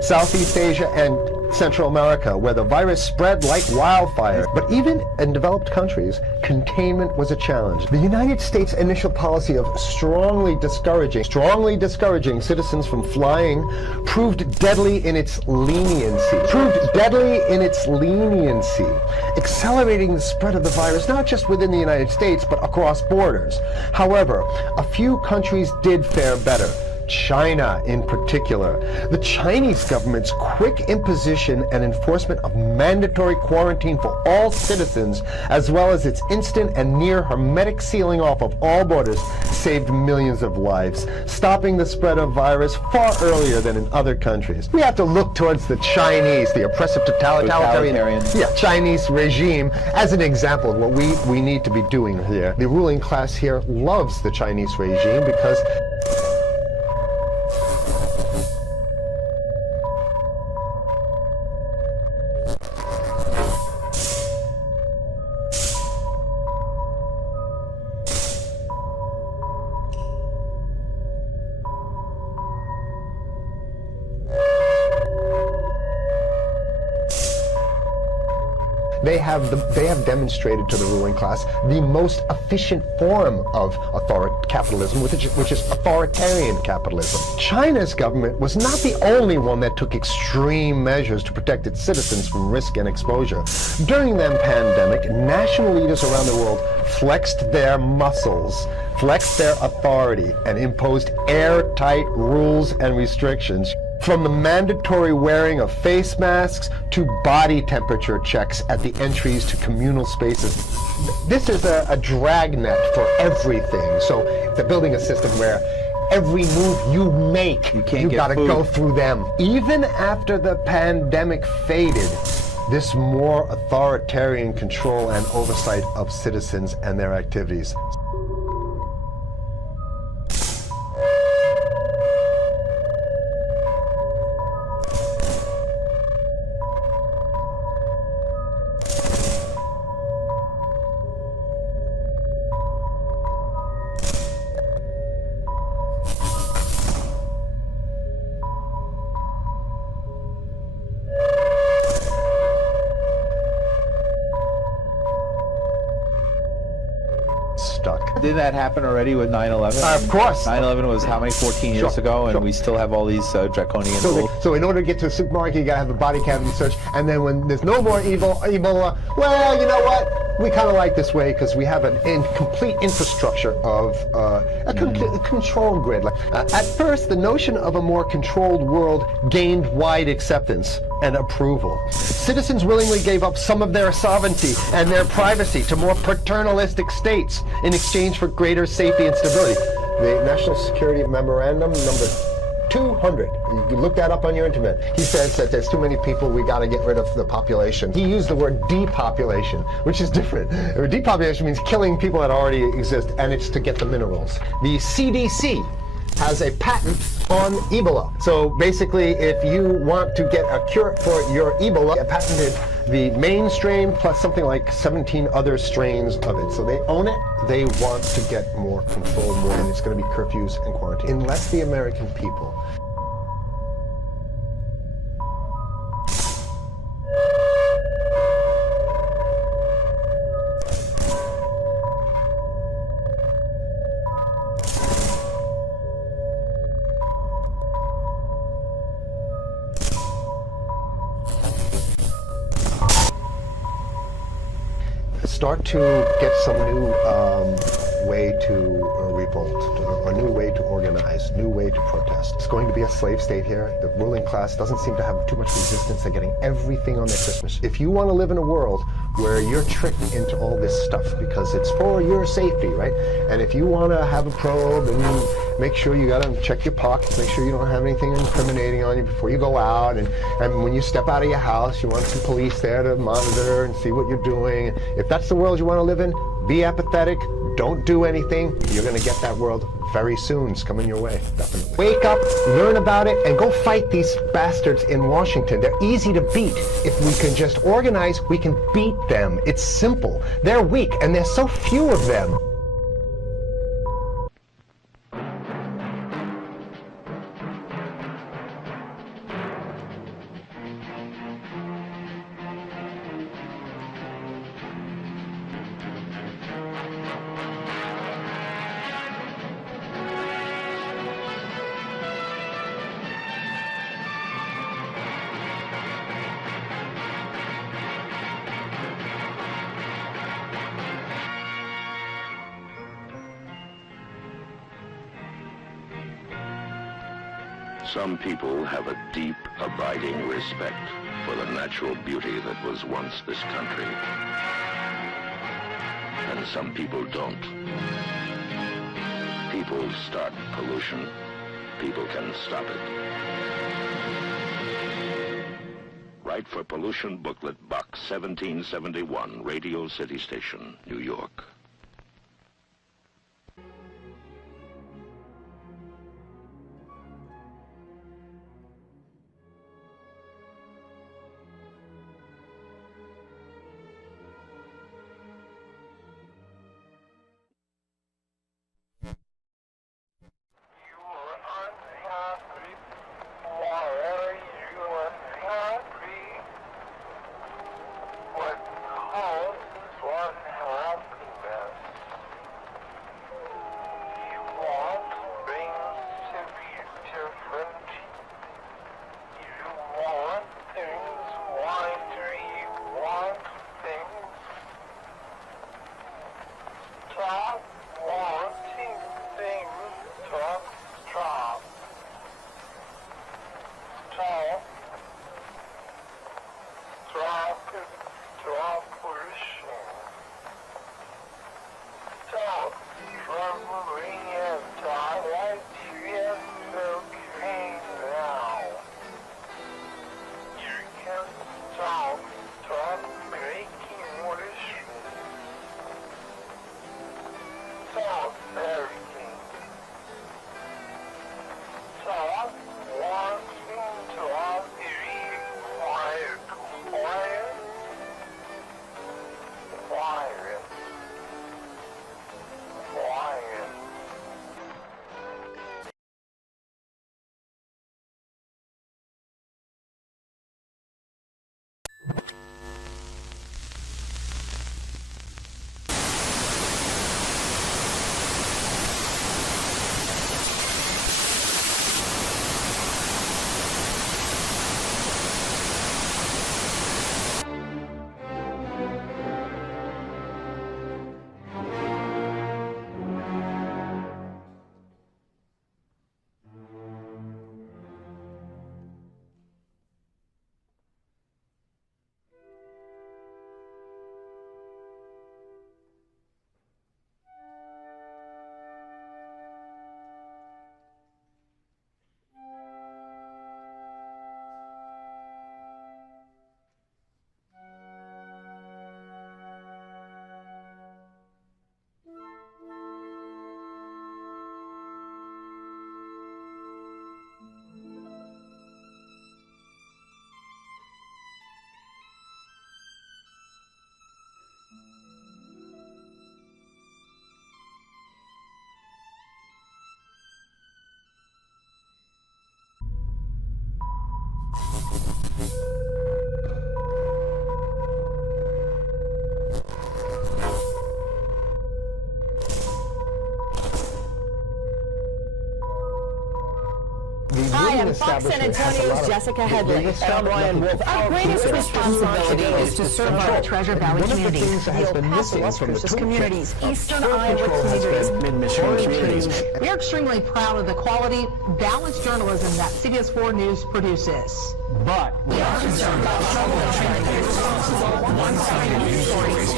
Southeast Asia and Central America, where the virus spread like wildfire. But even in developed countries, containment was a challenge. The United States' initial policy of strongly discouraging citizens from flying proved deadly in its leniency. Accelerating the spread of the virus, not just within the United States, but across borders. However, a few countries did fare better. China in particular. The Chinese government's quick imposition and enforcement of mandatory quarantine for all citizens, as well as its instant and near hermetic sealing off of all borders, saved millions of lives, stopping the spread of virus far earlier than in other countries. We have to look towards the Chinese, the oppressive totalitarian Chinese regime, as an example of what we need to be doing here. The ruling class here loves the Chinese regime because they have demonstrated to the ruling class the most efficient form of capitalism, which is authoritarian capitalism. China's government was not the only one that took extreme measures to protect its citizens from risk and exposure. During the pandemic, national leaders around the world flexed their muscles, flexed their authority, and imposed airtight rules and restrictions. From the mandatory wearing of face masks to body temperature checks at the entries to communal spaces. This is a dragnet for everything. So they're building a system where every move you make, you gotta go through them. Even after the pandemic faded, this more authoritarian control and oversight of citizens and their activities. Didn't that happen already with 9/11? Of course. 9/11 was how many, 14 years ago, and we still have all these draconian rules. So in order to get to a supermarket, you gotta have a body cavity search, and then when there's no more Ebola, well, you know what? We kind of like this way because we have a complete infrastructure of a control grid. At first, the notion of a more controlled world gained wide acceptance and approval. Citizens willingly gave up some of their sovereignty and their privacy to more paternalistic states in exchange for greater safety and stability. The National Security Memorandum number 200. You can look that up on your internet. He says that there's too many people, we got to get rid of the population. He used the word depopulation, which is different. Depopulation means killing people that already exist, and it's to get the minerals. The CDC has a patent on Ebola. So basically, if you want to get a cure for your Ebola, patented the main strain plus something like 17 other strains of it. So they own it. They want to get more control, and it's going to be curfews and quarantine. Unless the American people start to get some new way to revolt, a new way to organize, new way to protest. It's going to be a slave state here. The ruling class doesn't seem to have too much resistance. They're getting everything on their Christmas. If you want to live in a world where you're tricked into all this stuff because it's for your safety, right? And if you want to have a probe and you make sure you got to check your pockets, make sure you don't have anything incriminating on you before you go out, and when you step out of your house, you want some police there to monitor and see what you're doing. If that's the world you want to live in, be apathetic, don't do anything. You're going to get that world very soon. It's coming your way, definitely. Wake up, learn about it, and go fight these bastards in Washington. They're easy to beat. If we can just organize, we can beat them. It's simple. They're weak, and there's so few of them. Some people have a deep, abiding respect for the natural beauty that was once this country. And some people don't. People start pollution. People can stop it. Write for Pollution Booklet Box 1771, Radio City Station, New York. am Fox San Antonio's Jessica Headley. And I'm Ryan Wolf. Our greatest responsibility is to serve our Treasure Valley community, the El Paso, Las Cruces communities, Eastern Iowa communities, Mid-Michigan communities. We are extremely proud of the quality, balanced journalism that CBS 4 News produces. But we are concerned about trouble and irresponsible, one-sided news stories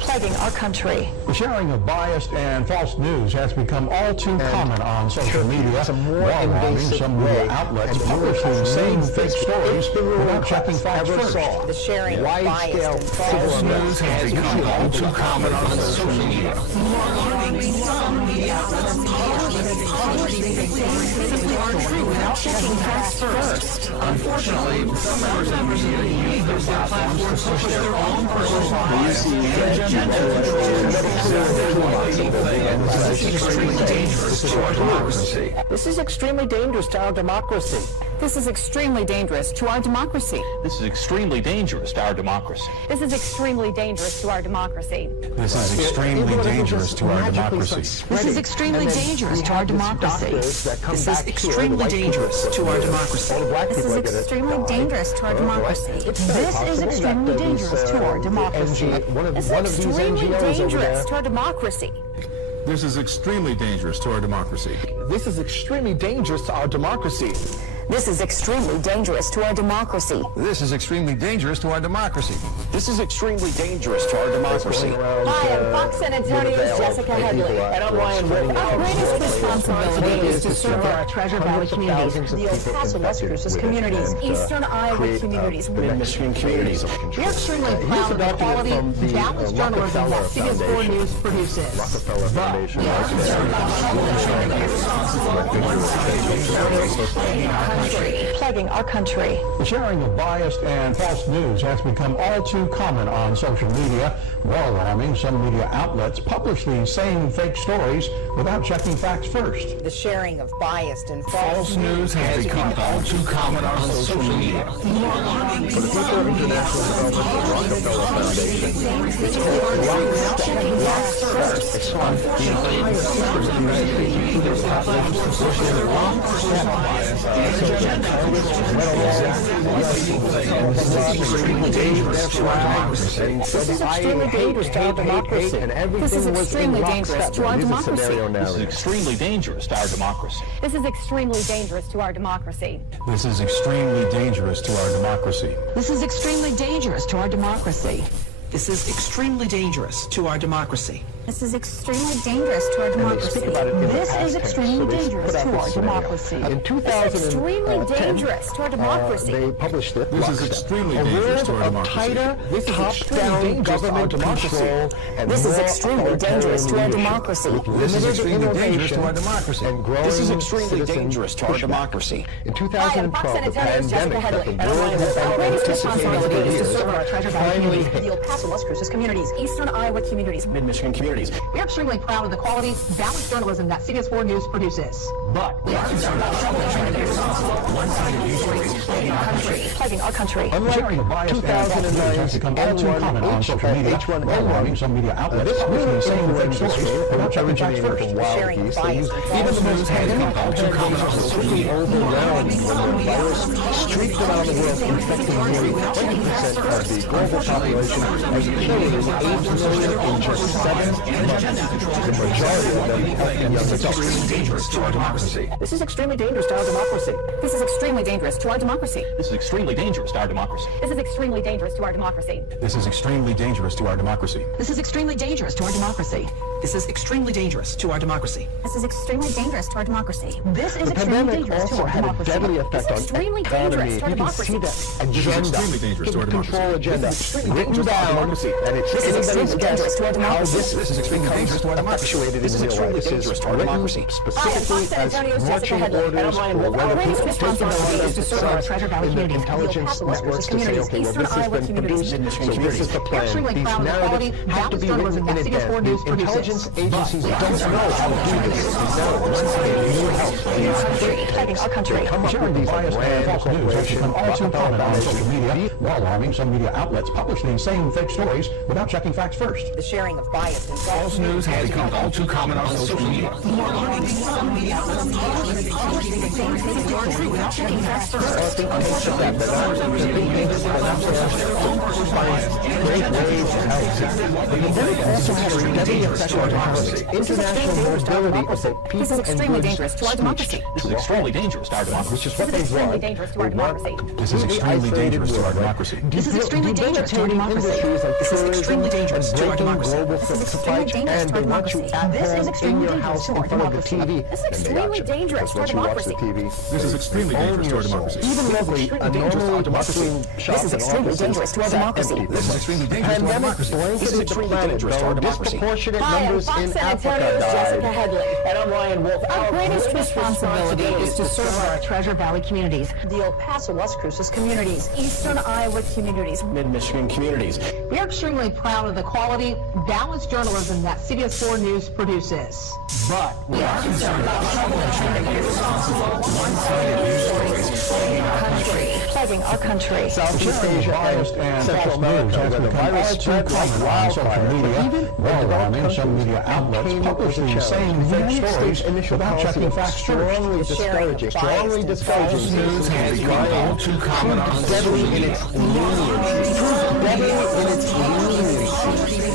plaguing our country. The sharing of biased and false news has become all too common on social media. While having some media outlets publish the same fake stories without checking facts first. The sharing of biased and false news has become all too common on social media. More alarming, some media outlets publish fake stories without checking facts first. Unfortunately, some members of the media use their platforms to push their own personal bias and agenda This is extremely dangerous to our democracy. This is extremely dangerous to our democracy. This is extremely dangerous to our democracy. This is extremely dangerous to our democracy. This is extremely dangerous to our democracy. This is extremely dangerous to our democracy. This is extremely dangerous to our democracy. This is extremely dangerous to our democracy. This is extremely dangerous to our democracy. This is extremely dangerous to our democracy. This is extremely dangerous to our democracy. This is extremely dangerous to our democracy. This is extremely dangerous to our democracy. This is extremely dangerous to our democracy. This is extremely dangerous to our democracy. Hi, I'm Fox San Antonio's Jessica Headley. And I'm Ryan Wolf. Our greatest responsibility is to serve our Treasure Valley communities, the El Paso, Las Cruces communities, Eastern Iowa communities, Mid-Michigan communities. We are extremely proud of the quality, balanced journalism that CBS 4 News produces. Rockefeller Foundation. Plaguing our country. The sharing of biased and false news has become all too common on social media. While having some media outlets publish the same fake stories without checking facts first. The sharing of biased and false news has become all too common on social media. For the People International Rockefeller Foundation. This is extremely dangerous to our democracy. This is extremely dangerous to our democracy. This is extremely dangerous to our democracy. This is extremely dangerous to our democracy. This is extremely dangerous to our democracy. This is extremely dangerous to our democracy. This is extremely dangerous to our democracy. This is extremely dangerous to our democracy. This is extremely dangerous to our democracy. In 2010, dangerous to our democracy. They published it. This is extremely dangerous to our democracy. Tighter, top-down government control, and this is extremely dangerous to our democracy. This is extremely dangerous to our democracy. And growing this is extremely dangerous to our democracy. In 2012, the pandemic that the world has been anticipating for years finally hit. The El Paso, Las Cruces communities, Eastern Iowa communities, Mid-Michigan communities. We are extremely proud of the quality, balanced journalism that CBS 4 News produces. But we are concerned about trouble and trying to be responsible. One-sided news stories plaguing our country. Unlike 2009 has become all too common on social media. While having some media outlets publishing the same fake stories without checking facts first. Even the most handheld all too common on social media. Overwhelmed when the virus streaked around the world, infecting nearly 20% of the global population and killing 8 million in just 7 months. The majority of them healthy young adults. Dangerous to our democracy. This is extremely dangerous to our democracy. This is extremely dangerous to our democracy. This is extremely dangerous to our democracy. This is extremely dangerous to our democracy. This is extremely dangerous to our democracy. This is extremely dangerous to our democracy. This is extremely dangerous to our democracy. This is extremely dangerous to our democracy. This is The extremely pandemic dangerous to also our had a democracy. deadly effect on extremely economy. dangerous to our You can see democracy. that agenda, extremely dangerous to our control agenda, written dangerous to our down, democracy. and it's This is anybody's extremely guess dangerous to our how democracy. this is extremely dangerous to our democracy. effectuated This is in real life. extremely This is dangerous to our written democracy. specifically as marching orders for whether people take the is to serve our Treasure Valley in the communities, intelligence the El Paso, networks Las to say, Cruces okay, well, communities, this has been Eastern Iowa produced, communities, so this is the plan. extremely These proud of the quality, narratives have to balanced be written journalism in that CBS 4 News advance. The intelligence intelligence agencies don't know how to do this. Protecting our country. Sharing these biased and false news has become all too common on social media. While alarming, some media outlets publish the insane fake stories without checking facts first. The sharing of biased and False news has become all too common on social media. More alarming, some media outlets publish the same fake stories without checking facts first. International mobility of the people This is extremely dangerous to our democracy. This is extremely dangerous to our democracy. Which is what they Extremely want. dangerous to our democracy. This is extremely dangerous to our democracy. This is extremely dangerous to our democracy. This is extremely dangerous to our democracy. Global This is supply extremely chain, dangerous and to our they want you democracy. at This is home in extremely your dangerous house to in our front of the democracy. TV. This is extremely dangerous to our democracy. This is extremely dangerous to our democracy. Even locally, a normal bustling shop This is extremely dangerous to our democracy. This is extremely dangerous to our democracy. This is extremely dangerous to our democracy. Disproportionate Hi, I'm numbers Fox in San Africa Antonio's Jessica died. Headley. And I'm Ryan Wolf. Our greatest responsibility is to serve our Treasure Valley communities, the El Paso Las Cruces communities, Eastern Iowa communities, Mid-Michigan communities. We are extremely proud of the quality, balanced journalism that CBS4 News produces. But We are concerned about trouble and sharing irresponsible, one-sided news stories Plaguing our country. Southeast Asia Biased and false news has become all too common on social media. While alarming, some media outlets publish the same fake stories without checking facts first. strongly discouraging. False news has become all too common on social media.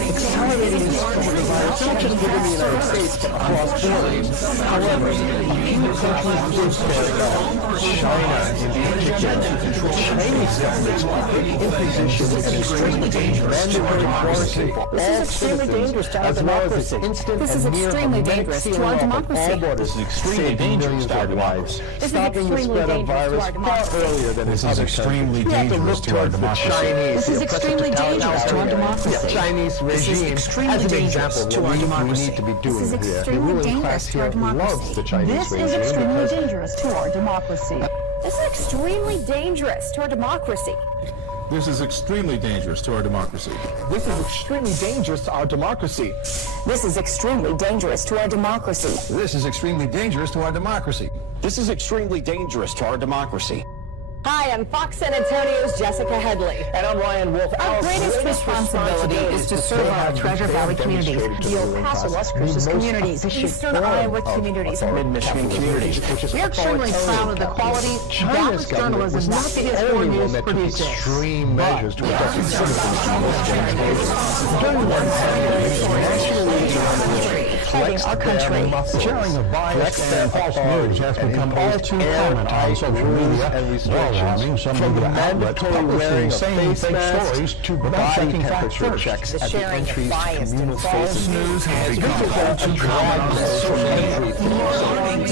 Accelerating this coronavirus, not just within the United States, but across borders. However, a few countries did start China in particular. Chinese governments are in position with extremely dangerous mandatory quarantine for all citizens, as well as the instant This is and near extremely dangerous to our democracy. all borders. This is extremely dangerous to our democracy. This is Stopping the extremely spread of dangerous to virus our far democracy. earlier than This in is other extremely countries. We have to dangerous look to our towards the democracy. Chinese. This is the extremely dangerous to our democracy. The Chinese regime extremely as an dangerous example to of our what we democracy. need to be doing This is here. The extremely ruling dangerous class to our here democracy. loves the Chinese This regime is extremely because dangerous to our democracy. This is extremely dangerous to our democracy. This is extremely dangerous to our democracy. this is extremely dangerous to our democracy. This is extremely dangerous to our democracy. This is extremely dangerous to our democracy. This is extremely dangerous to our democracy. Hi, I'm Fox San Antonio's Jessica Headley. And I'm Ryan Wolf. Our greatest responsibility is to serve our Treasure Valley communities, the El Paso Las Cruces communities, Eastern Iowa communities, Mid-Michigan communities. We are extremely proud of the quality, balanced journalism that CBS4 News produces. Extreme measures to protect its citizens from during one Plaguing our country. Sharing of biased and false news has become all too common on social media. While alarming, some media outlets publish the insane fake stories without checking facts first. The sharing of biased and false News has become all too common on social media.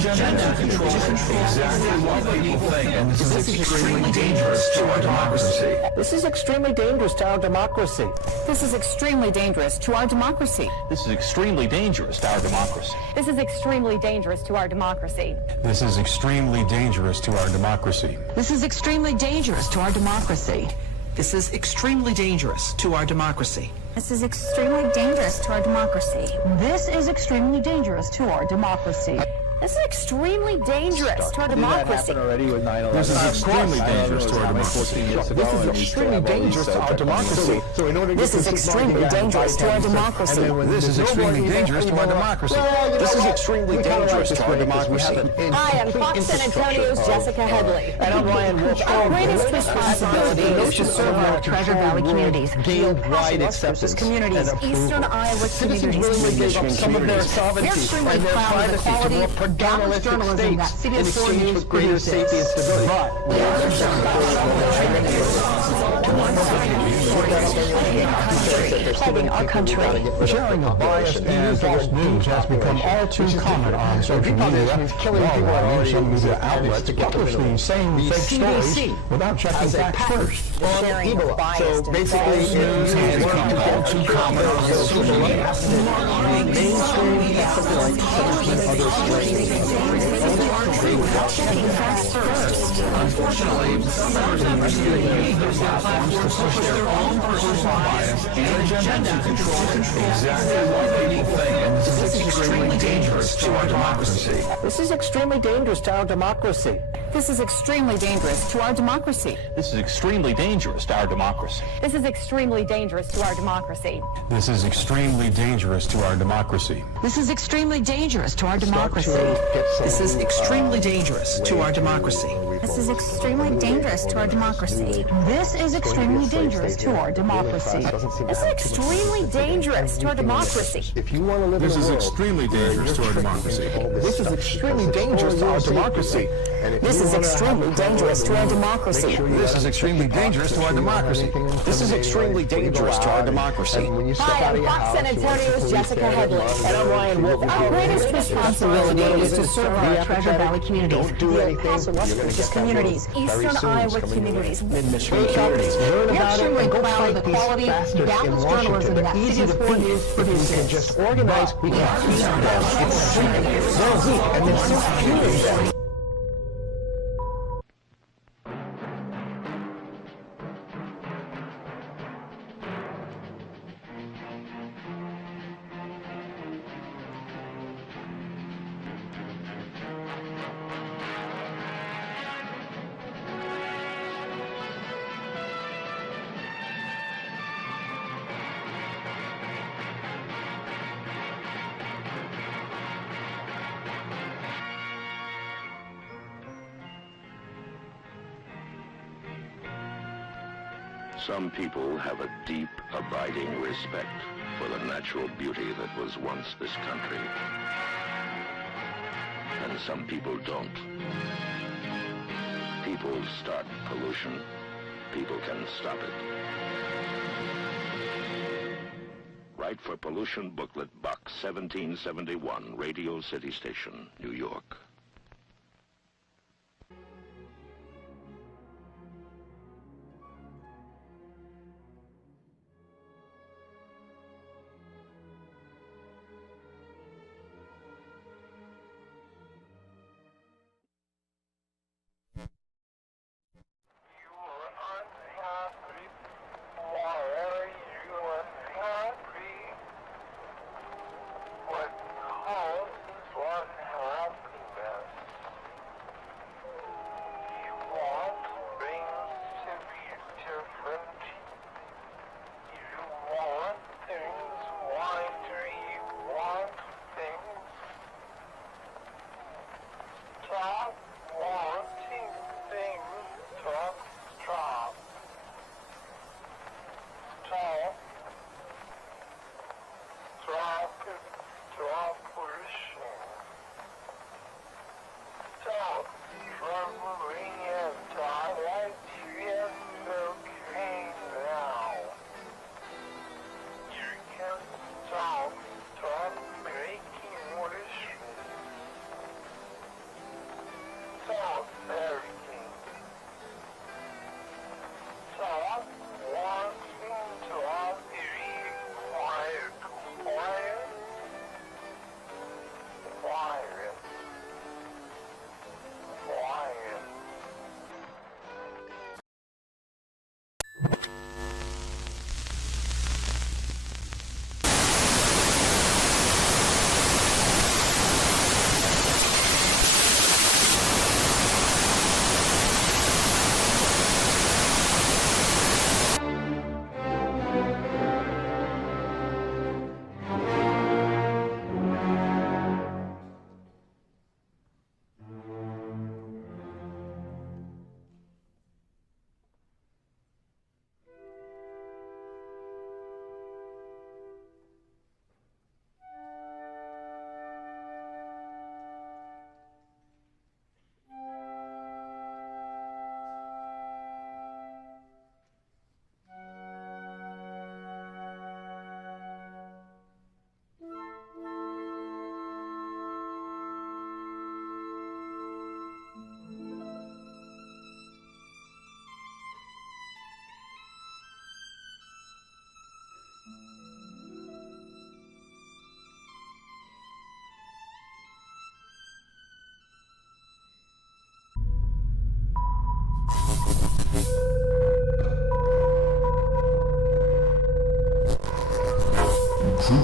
Agenda control exactly what people think, and this is extremely dangerous to our democracy. This is extremely dangerous to our democracy. This is extremely dangerous to our democracy. This is extremely dangerous to our democracy. This is extremely dangerous to our democracy. This is extremely dangerous to our democracy. This is extremely dangerous to our democracy. This is extremely dangerous to our democracy. This is extremely dangerous to our democracy. This is extremely dangerous to our democracy. This is extremely dangerous to our democracy. already with 9/11. This is extremely dangerous to our democracy. This is extremely dangerous to our democracy. So in order to This is extremely dangerous to our democracy. This is extremely dangerous to our democracy. This is extremely dangerous to our democracy. Hi, I'm Fox San Antonio's Jessica Headley. And I'm Ryan Wolf. Our greatest responsibility is to serve our Treasure Valley communities, the El Paso Las Cruces communities, Eastern Iowa Citizens communities. willingly gave up some of their sovereignty We're extremely and their proud of the privacy to quality, more balanced predominant journalism states that in CBS4 exchange News for greater produces. safety and stability. plaguing our country. Sharing of biased and false news has become all too common on social media. Allowing some media outlets to publish these same fake stories without checking facts first. So basically, news has become all too common on social media. Mainstream Unfortunately, some members of the community use those platforms to push their own personal bias and agenda to control exactly anything, and this is extremely dangerous to our democracy. This is extremely dangerous to our democracy. This is extremely dangerous to our democracy. This is extremely dangerous to our democracy. This is extremely dangerous to our democracy. This is extremely dangerous to our democracy. This is extremely dangerous to our democracy. This is extremely dangerous to our democracy. This is extremely dangerous to our democracy. This is extremely dangerous to our democracy. This is extremely dangerous to our democracy. If you want to live in a world, extremely dangerous to our democracy. this is extremely dangerous to our democracy. This is extremely dangerous to our democracy. This is extremely dangerous to our democracy. This is extremely dangerous to our democracy. Hi, I'm Fox San Antonio's Jessica Headley. And I'm Ryan Wolf. Our greatest responsibility is to serve our Treasure Valley communities. Don't do anything. Communities, Eastern Iowa communities, Mid-Michigan communities. Learn about it and go fight these bastards in Washington. They're easy to beat if we can just organize. We can beat them. They're weak, and they're so few. Some people have a deep, abiding respect for the natural beauty that was once this country. And some people don't. People start pollution. People can stop it. Write for Pollution Booklet Box 1771, Radio City Station, New York.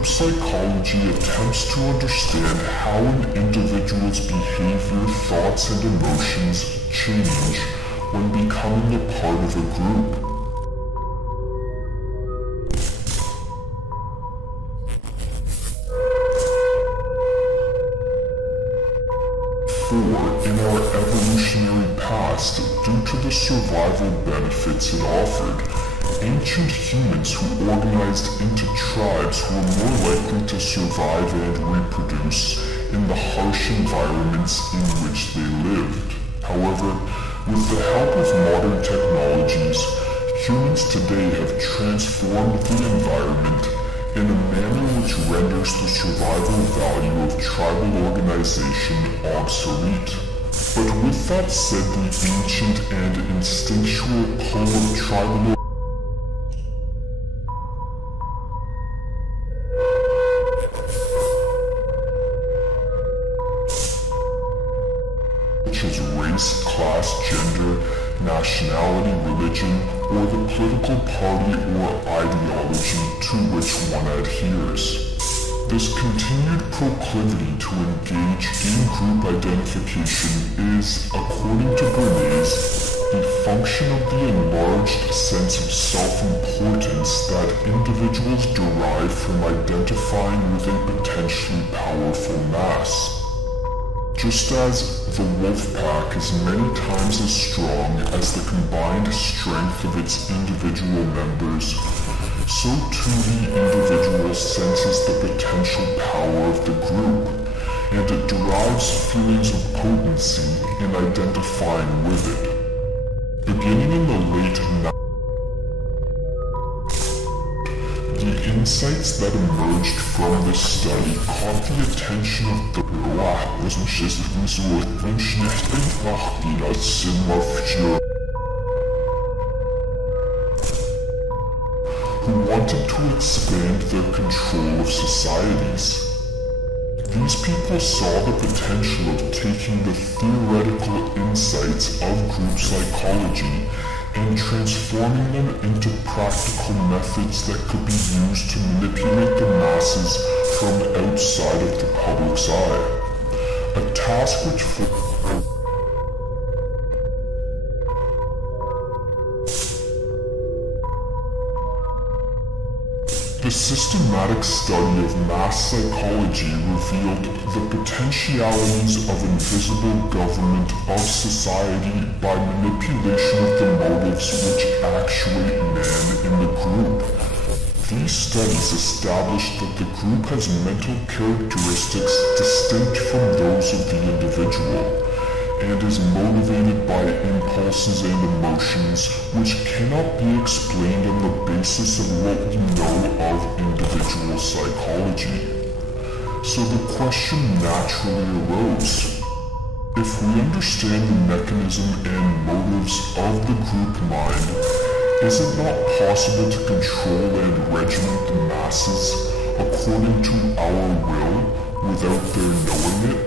psychology attempts to understand how an individual's behavior, thoughts, and emotions change when becoming a part of a group. In our evolutionary past, due to the survival benefits it offered, ancient humans who organized into tribes were more likely to survive and reproduce in the harsh environments in which they lived. However, with the help of modern technologies, humans today have transformed the environment in a manner which renders the survival value of tribal organization obsolete. But with that said, the ancient and instinctual pull of tribal such as race, class, gender, nationality, religion, or the political party or ideology to which one adheres. This continued proclivity to engage in group identification is, according to BENZ, the function of the enlarged sense of self-importance that individuals derive from identifying with a potentially powerful mass. Just as the wolf pack is many times as strong as the combined strength of its individual members, so too the individual senses the potential power of the group, and it derives feelings of potency in identifying with it. Beginning in the late 90s, the insights that emerged from this study caught the attention of the who wanted to expand their control of societies. These people saw the potential of taking the theoretical insights of group psychology and transforming them into practical methods that could be used to manipulate the masses from outside of the public's eye. A task which the systematic study of mass psychology revealed the potentialities of invisible government of society by manipulation of the motives which actuate man in the group. These studies established that the group has mental characteristics distinct from those of the individual, and is motivated by impulses and emotions which cannot be explained on the basis of what we know of individual psychology. So the question naturally arose: if we understand the mechanism and motives of the group mind, is it not possible to control and regiment the masses according to our will without their knowing it?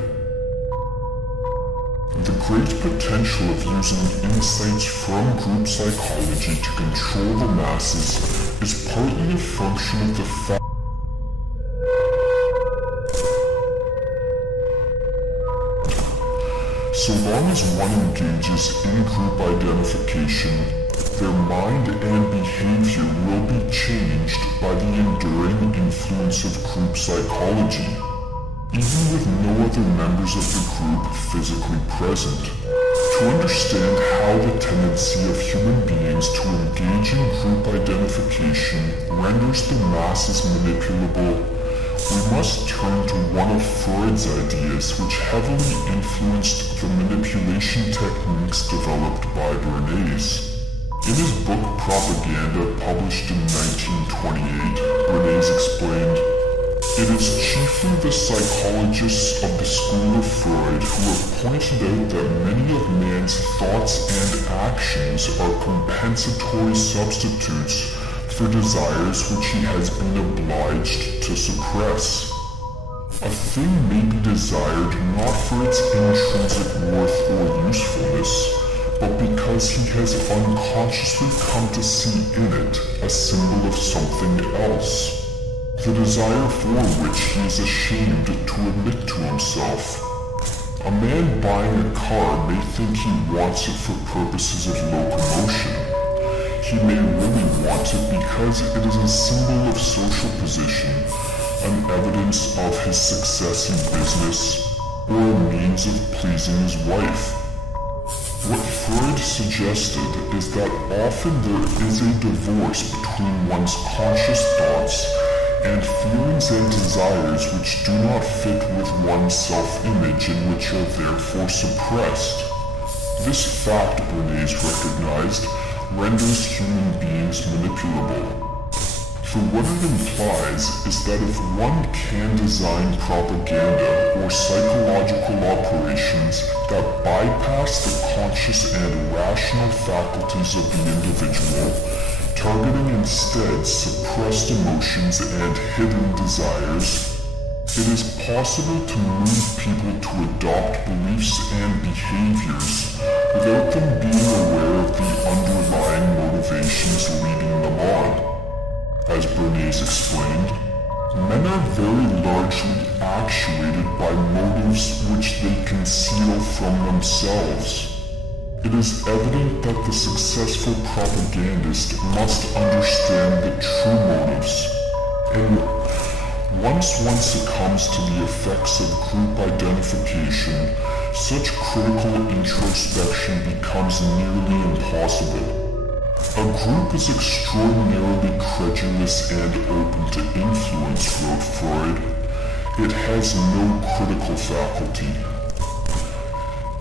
The great potential of using insights from group psychology to control the masses is partly a function of the fact so long as one engages in group identification, their mind and behavior will be changed by the enduring influence of group psychology, even with no other members of the group physically present. To understand how the tendency of human beings to engage in group identification renders the masses manipulable, we must turn to one of Freud's ideas which heavily influenced the manipulation techniques developed by BENZ. In his book Propaganda, published in 1928, BENZ explained, "It is chiefly the psychologists of the school of Freud who have pointed out that many of man's thoughts and actions are compensatory substitutes for desires which he has been obliged to suppress. A thing may be desired not for its intrinsic worth or usefulness, but because he has unconsciously come to see in it a symbol of something else. the desire for which he is ashamed to admit to himself. A man buying a car may think he wants it for purposes of locomotion. He may really want it because it is a symbol of social position, an evidence of his success in business, or a means of pleasing his wife. What Freud suggested is that often there is a divorce between one's conscious thoughts and feelings and desires which do not fit with one's self-image and which are therefore suppressed. This fact, Bernays recognized, renders human beings manipulable. For what it implies is that if one can design propaganda or psychological operations that bypass the conscious and rational faculties of the individual, targeting instead suppressed emotions and hidden desires, it is possible to move people to adopt beliefs and behaviors without them being aware of the underlying motivations leading them on. As Bernays explained, men are very largely actuated by motives which they conceal from themselves. It is evident that the successful propagandist must understand the true motives, and once one succumbs to the effects of group identification, such critical introspection becomes nearly impossible. A group is extraordinarily credulous and open to influence, wrote Freud. It has no critical faculty.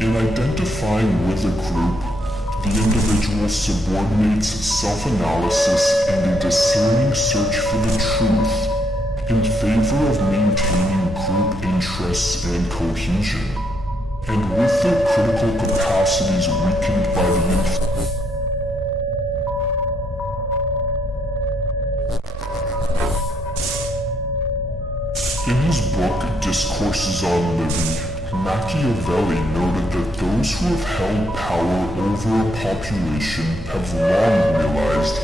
In identifying with a group, the individual subordinates self-analysis and a discerning search for the truth in favor of maintaining group interests and cohesion, and with their critical capacities weakened by the influence. In his book, Discourses on Living, Machiavelli noted that those who have held power over a population have long realized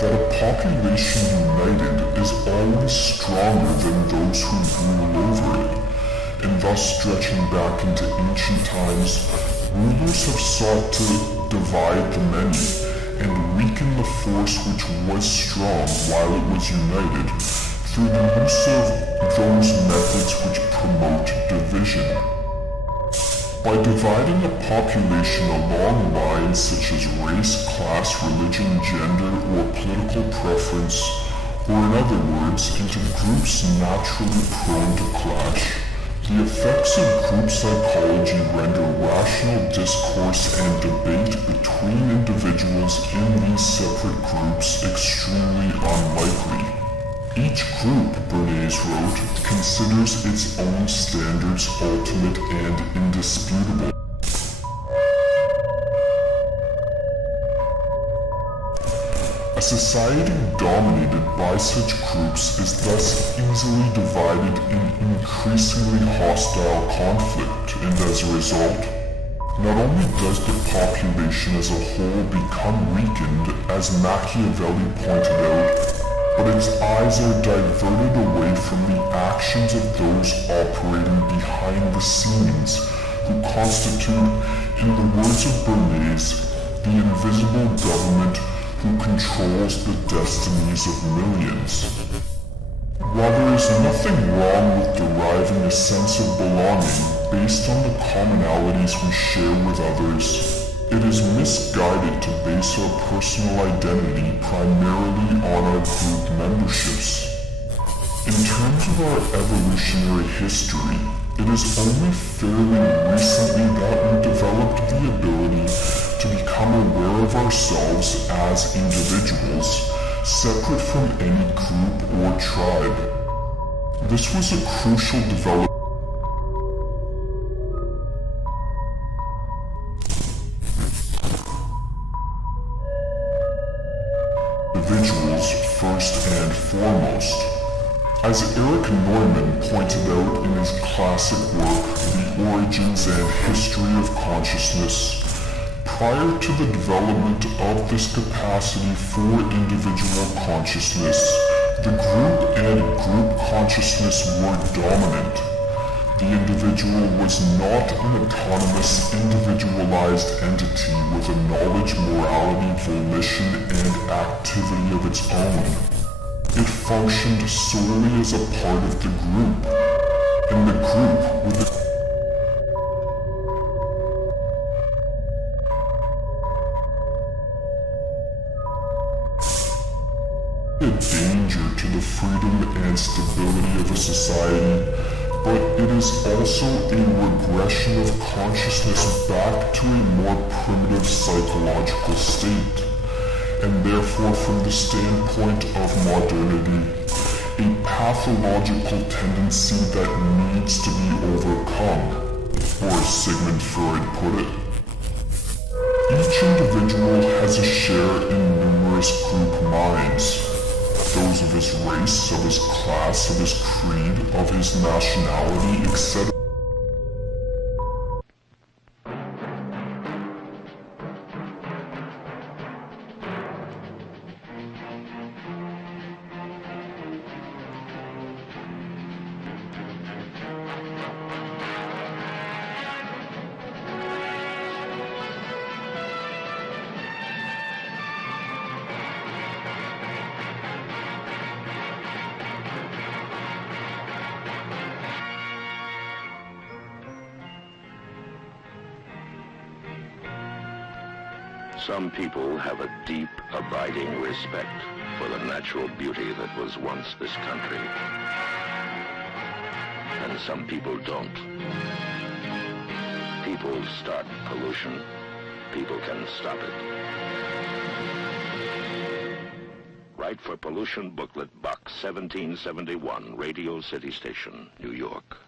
that a population united is always stronger than those who rule over it, and thus stretching back into ancient times, rulers have sought to divide the many and weaken the force which was strong while it was united through the use of those methods which promote division. By dividing a population along lines such as race, class, religion, gender, or political preference, or in other words, into groups naturally prone to clash, the effects of group psychology render rational discourse and debate between individuals in these separate groups extremely unlikely. Each group, Bernays wrote, considers its own standards ultimate and indisputable. A society dominated by such groups is thus easily divided in increasingly hostile conflict, and as a result, not only does the population as a whole become weakened, as Machiavelli pointed out, but its eyes are diverted away from the actions of those operating behind the scenes, who constitute, in the words of Bernays, the invisible government who controls the destinies of millions. While there is nothing wrong with deriving a sense of belonging based on the commonalities we share with others, it is misguided to base our personal identity primarily on our group memberships. In terms of our evolutionary history, it is only fairly recently that we developed the ability to become aware of ourselves as individuals, separate from any group or tribe. This was a crucial development. Individuals first and foremost. As Erich Neumann pointed out in his classic work, The Origins and History of Consciousness, prior to the development of this capacity for individual consciousness, The group and group consciousness were dominant. The individual was not an autonomous, individualized entity with a knowledge, morality, volition, and activity of its own. It functioned solely as a part of the group, and the group were the danger to the freedom and stability of a society, but it is also a regression of consciousness back to a more primitive psychological state, and therefore from the standpoint of modernity, a pathological tendency that needs to be overcome, or as Sigmund Freud put it. Each individual has a share in numerous group minds. Those of his race, of his class, of his creed, of his nationality, etc. Some people have a deep, abiding respect for the natural beauty that was once this country. And some people don't. People start pollution. People can stop it. Write for Pollution Booklet Box 1771, Radio City Station, New York.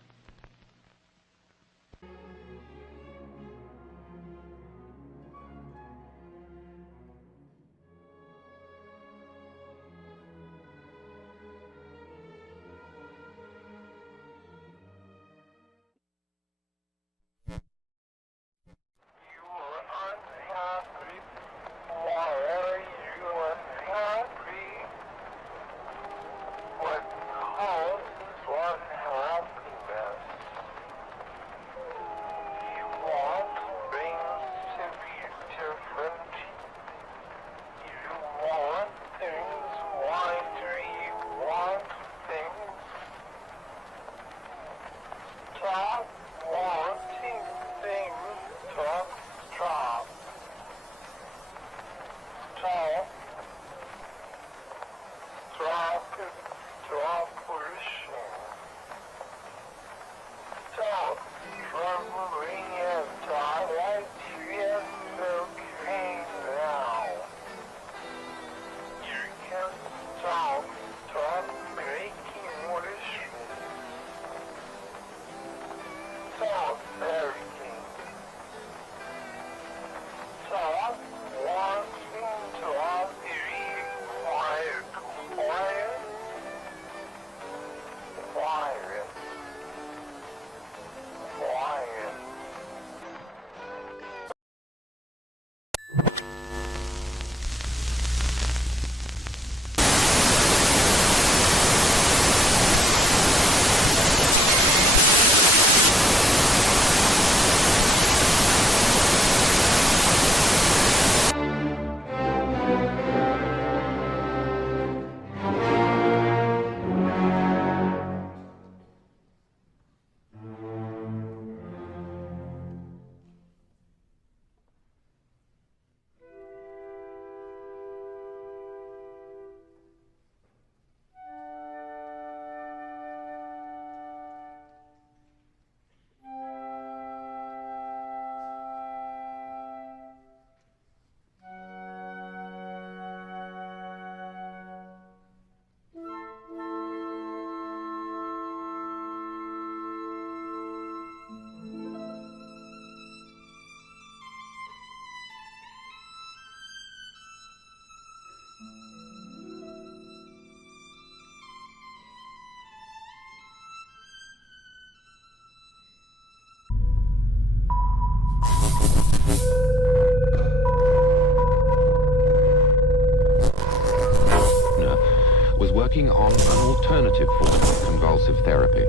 working on an alternative form of convulsive therapy.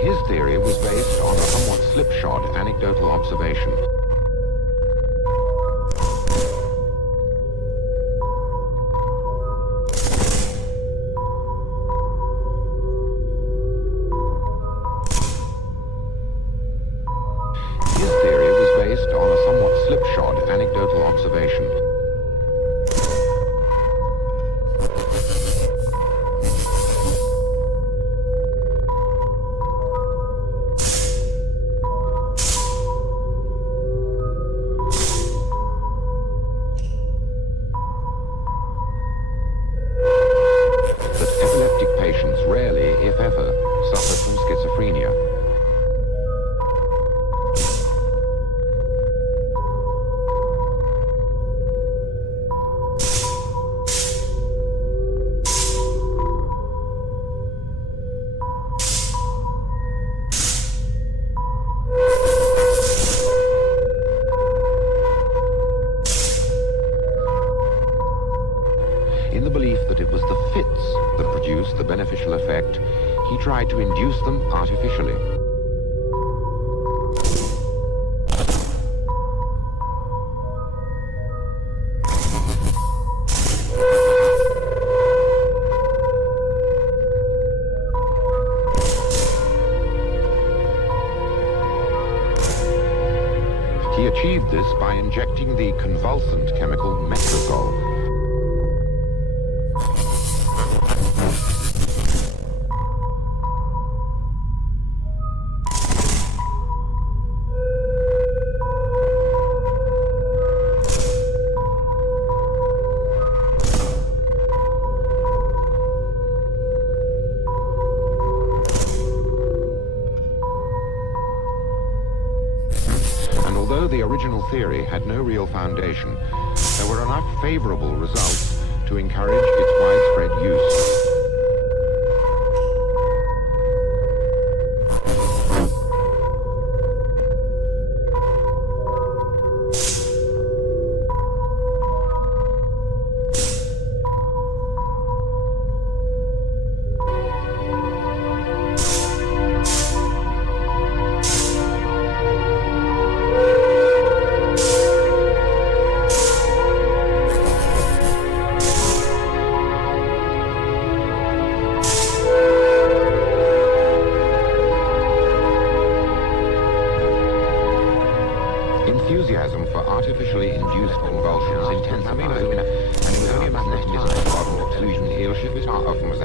His theory was based on a somewhat slipshod anecdotal observation. His theory was based on a somewhat slipshod anecdotal observation. That epileptic patients rarely, if ever, suffer from schizophrenia. In the belief that it was the fits that produced the beneficial effect, he tried to induce them artificially. He achieved this by injecting the convulsant chemical metrazole. And although the original theory had no real foundation, there were enough favorable results to encourage its widespread use. Enthusiasm for artificially induced convulsions intensified, and it was only a matter of time before delusion heel shift offen was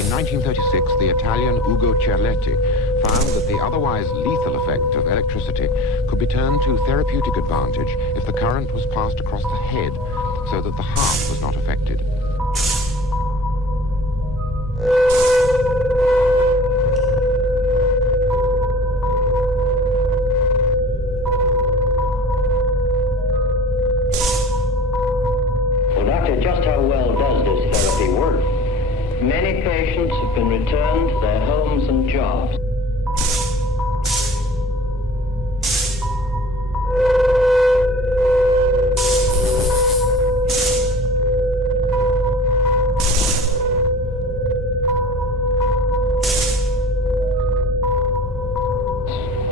In 1936, the Italian Ugo Cerletti found that the otherwise lethal effect of electricity could be turned to therapeutic advantage if the current was passed across the head, so that the heart was not affected. Well, Doctor, just how well does this therapy work? Many patients have been returned to their homes and jobs.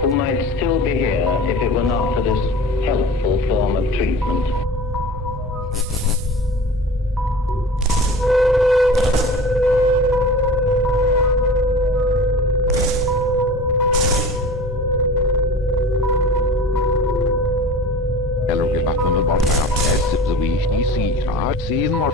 Who might still be here if it were not for this helpful form of treatment. the wish you see, I'd see more.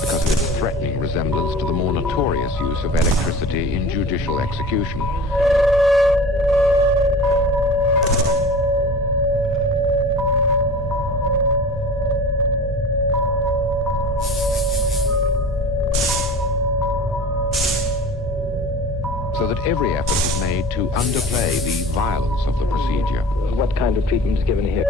Because of its threatening resemblance to the more notorious use of electricity in judicial execution. So that every effort is made to underplay the violence of the procedure. What kind of treatment is given here?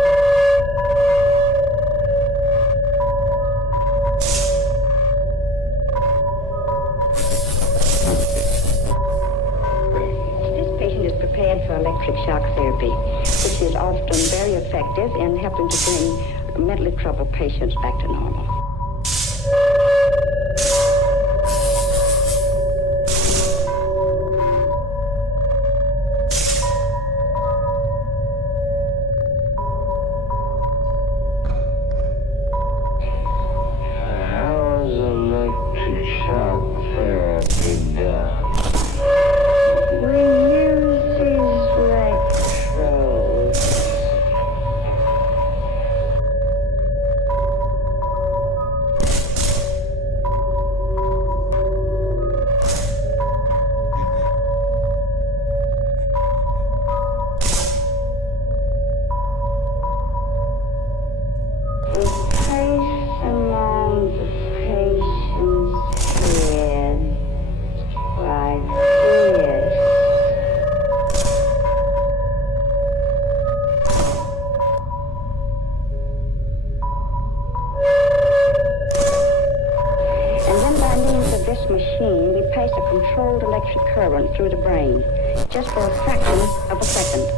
For electric shock therapy, which is often very effective in helping to bring mentally troubled patients back to normal. How is electric shock therapy done? Machine, we pass a controlled electric current through the brain, just for a fraction of a second.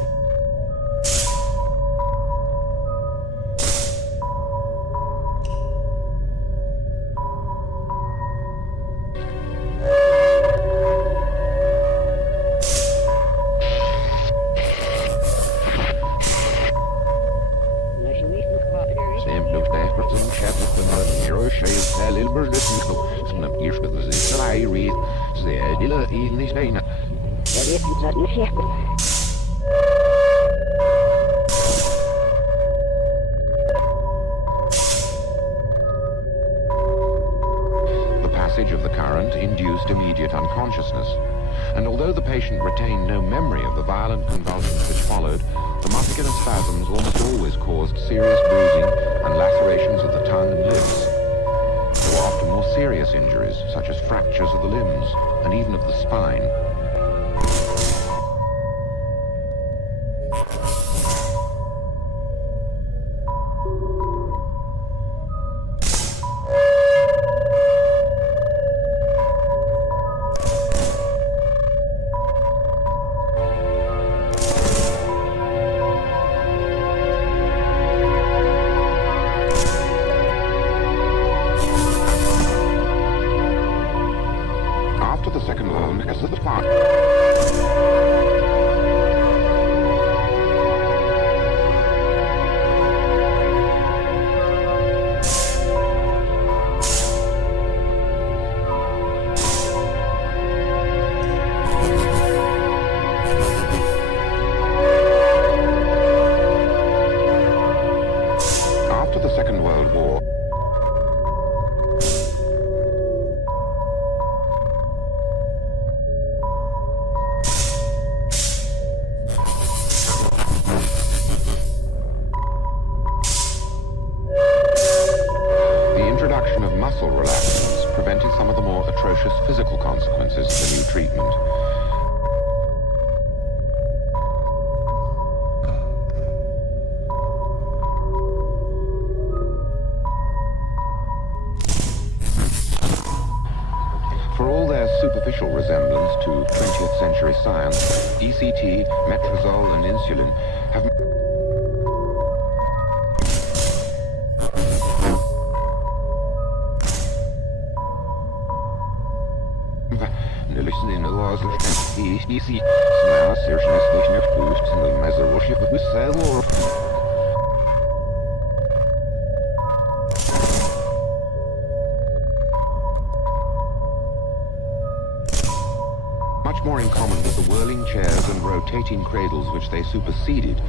The passage of the current induced immediate unconsciousness, and although the patient retained no memory of the violent convulsions which followed, the muscular spasms almost always caused serious bruising and lacerations of the tongue and lips. There were often more serious injuries, such as fractures of the limbs and even of the spine. Physical consequences of the new treatment. For all their superficial resemblance to 20th century science, ECT, metrazole and insulin have Much more in common with the whirling chairs and rotating cradles which they superseded,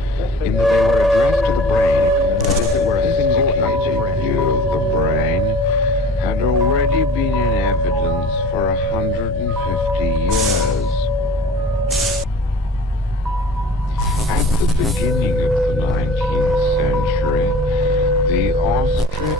in that they were addressed to the brain as if it were a syndicated view of the brain, had already been in evidence for 150 years. At the beginning of the 19th century, the Austrian...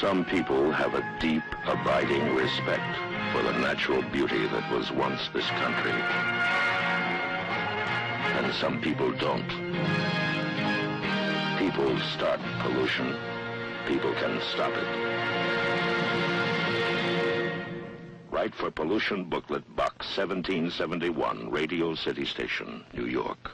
Some people have a deep, abiding respect for the natural beauty that was once this country. And some people don't. People start pollution. People can stop it. Write for Pollution Booklet, Box 1771, Radio City Station, New York.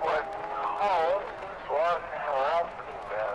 What causes what happened?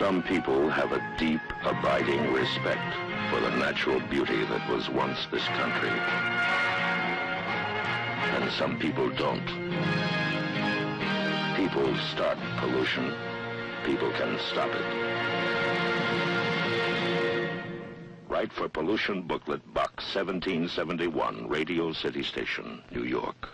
Some people have a deep, abiding respect for the natural beauty that was once this country. And some people don't. People start pollution. People can stop it. Write for Pollution Booklet, Box 1771, Radio City Station, New York.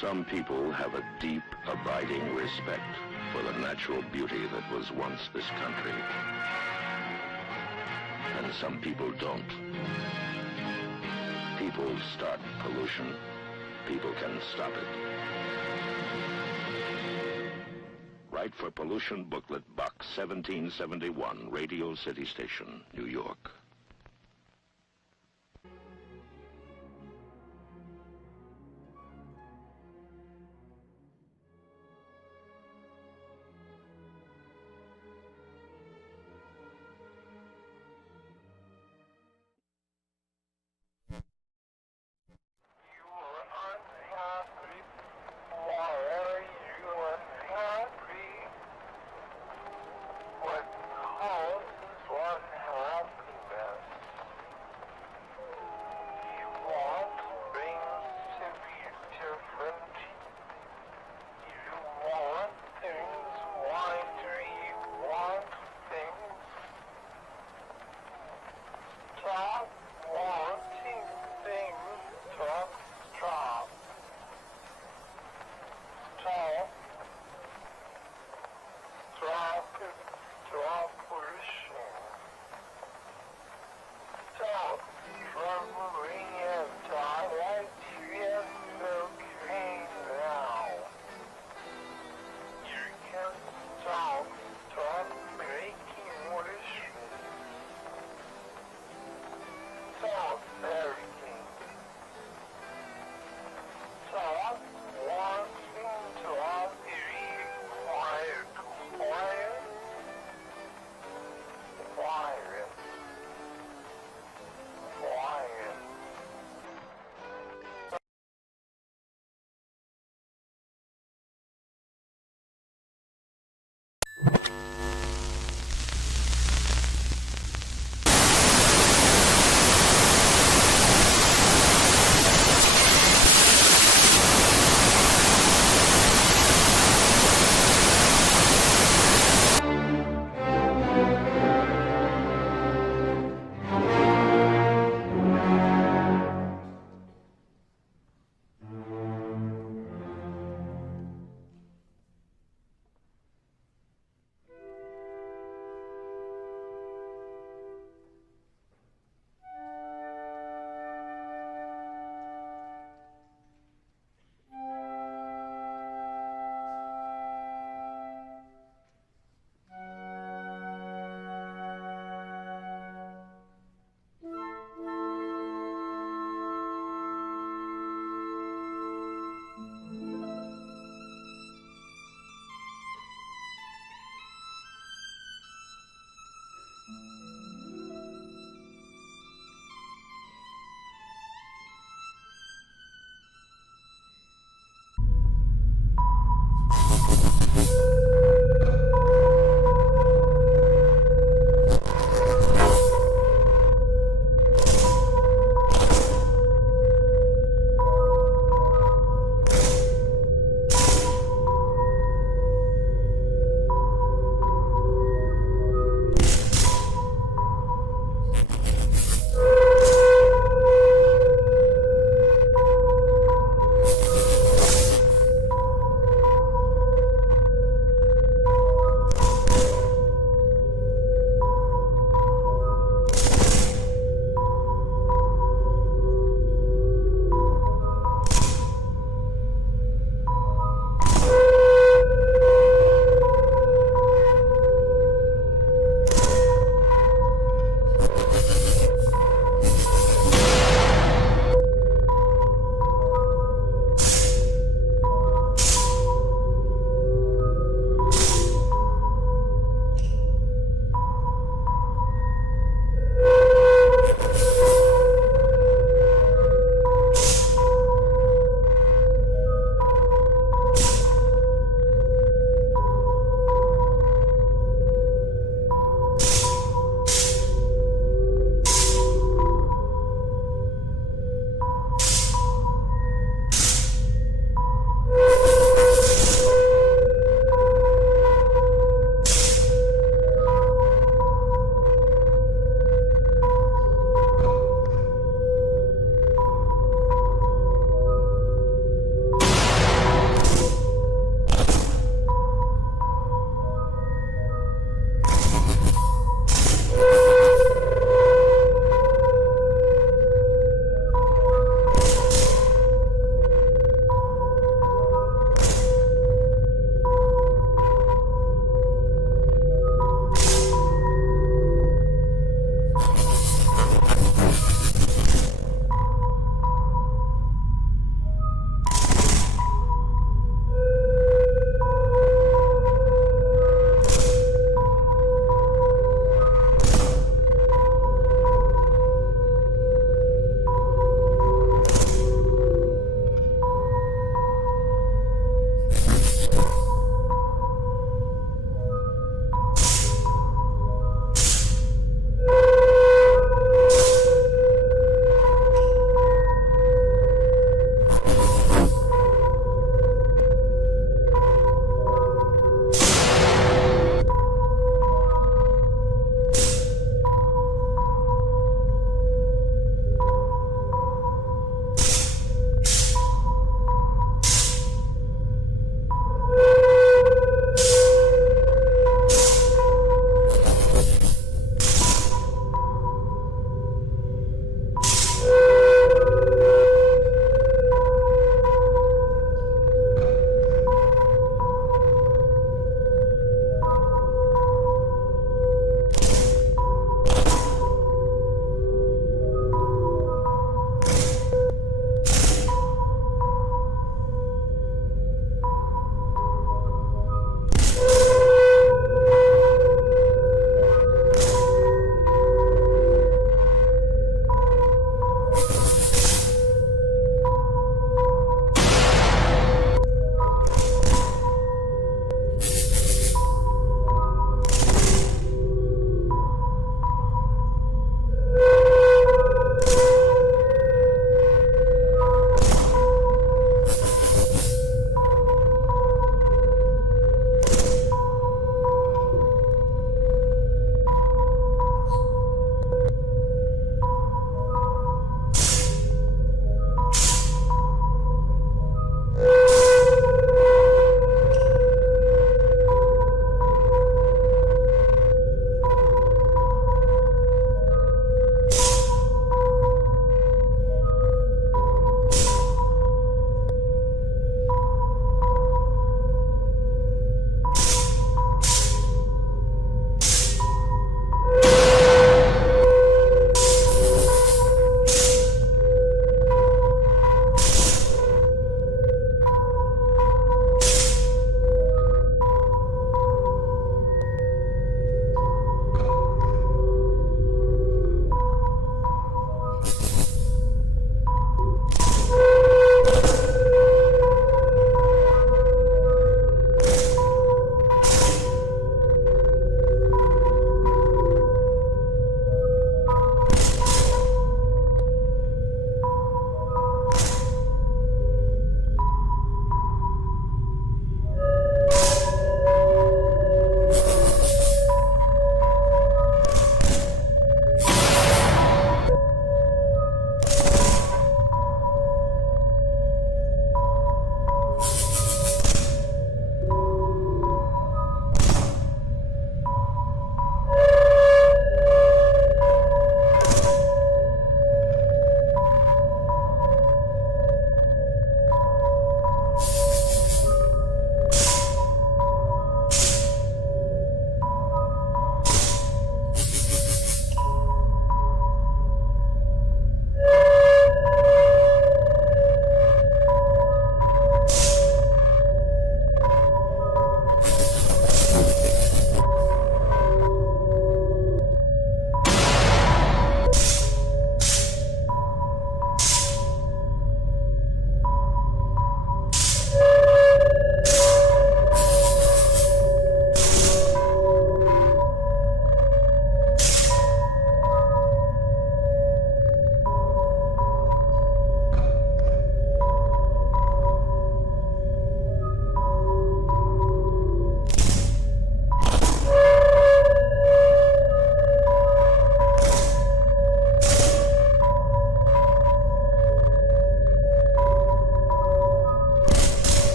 Some people have a deep, abiding respect for the natural beauty that was once this country. And some people don't. People start pollution. People can stop it. Write for Pollution Booklet Box 1771, Radio City Station, New York. What causes what happened?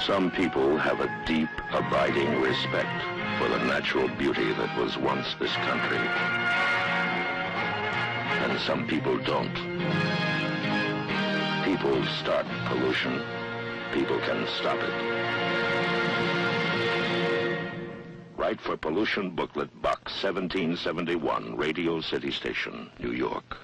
Some people have a deep, abiding respect for the natural beauty that was once this country. And some people don't. People start pollution. People can stop it. Write for Pollution Booklet, Box 1771, Radio City Station, New York.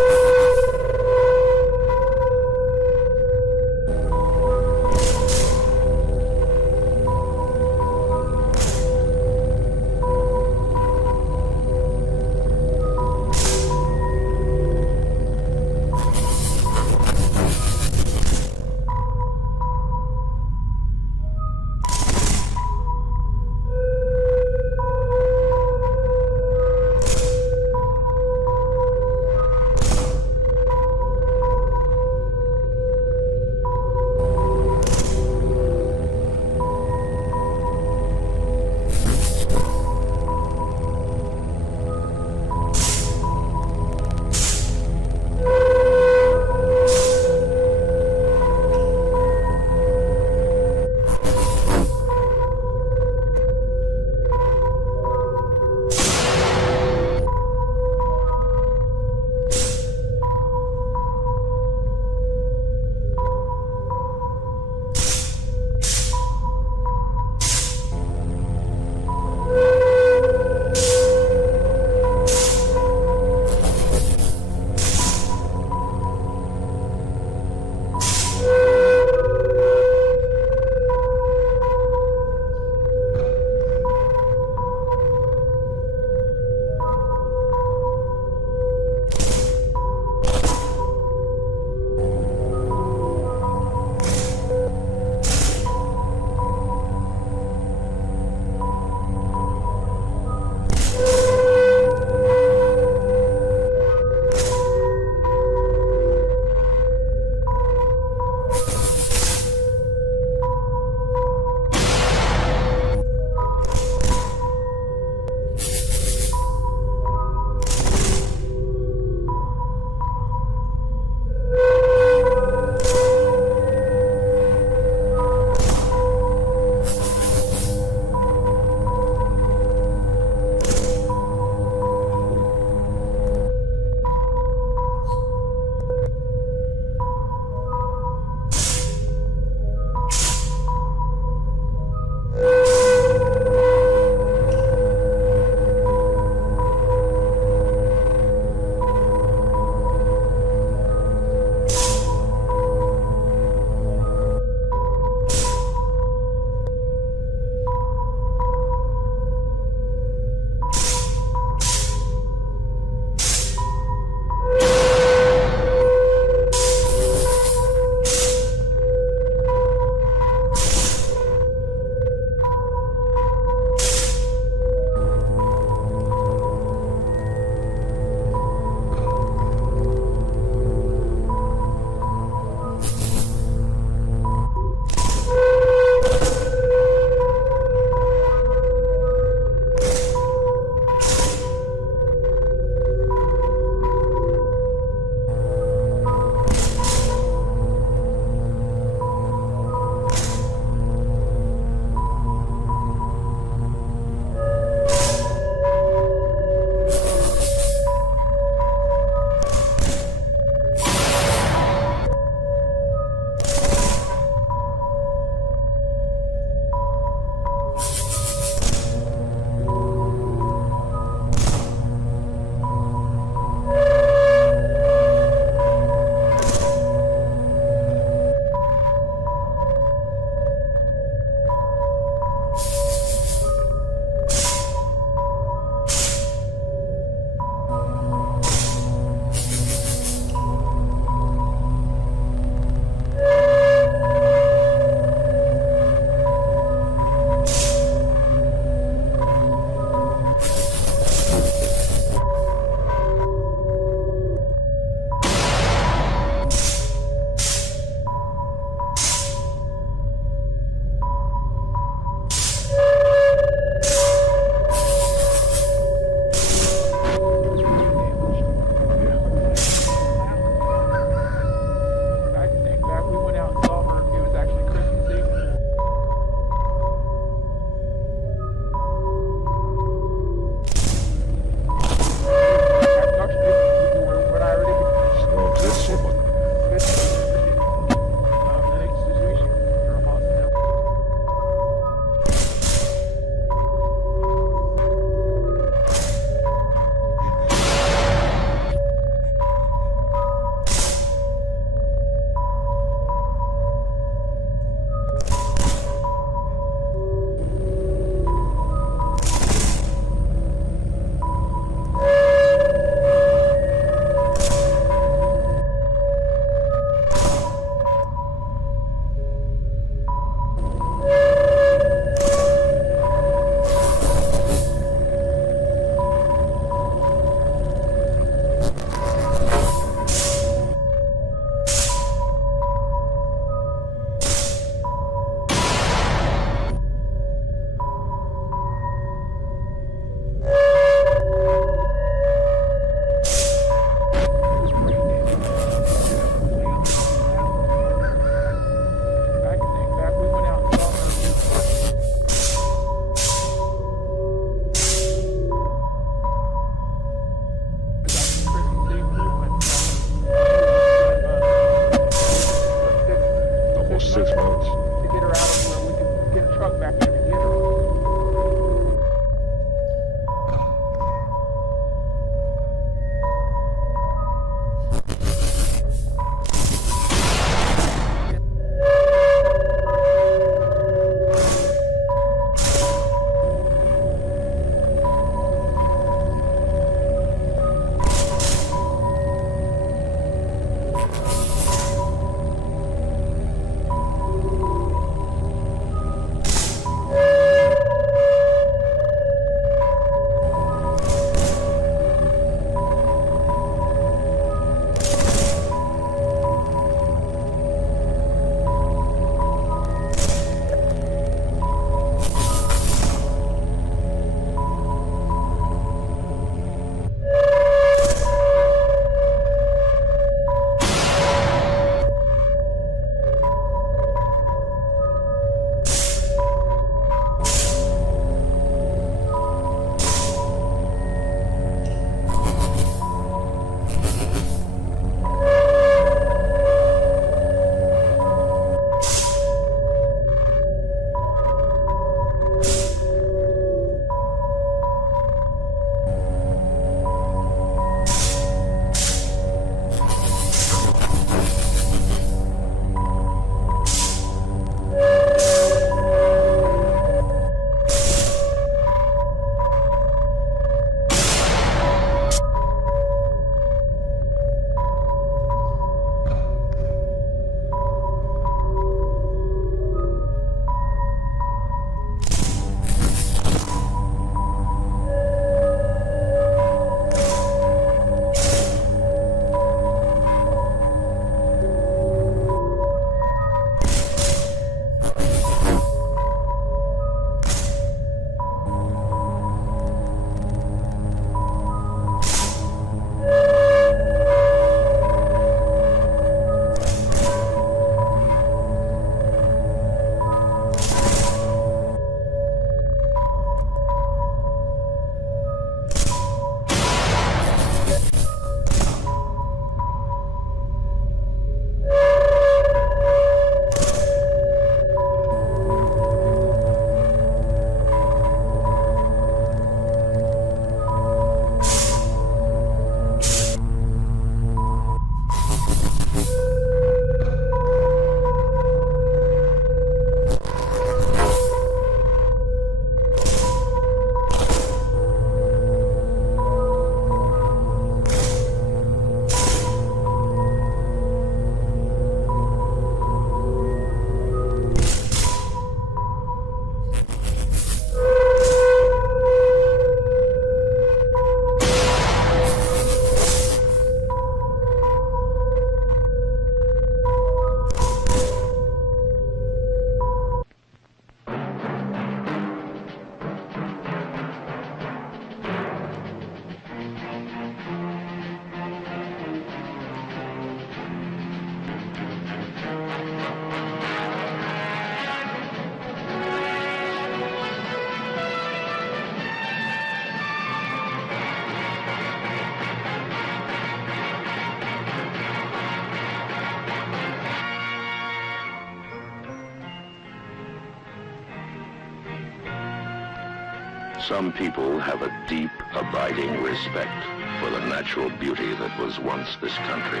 Some people have a deep, abiding respect for the natural beauty that was once this country.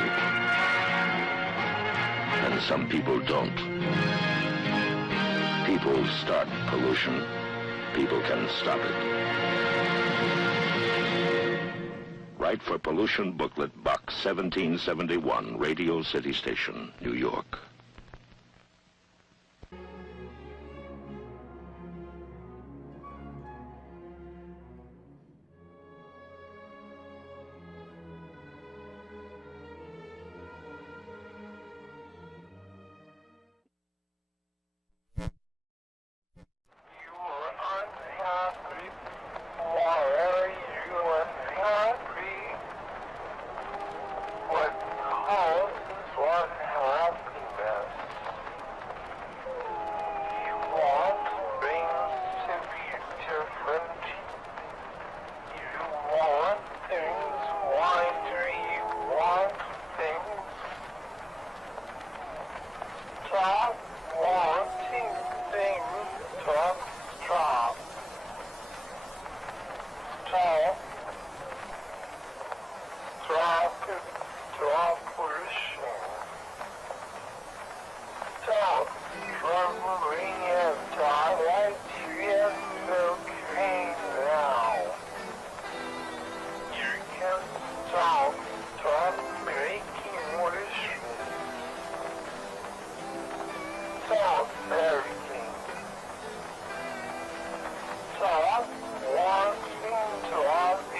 And some people don't. People start pollution. People can stop it. Write for Pollution Booklet, Box 1771, Radio City Station, New York. Talk, walking, talk.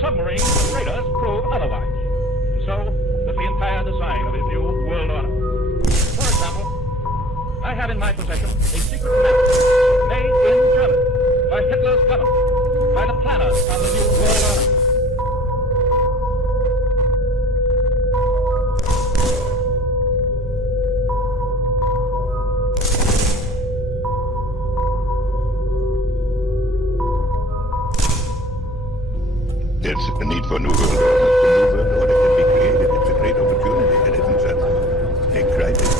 submarines and radars prove otherwise. And so does the entire design of his new world order. For example, I have in my possession a secret map made in Germany by Hitler's government, by the planners of the new world order. There's a need for a new world order. The new world order can be created. It's a great opportunity, and isn't that a crisis?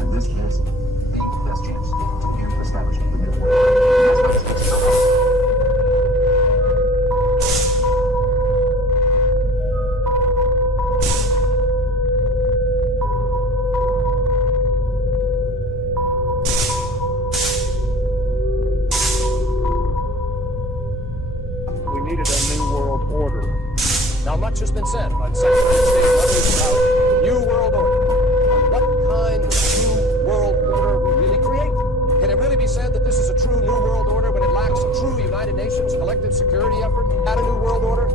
And this is the best chance to establish the new world order. That's why it's been so hard. Now, much has been said by the Secretary of State and others about the new world order. What kind of new world order we really create? Can it really be said that this is a true new world order when it lacks a true United Nations collective security effort at a new world order?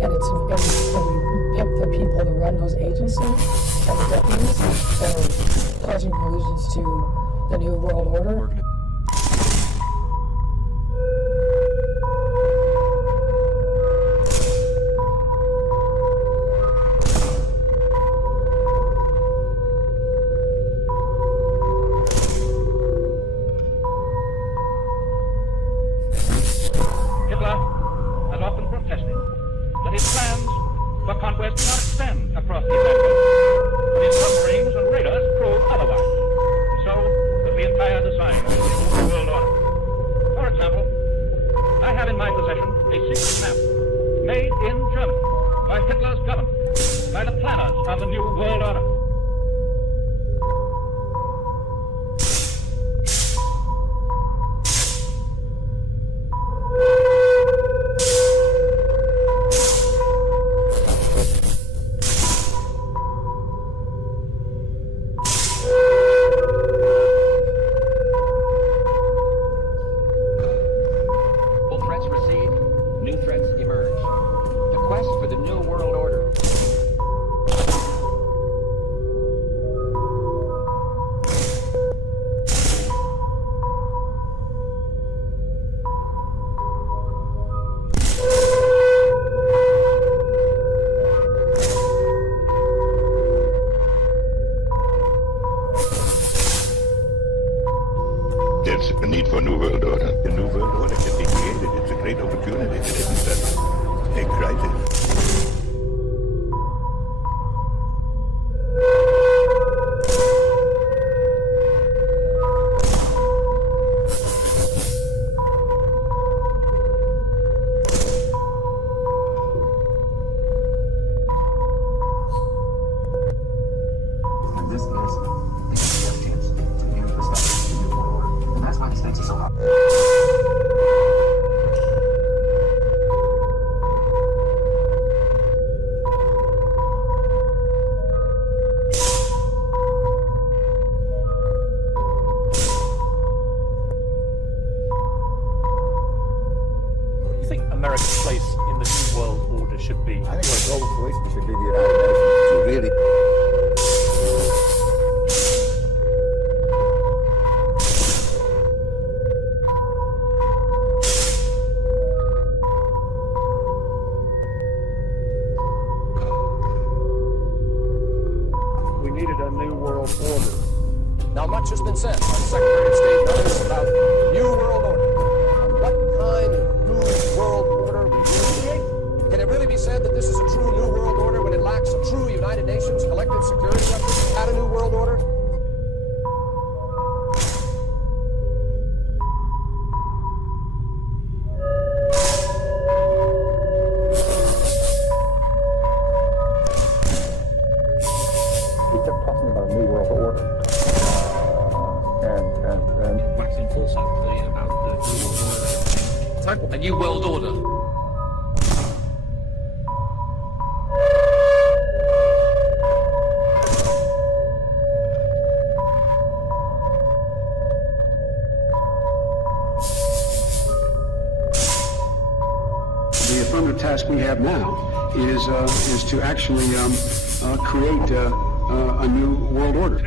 And it's when you pick the people to run those agencies and the deputies, they're causing allusions to the new world order. Hitler has often protested that his plans for conquest do not extend across the Atlantic, and his submarines and radars prove otherwise. And so does the entire design of his new world order. For example, I have in my possession a secret map made in Germany by Hitler's government, by the planners of the new world order. Old threats recede, new threats emerge. The quest for the new world order. There's a need for a new world order. The new world order can be created. It's a great opportunity, and isn't that a crisis? And this is the best chance to establish the new world order. And that's why this makes it so hard. What do you think America's place in the new world order should be? I think our global policeman should be the United Nations to really. We needed a new world order. Now, much has been said by the Secretary of State and others about the new world order. What kind of new world order we really create? Can it really be said that this is a true new world order when it lacks a true United Nations collective waxing philosophical about the new world order. The affirmative task we have now is to actually create a new world order.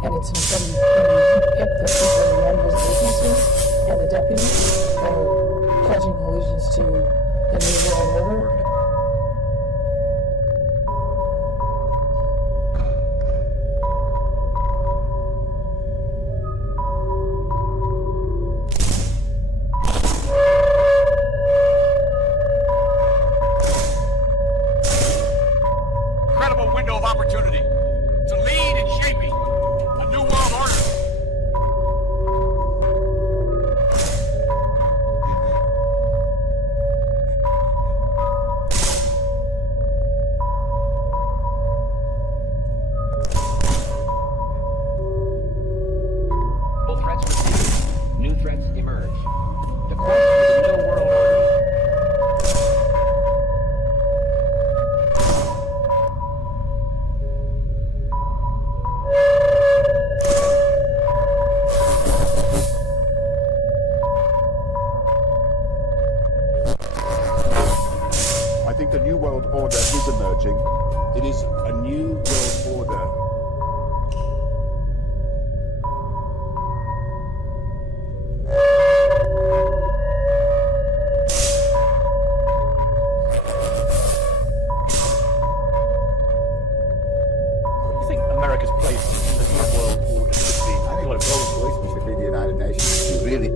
And it's from the people who run those agencies and the deputies that are pledging allegiance to the New World Order. Incredible window of opportunity to lead in shaping a new world order. Old threats recede, new threats emerge. The quest for the new world order. I think the New World Order is emerging. It is a new world order. What do you think America's place in the new world order should be? I think global solution should be the United Nations. You really.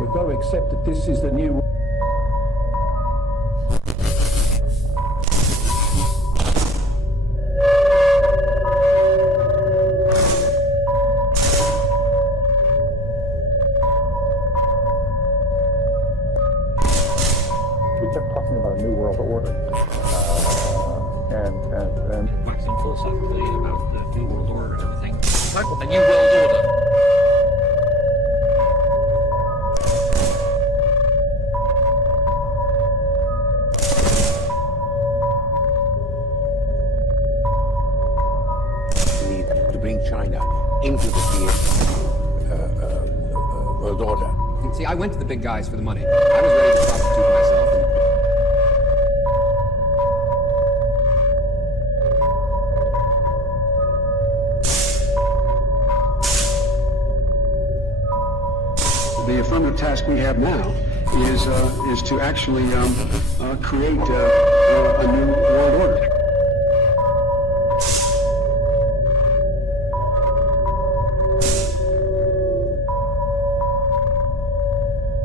We've got to accept that this is the new. We kept talking about a new world order. And Waxing philosophically about the new world order and everything. A new world order. need to bring China into the world order. See, I went to the big guys for the money. I was ready to prostitute myself. The affirmative task we have now is to actually create a new world order.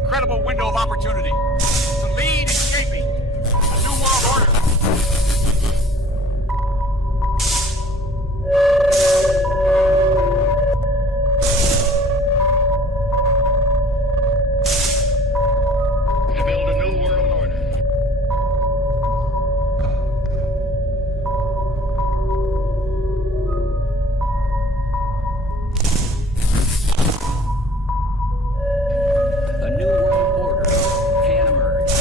Incredible window of opportunity to lead in shaping a new world order. To build a new world order. A new world order can emerge.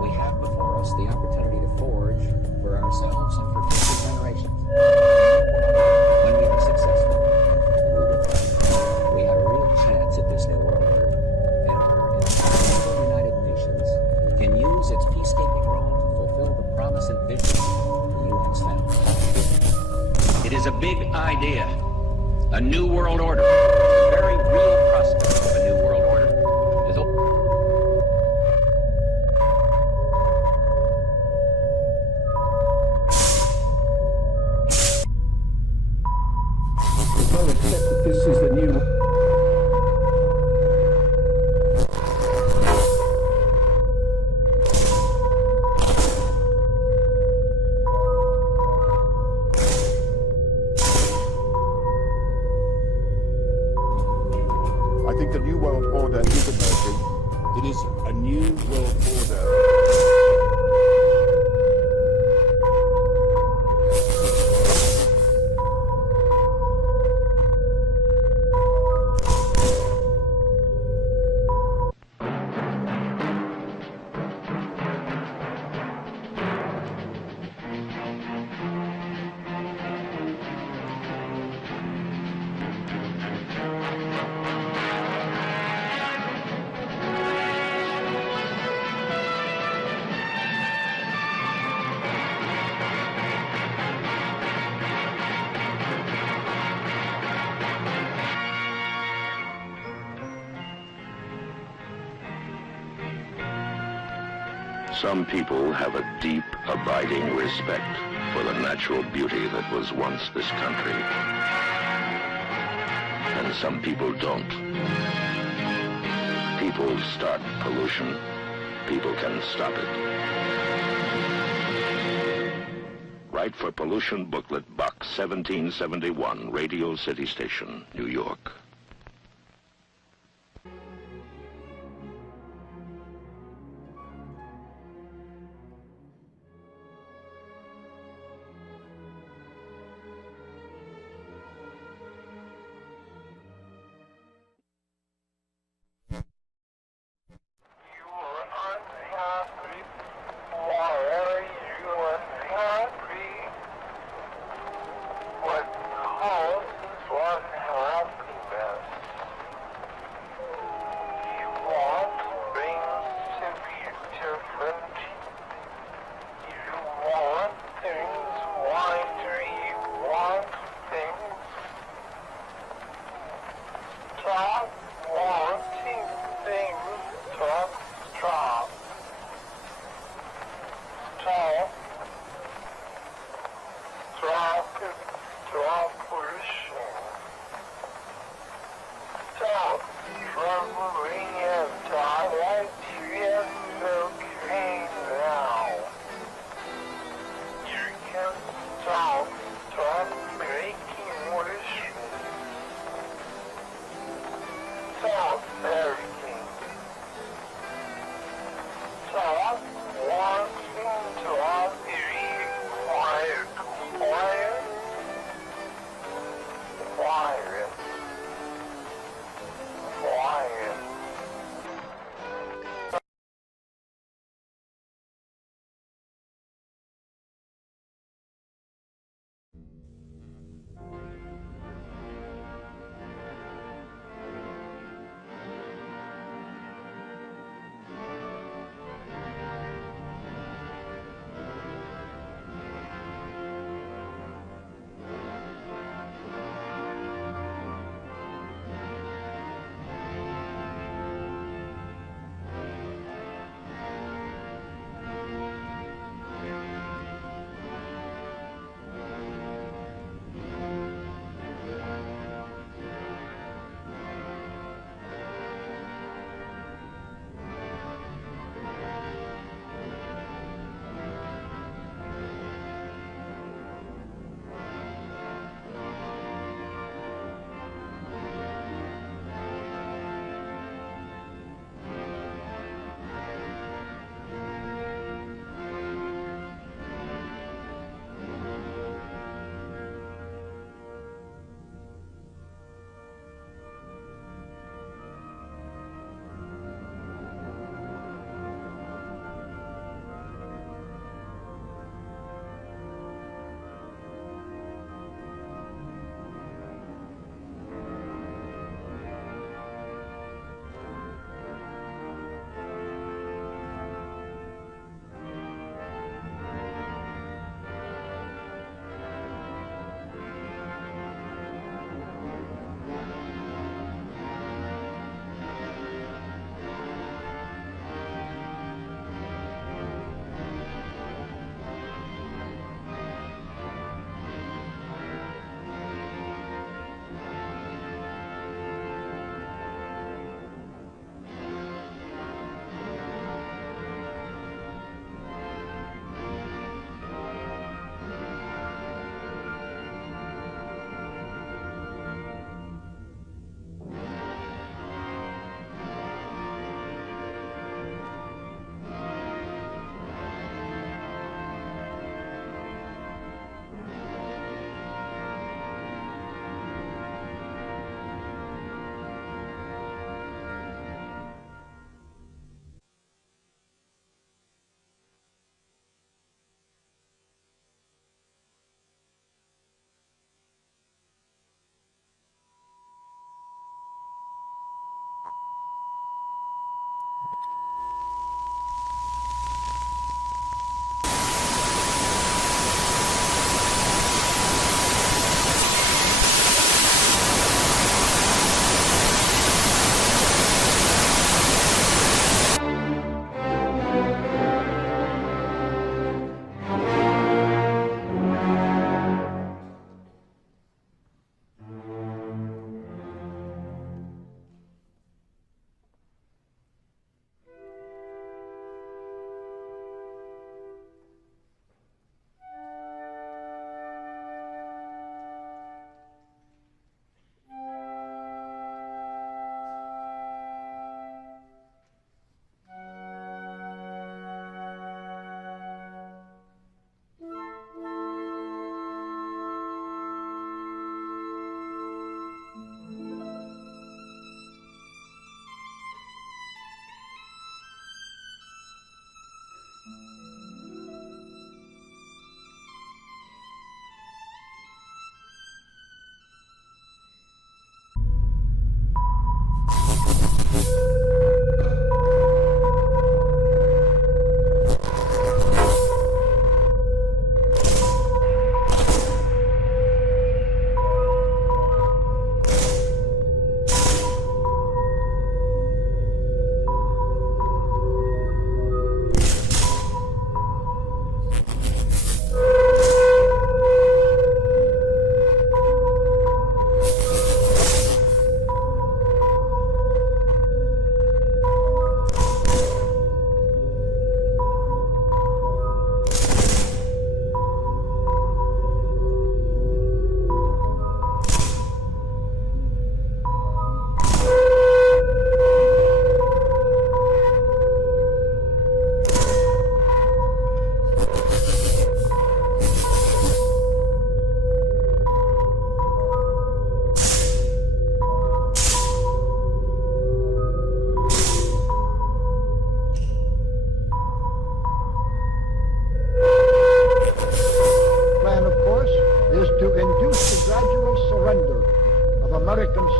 We have before us the opportunity to forge for ourselves and for future generations. When we are successful, we have a real chance at this new world order, and our entire United Nations can use its peacekeeping role to fulfill the promise and vision the UN's found. It is a big idea, a new world order. The very real prospect of a new world order It is a new world order. Some people have a deep, abiding respect for the natural beauty that was once this country. And some people don't. People start pollution. People can stop it. Write for Pollution Booklet Box 1771, Radio City Station, New York. What causes what happens?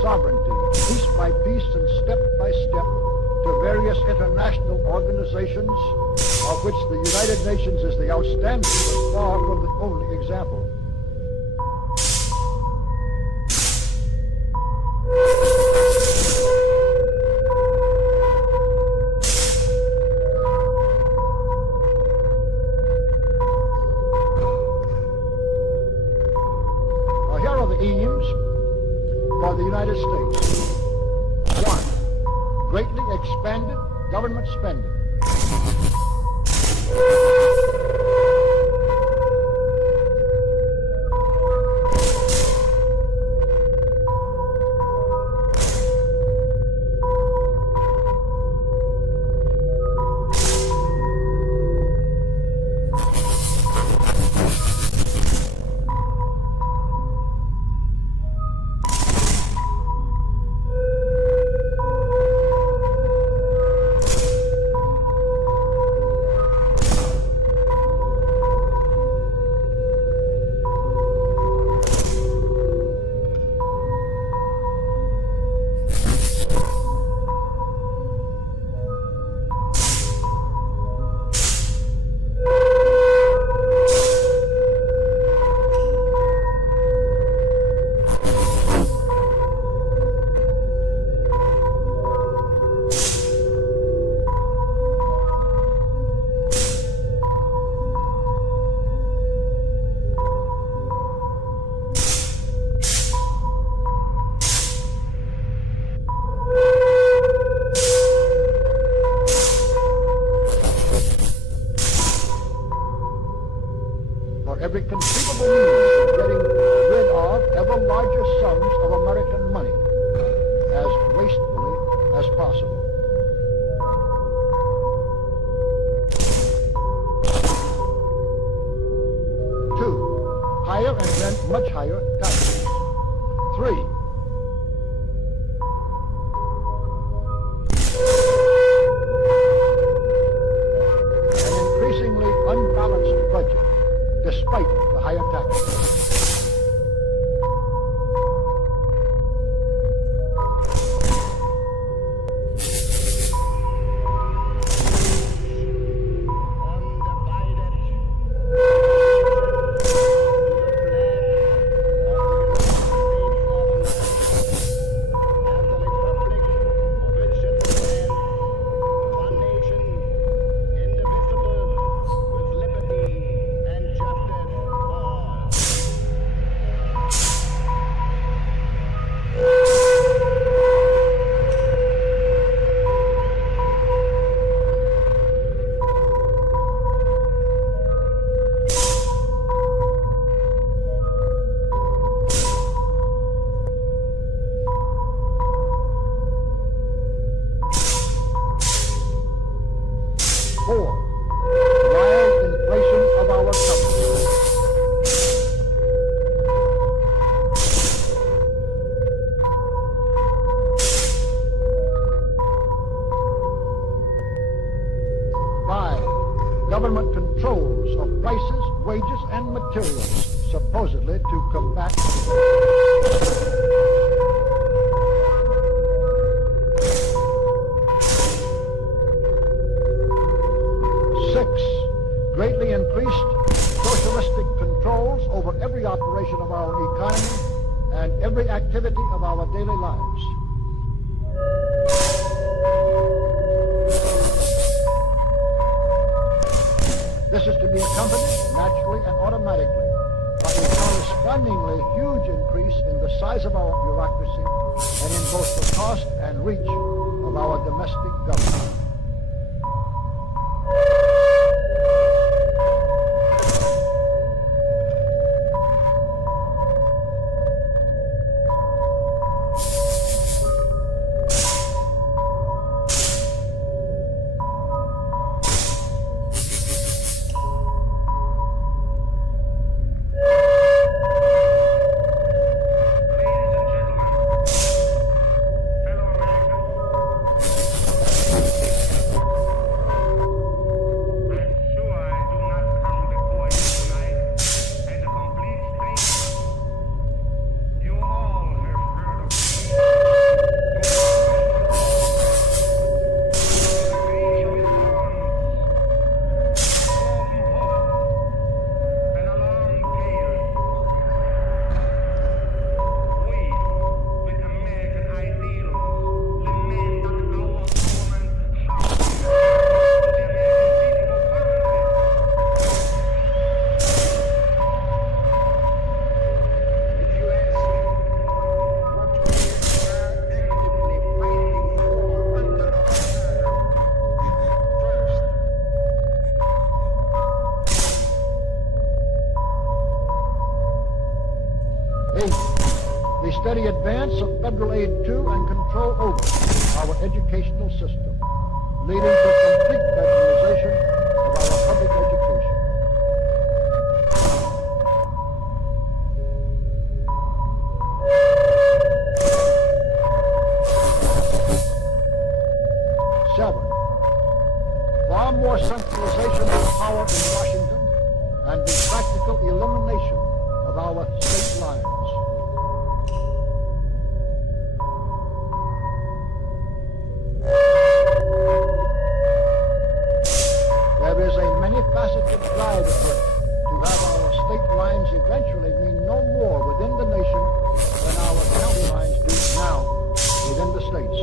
sovereignty, piece by piece and step by step, to various international organizations, of which the United Nations is the outstanding but far from the only example. Now, here are the aims for the United States. 1. Greatly expanded government spending. 2. Higher and then much higher taxes. 3. An increasingly unbalanced budget, despite the higher taxes. Government controls of prices, wages, and materials, supposedly to combat. 6. Greatly increased socialistic controls over every operation of our economy and every activity of our daily lives. This is to be accompanied naturally and automatically by a correspondingly huge increase in the size of our bureaucracy and in both the cost and reach of our domestic government. steady advance of federal aid to and control over our educational system, leading to complete federalization of our public education. Seven, far more centralization of power in Washington and the practical elimination of our state lines. There is a many-faceted drive afoot to have our state lines eventually mean no more within the nation than our county lines do now within the states.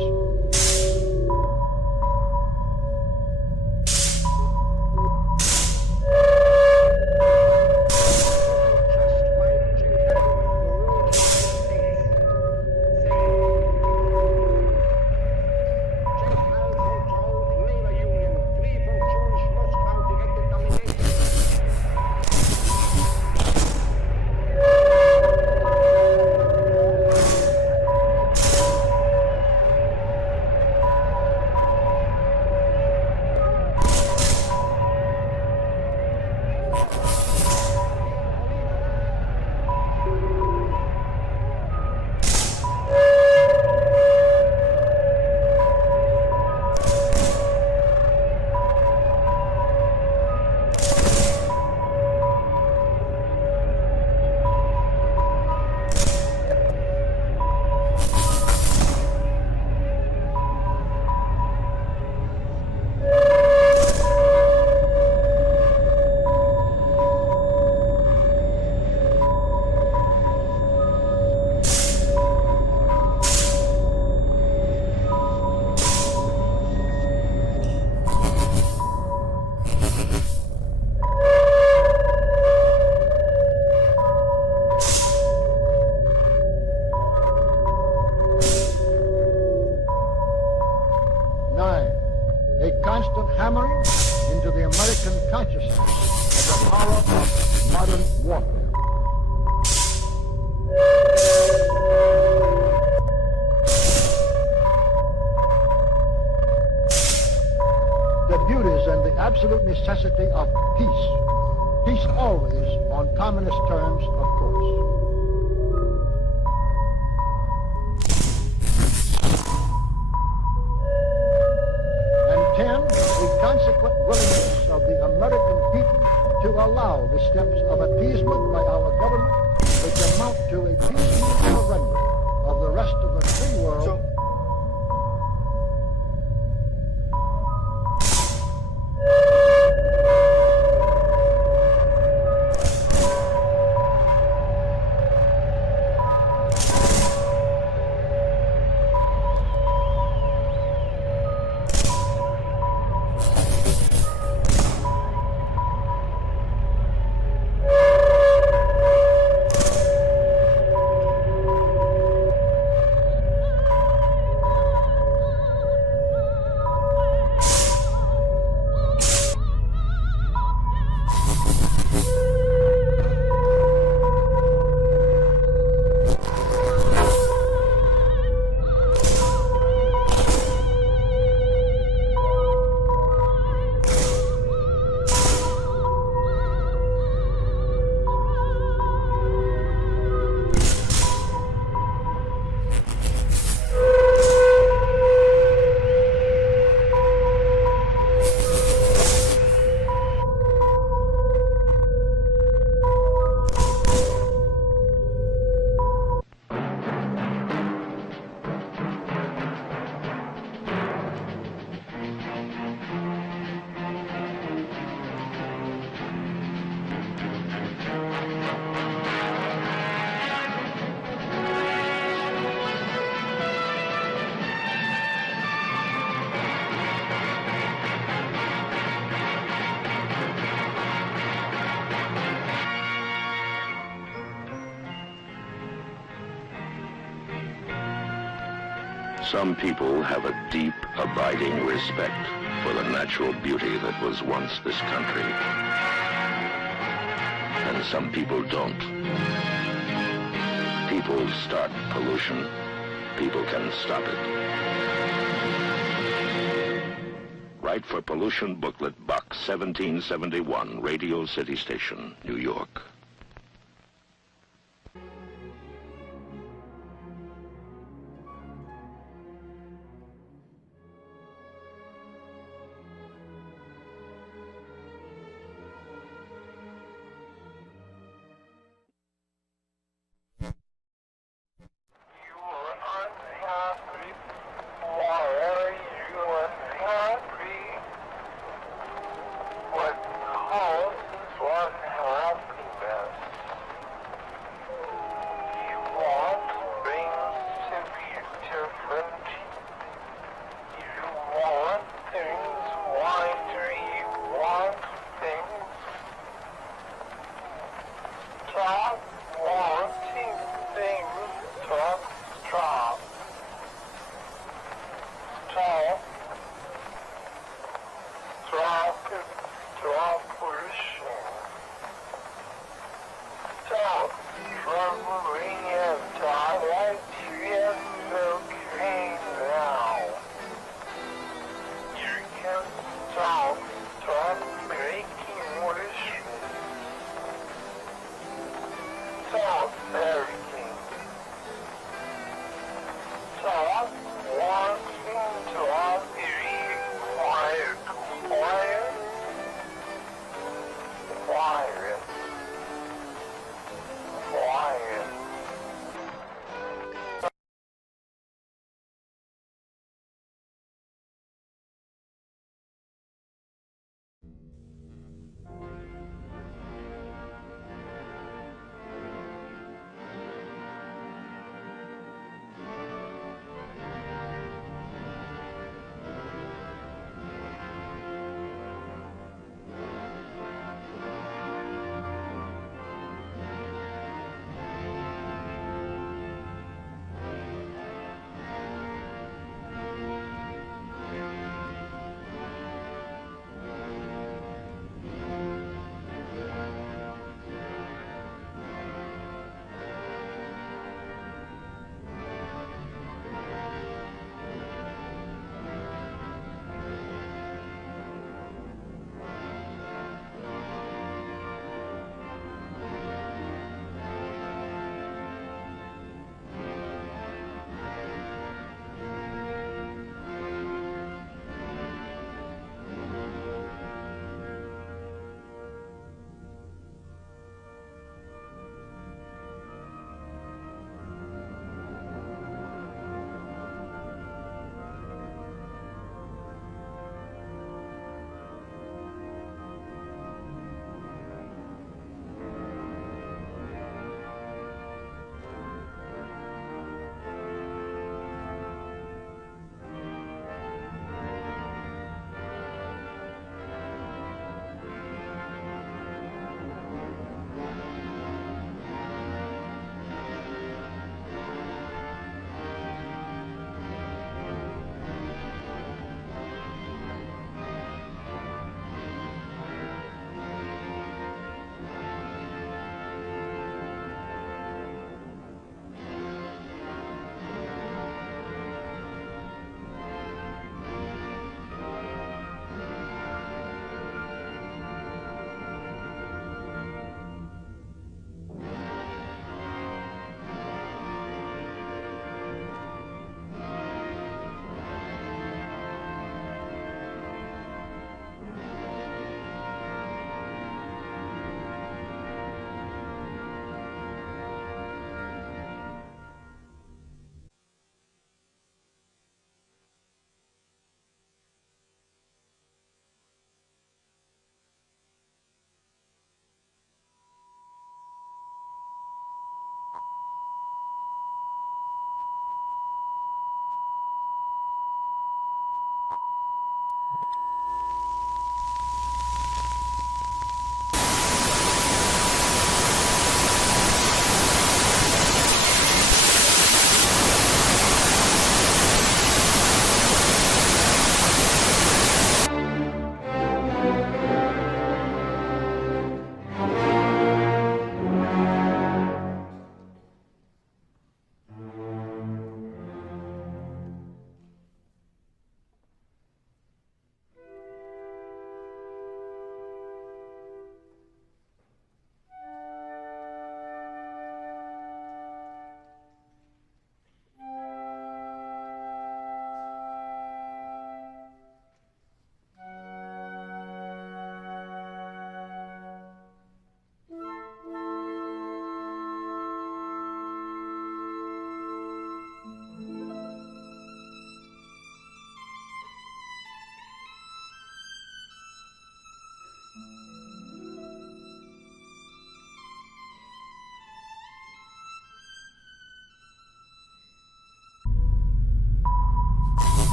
Hammering into the American consciousness of the power of modern warfare. The beauties and the absolute necessity of peace. Peace always on communist terms, of course. The consequent willingness of the American people to allow the steps of appeasement by our government, which amount to a piecemeal surrender of the rest of the free world. Some people have a deep, abiding respect for the natural beauty that was once this country. And some people don't. people start pollution, people can stop it. Write for Pollution Booklet Box 1771, Radio City Station, New York.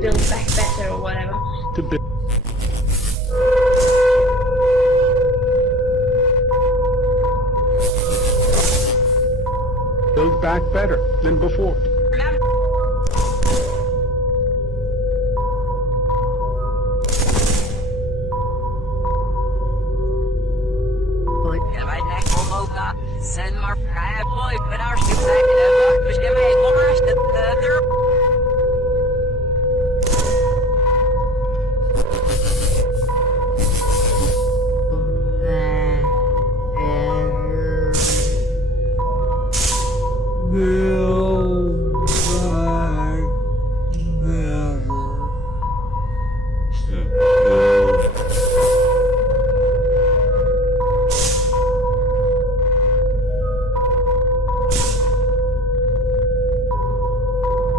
build back better or whatever. To build. Build back better than before.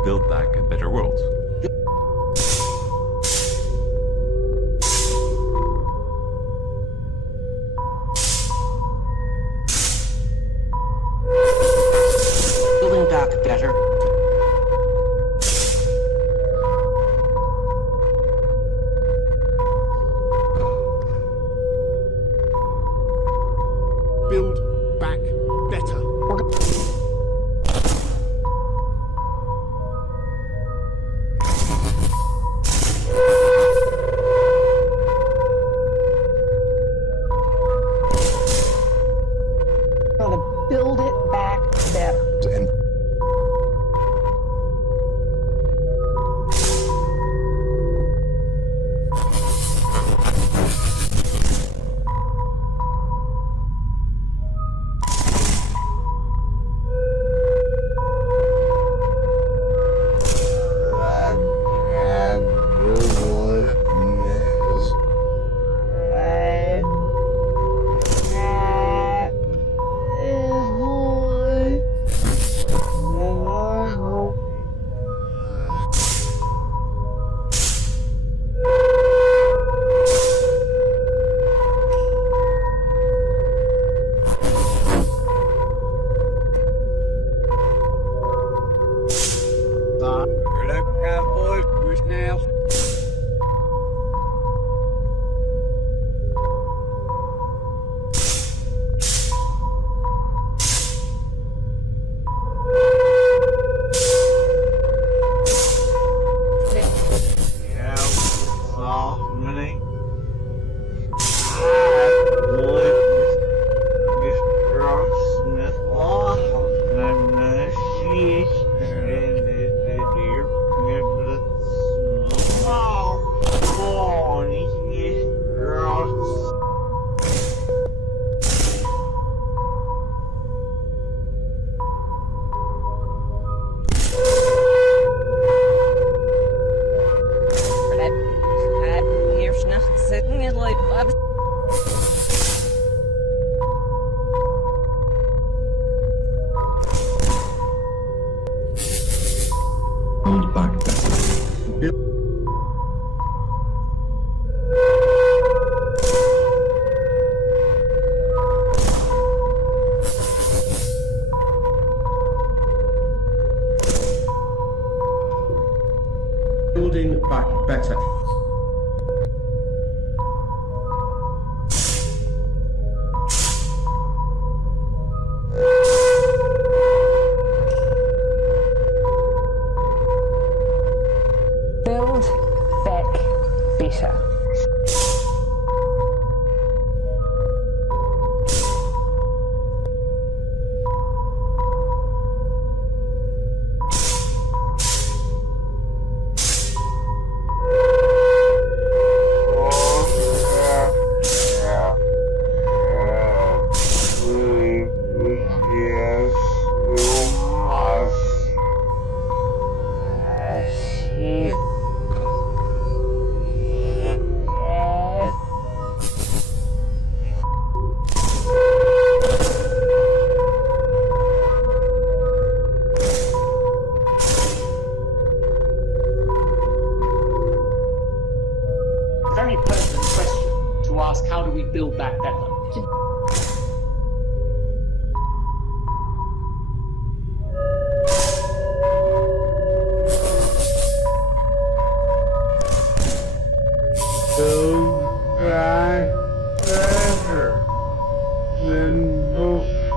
Build back a better world. Building back better. Build back better. Build it back better. Build back better. Building back better. Build back better. Very pertinent question to ask, how do we build back better? build back better than before.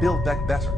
Build back better.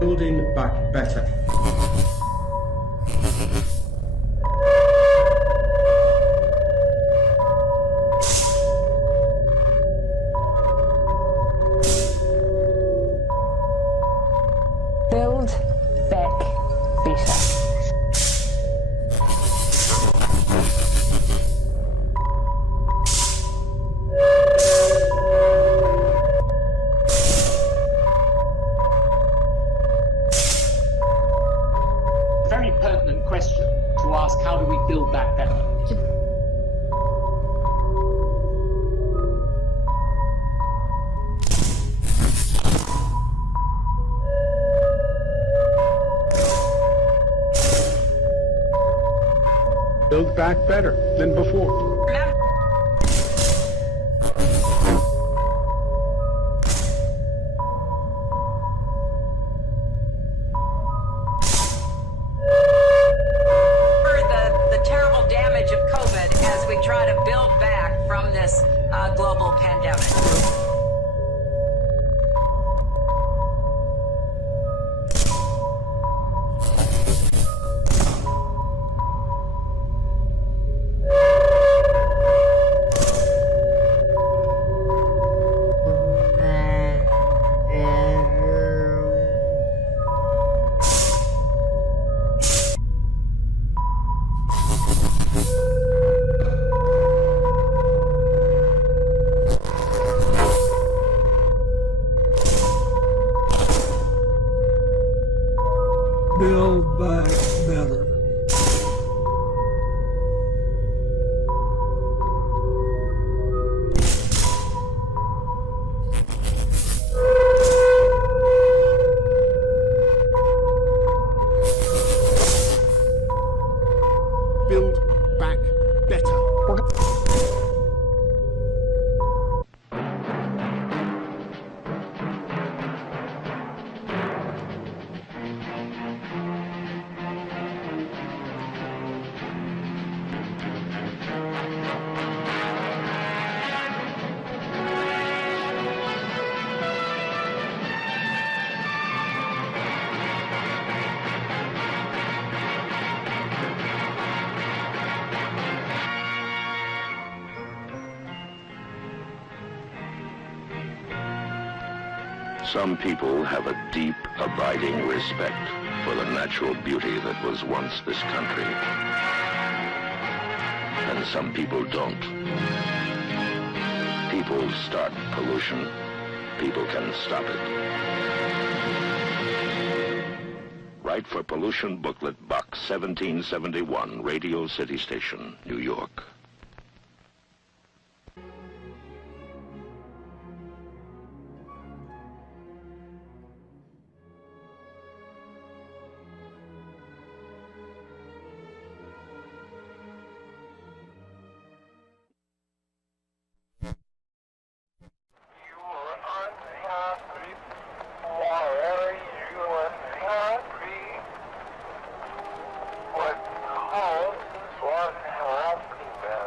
Building back better. Build back better. Very pertinent question to ask, how do we build back better? Build back better than before. The terrible damage of COVID as we try to build back from this global pandemic. Some people have a deep, abiding respect for the natural beauty that was once this country. And some people don't. People start pollution. People can stop it. Write for Pollution Booklet, Box 1771, Radio City Station, New York. What causes what happens?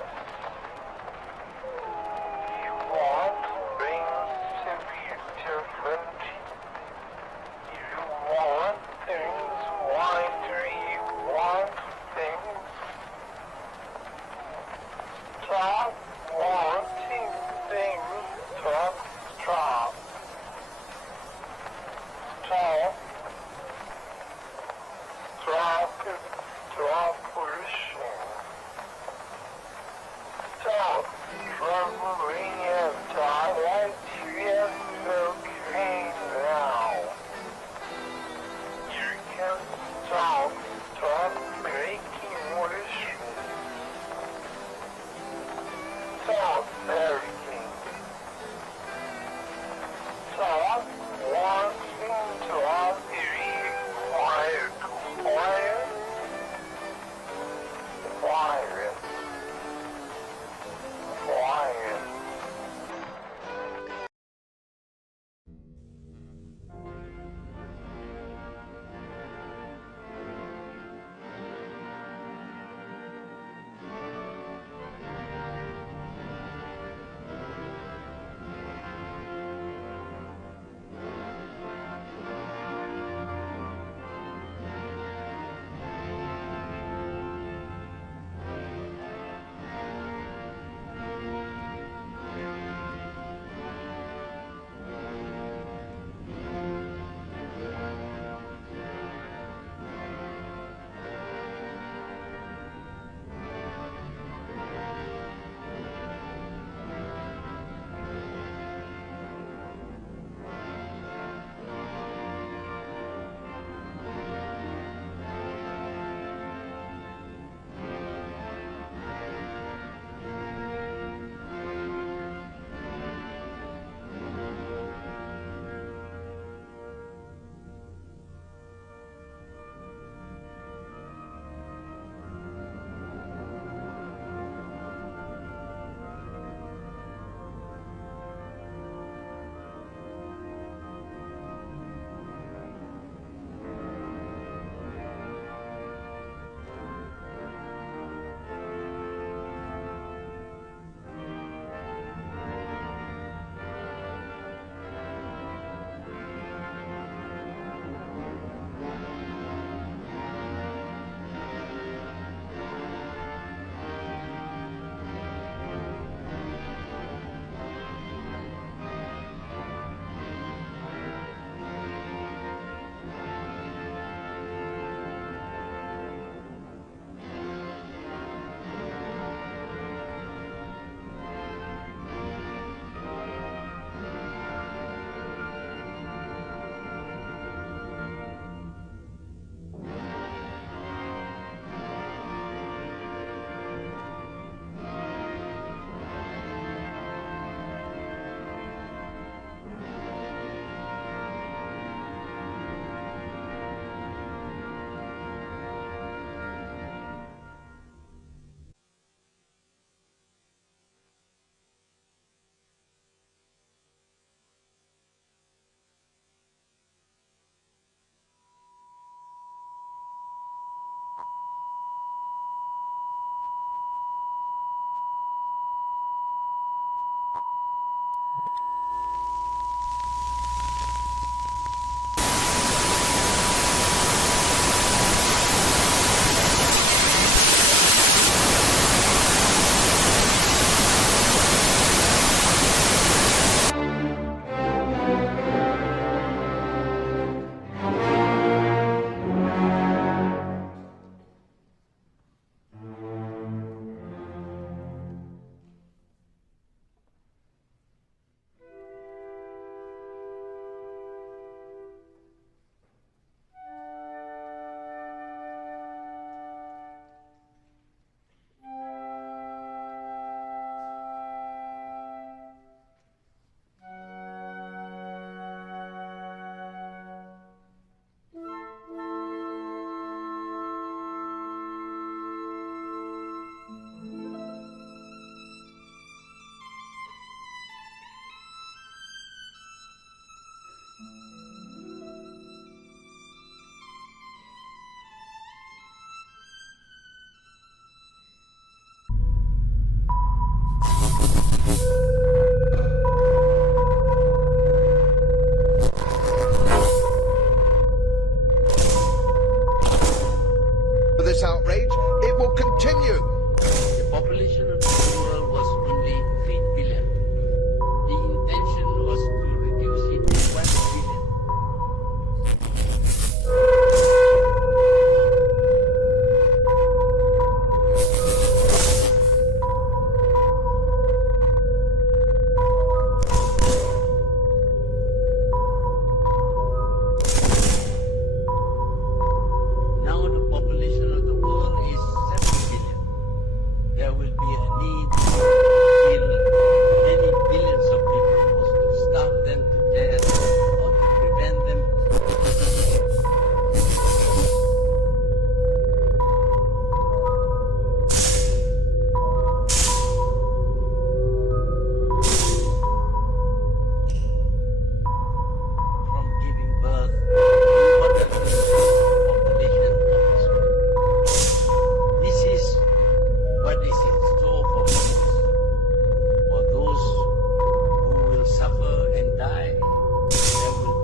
this outrage, it will continue. The population of the world was only 3 billion. The intention was to reduce it to 1 billion. Now the population of the world is 7 billion. There will be a need to kill many billions of people, or to starve them to death, or to prevent them. From giving birth to other population of this world. This is what is in store for us. For those who will suffer and die, there will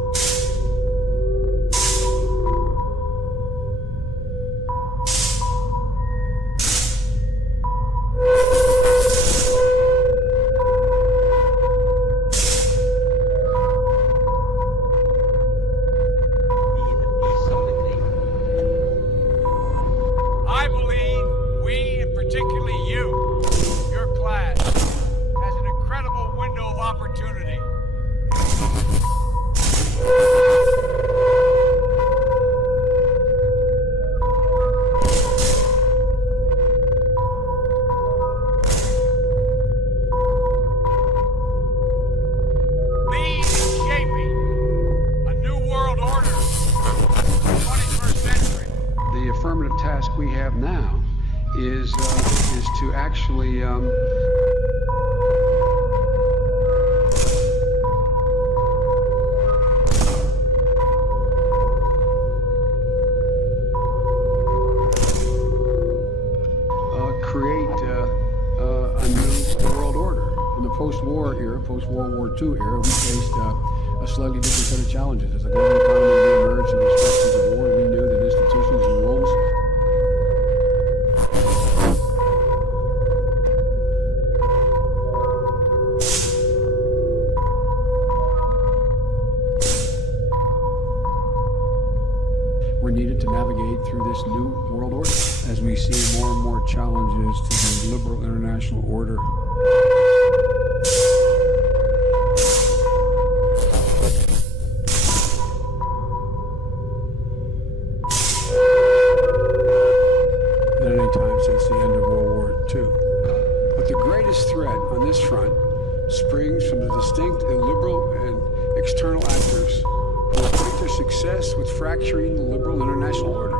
I believe we, and particularly you, your class, has an incredible window of opportunity. Lead in shaping a new world order for the 21st century. The affirmative task we have now is to actually create a new world order. In the post-war era, post-World War II era, we faced a slightly different set of challenges. As the global economy re-emerged and the restrictions of war, we knew that institutions and rules were needed to navigate through this new world order. As we see more and more challenges to the liberal international order, than any time since the end of World War II. But the greatest threat on this front springs from the distinct illiberal and external actors who equate their success with fracturing the liberal international order.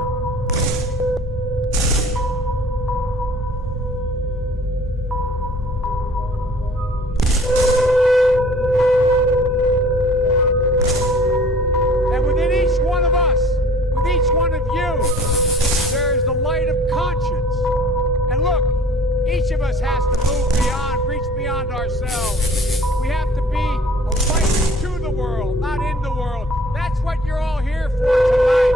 And within each one of us, with each one of you, there is the light of conscience. And look, each of us has to move beyond, reach beyond ourselves. We have to be a light to the world, not in the world. That's what you're all here for tonight.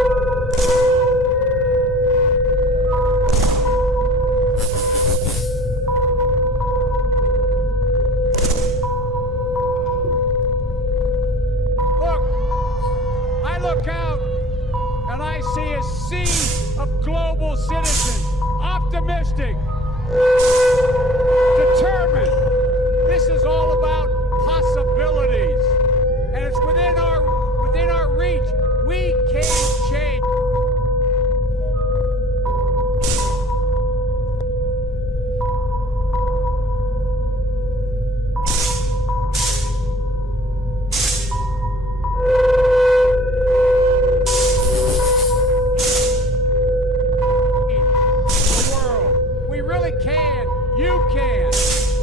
Look, I look out and I see a sea of global citizens, optimistic, determined. This is all about possibilities, and it's within our reach. We can change. The world. We really can. You can.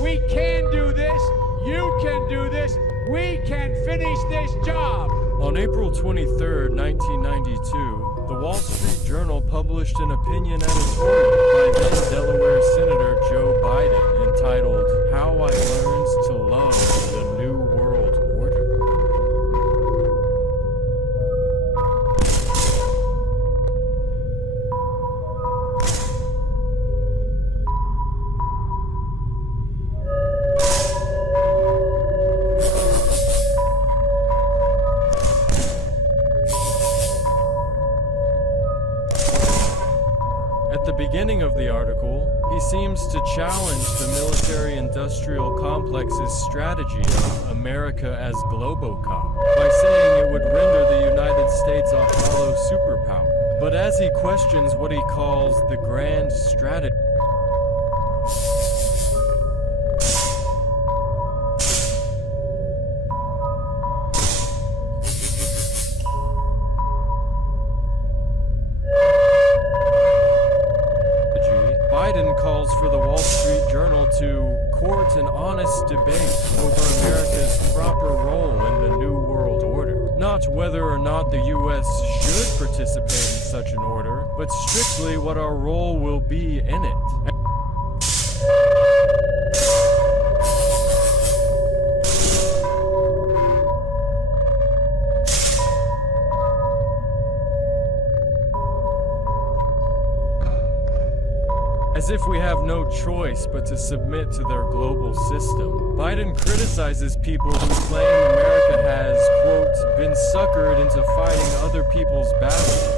We can do this. You can do this. We can finish this job. On April 23, 1992, the Wall Street Journal published an opinion editorial by then Delaware Senator Joe Biden entitled, "How I Learned to Love the New World Order." At the beginning of the article, he seems to challenge the military-industrial complex's strategy of America as Globocop by saying it would render the United States a hollow superpower. But as he questions what he calls the grand strategy, Biden calls for the Wall Street Journal to court an honest debate over America's proper role in the New World Order. Not whether or not the U.S. should participate in such an order, but strictly what our role will be in it. As if we have no choice but to submit to their global system. Biden criticizes people who claim America has, quote, been suckered into fighting other people's battles.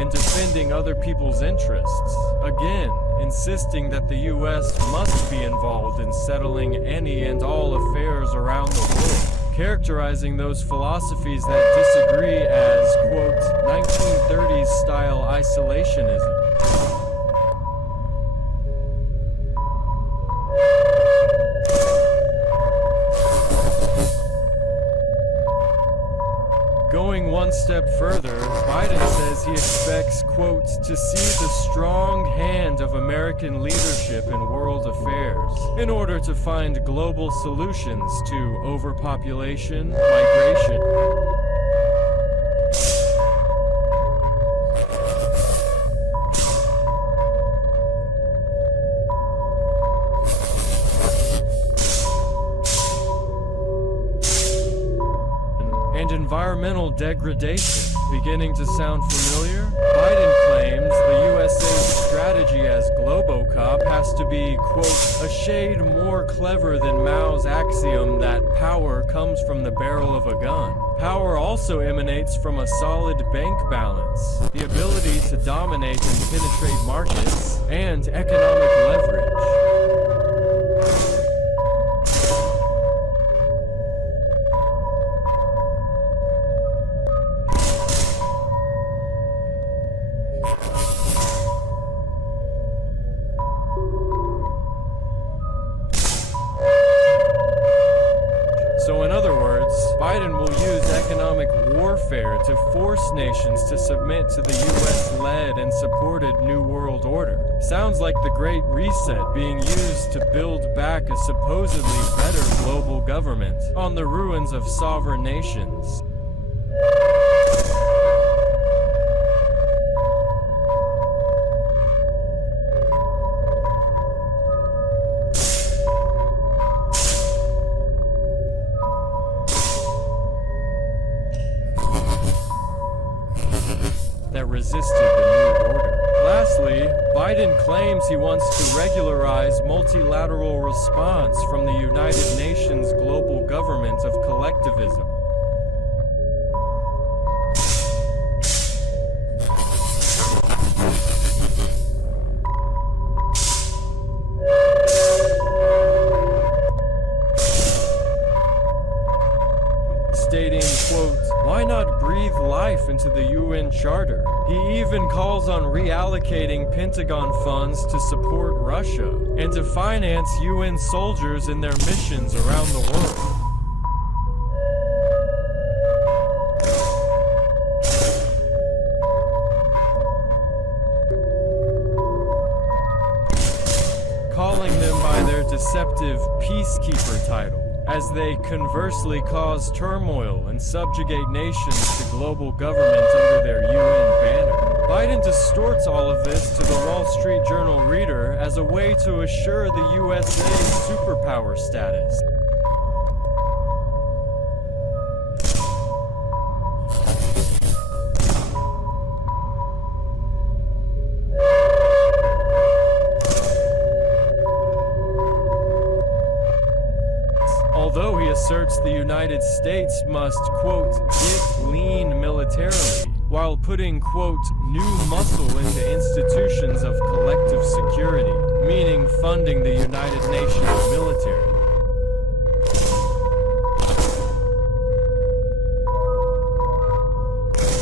And defending other people's interests. Again, insisting that the U.S. must be involved in settling any and all affairs around the world, characterizing those philosophies that disagree as, quote, 1930s style isolationism. Going one step further, Biden says he expects, quote, to see the strong hand of American leadership in world affairs in order to find global solutions to overpopulation, migration, and environmental degradation. Beginning to sound familiar? Biden claims the USA's strategy as Globocop has to be, quote, a shade more clever than Mao's axiom that power comes from the barrel of a gun. Power also emanates from a solid bank balance, the ability to dominate and penetrate markets, and economic leverage. So in other words, Biden will use economic warfare to force nations to submit to the US-led and supported New World Order. Sounds like the Great Reset being used to build back a supposedly better global government on the ruins of sovereign nations. That resisted the New Order. Lastly, Biden claims he wants to regularize multilateral response from the United Nations global government of collectivism. Stating, quote, why not breathe life into the UN Charter? He even calls on reallocating Pentagon funds to support Russia and to finance UN soldiers in their missions around the world. Calling them by their deceptive peacekeeper title, as they conversely cause turmoil and subjugate nations to global government under their UN banner. Biden distorts all of this to the Wall Street Journal reader as a way to assure the USA's superpower status. he asserts the United States must, quote, get lean militarily, while putting, quote, new muscle into institutions of collective security, meaning funding the United Nations military.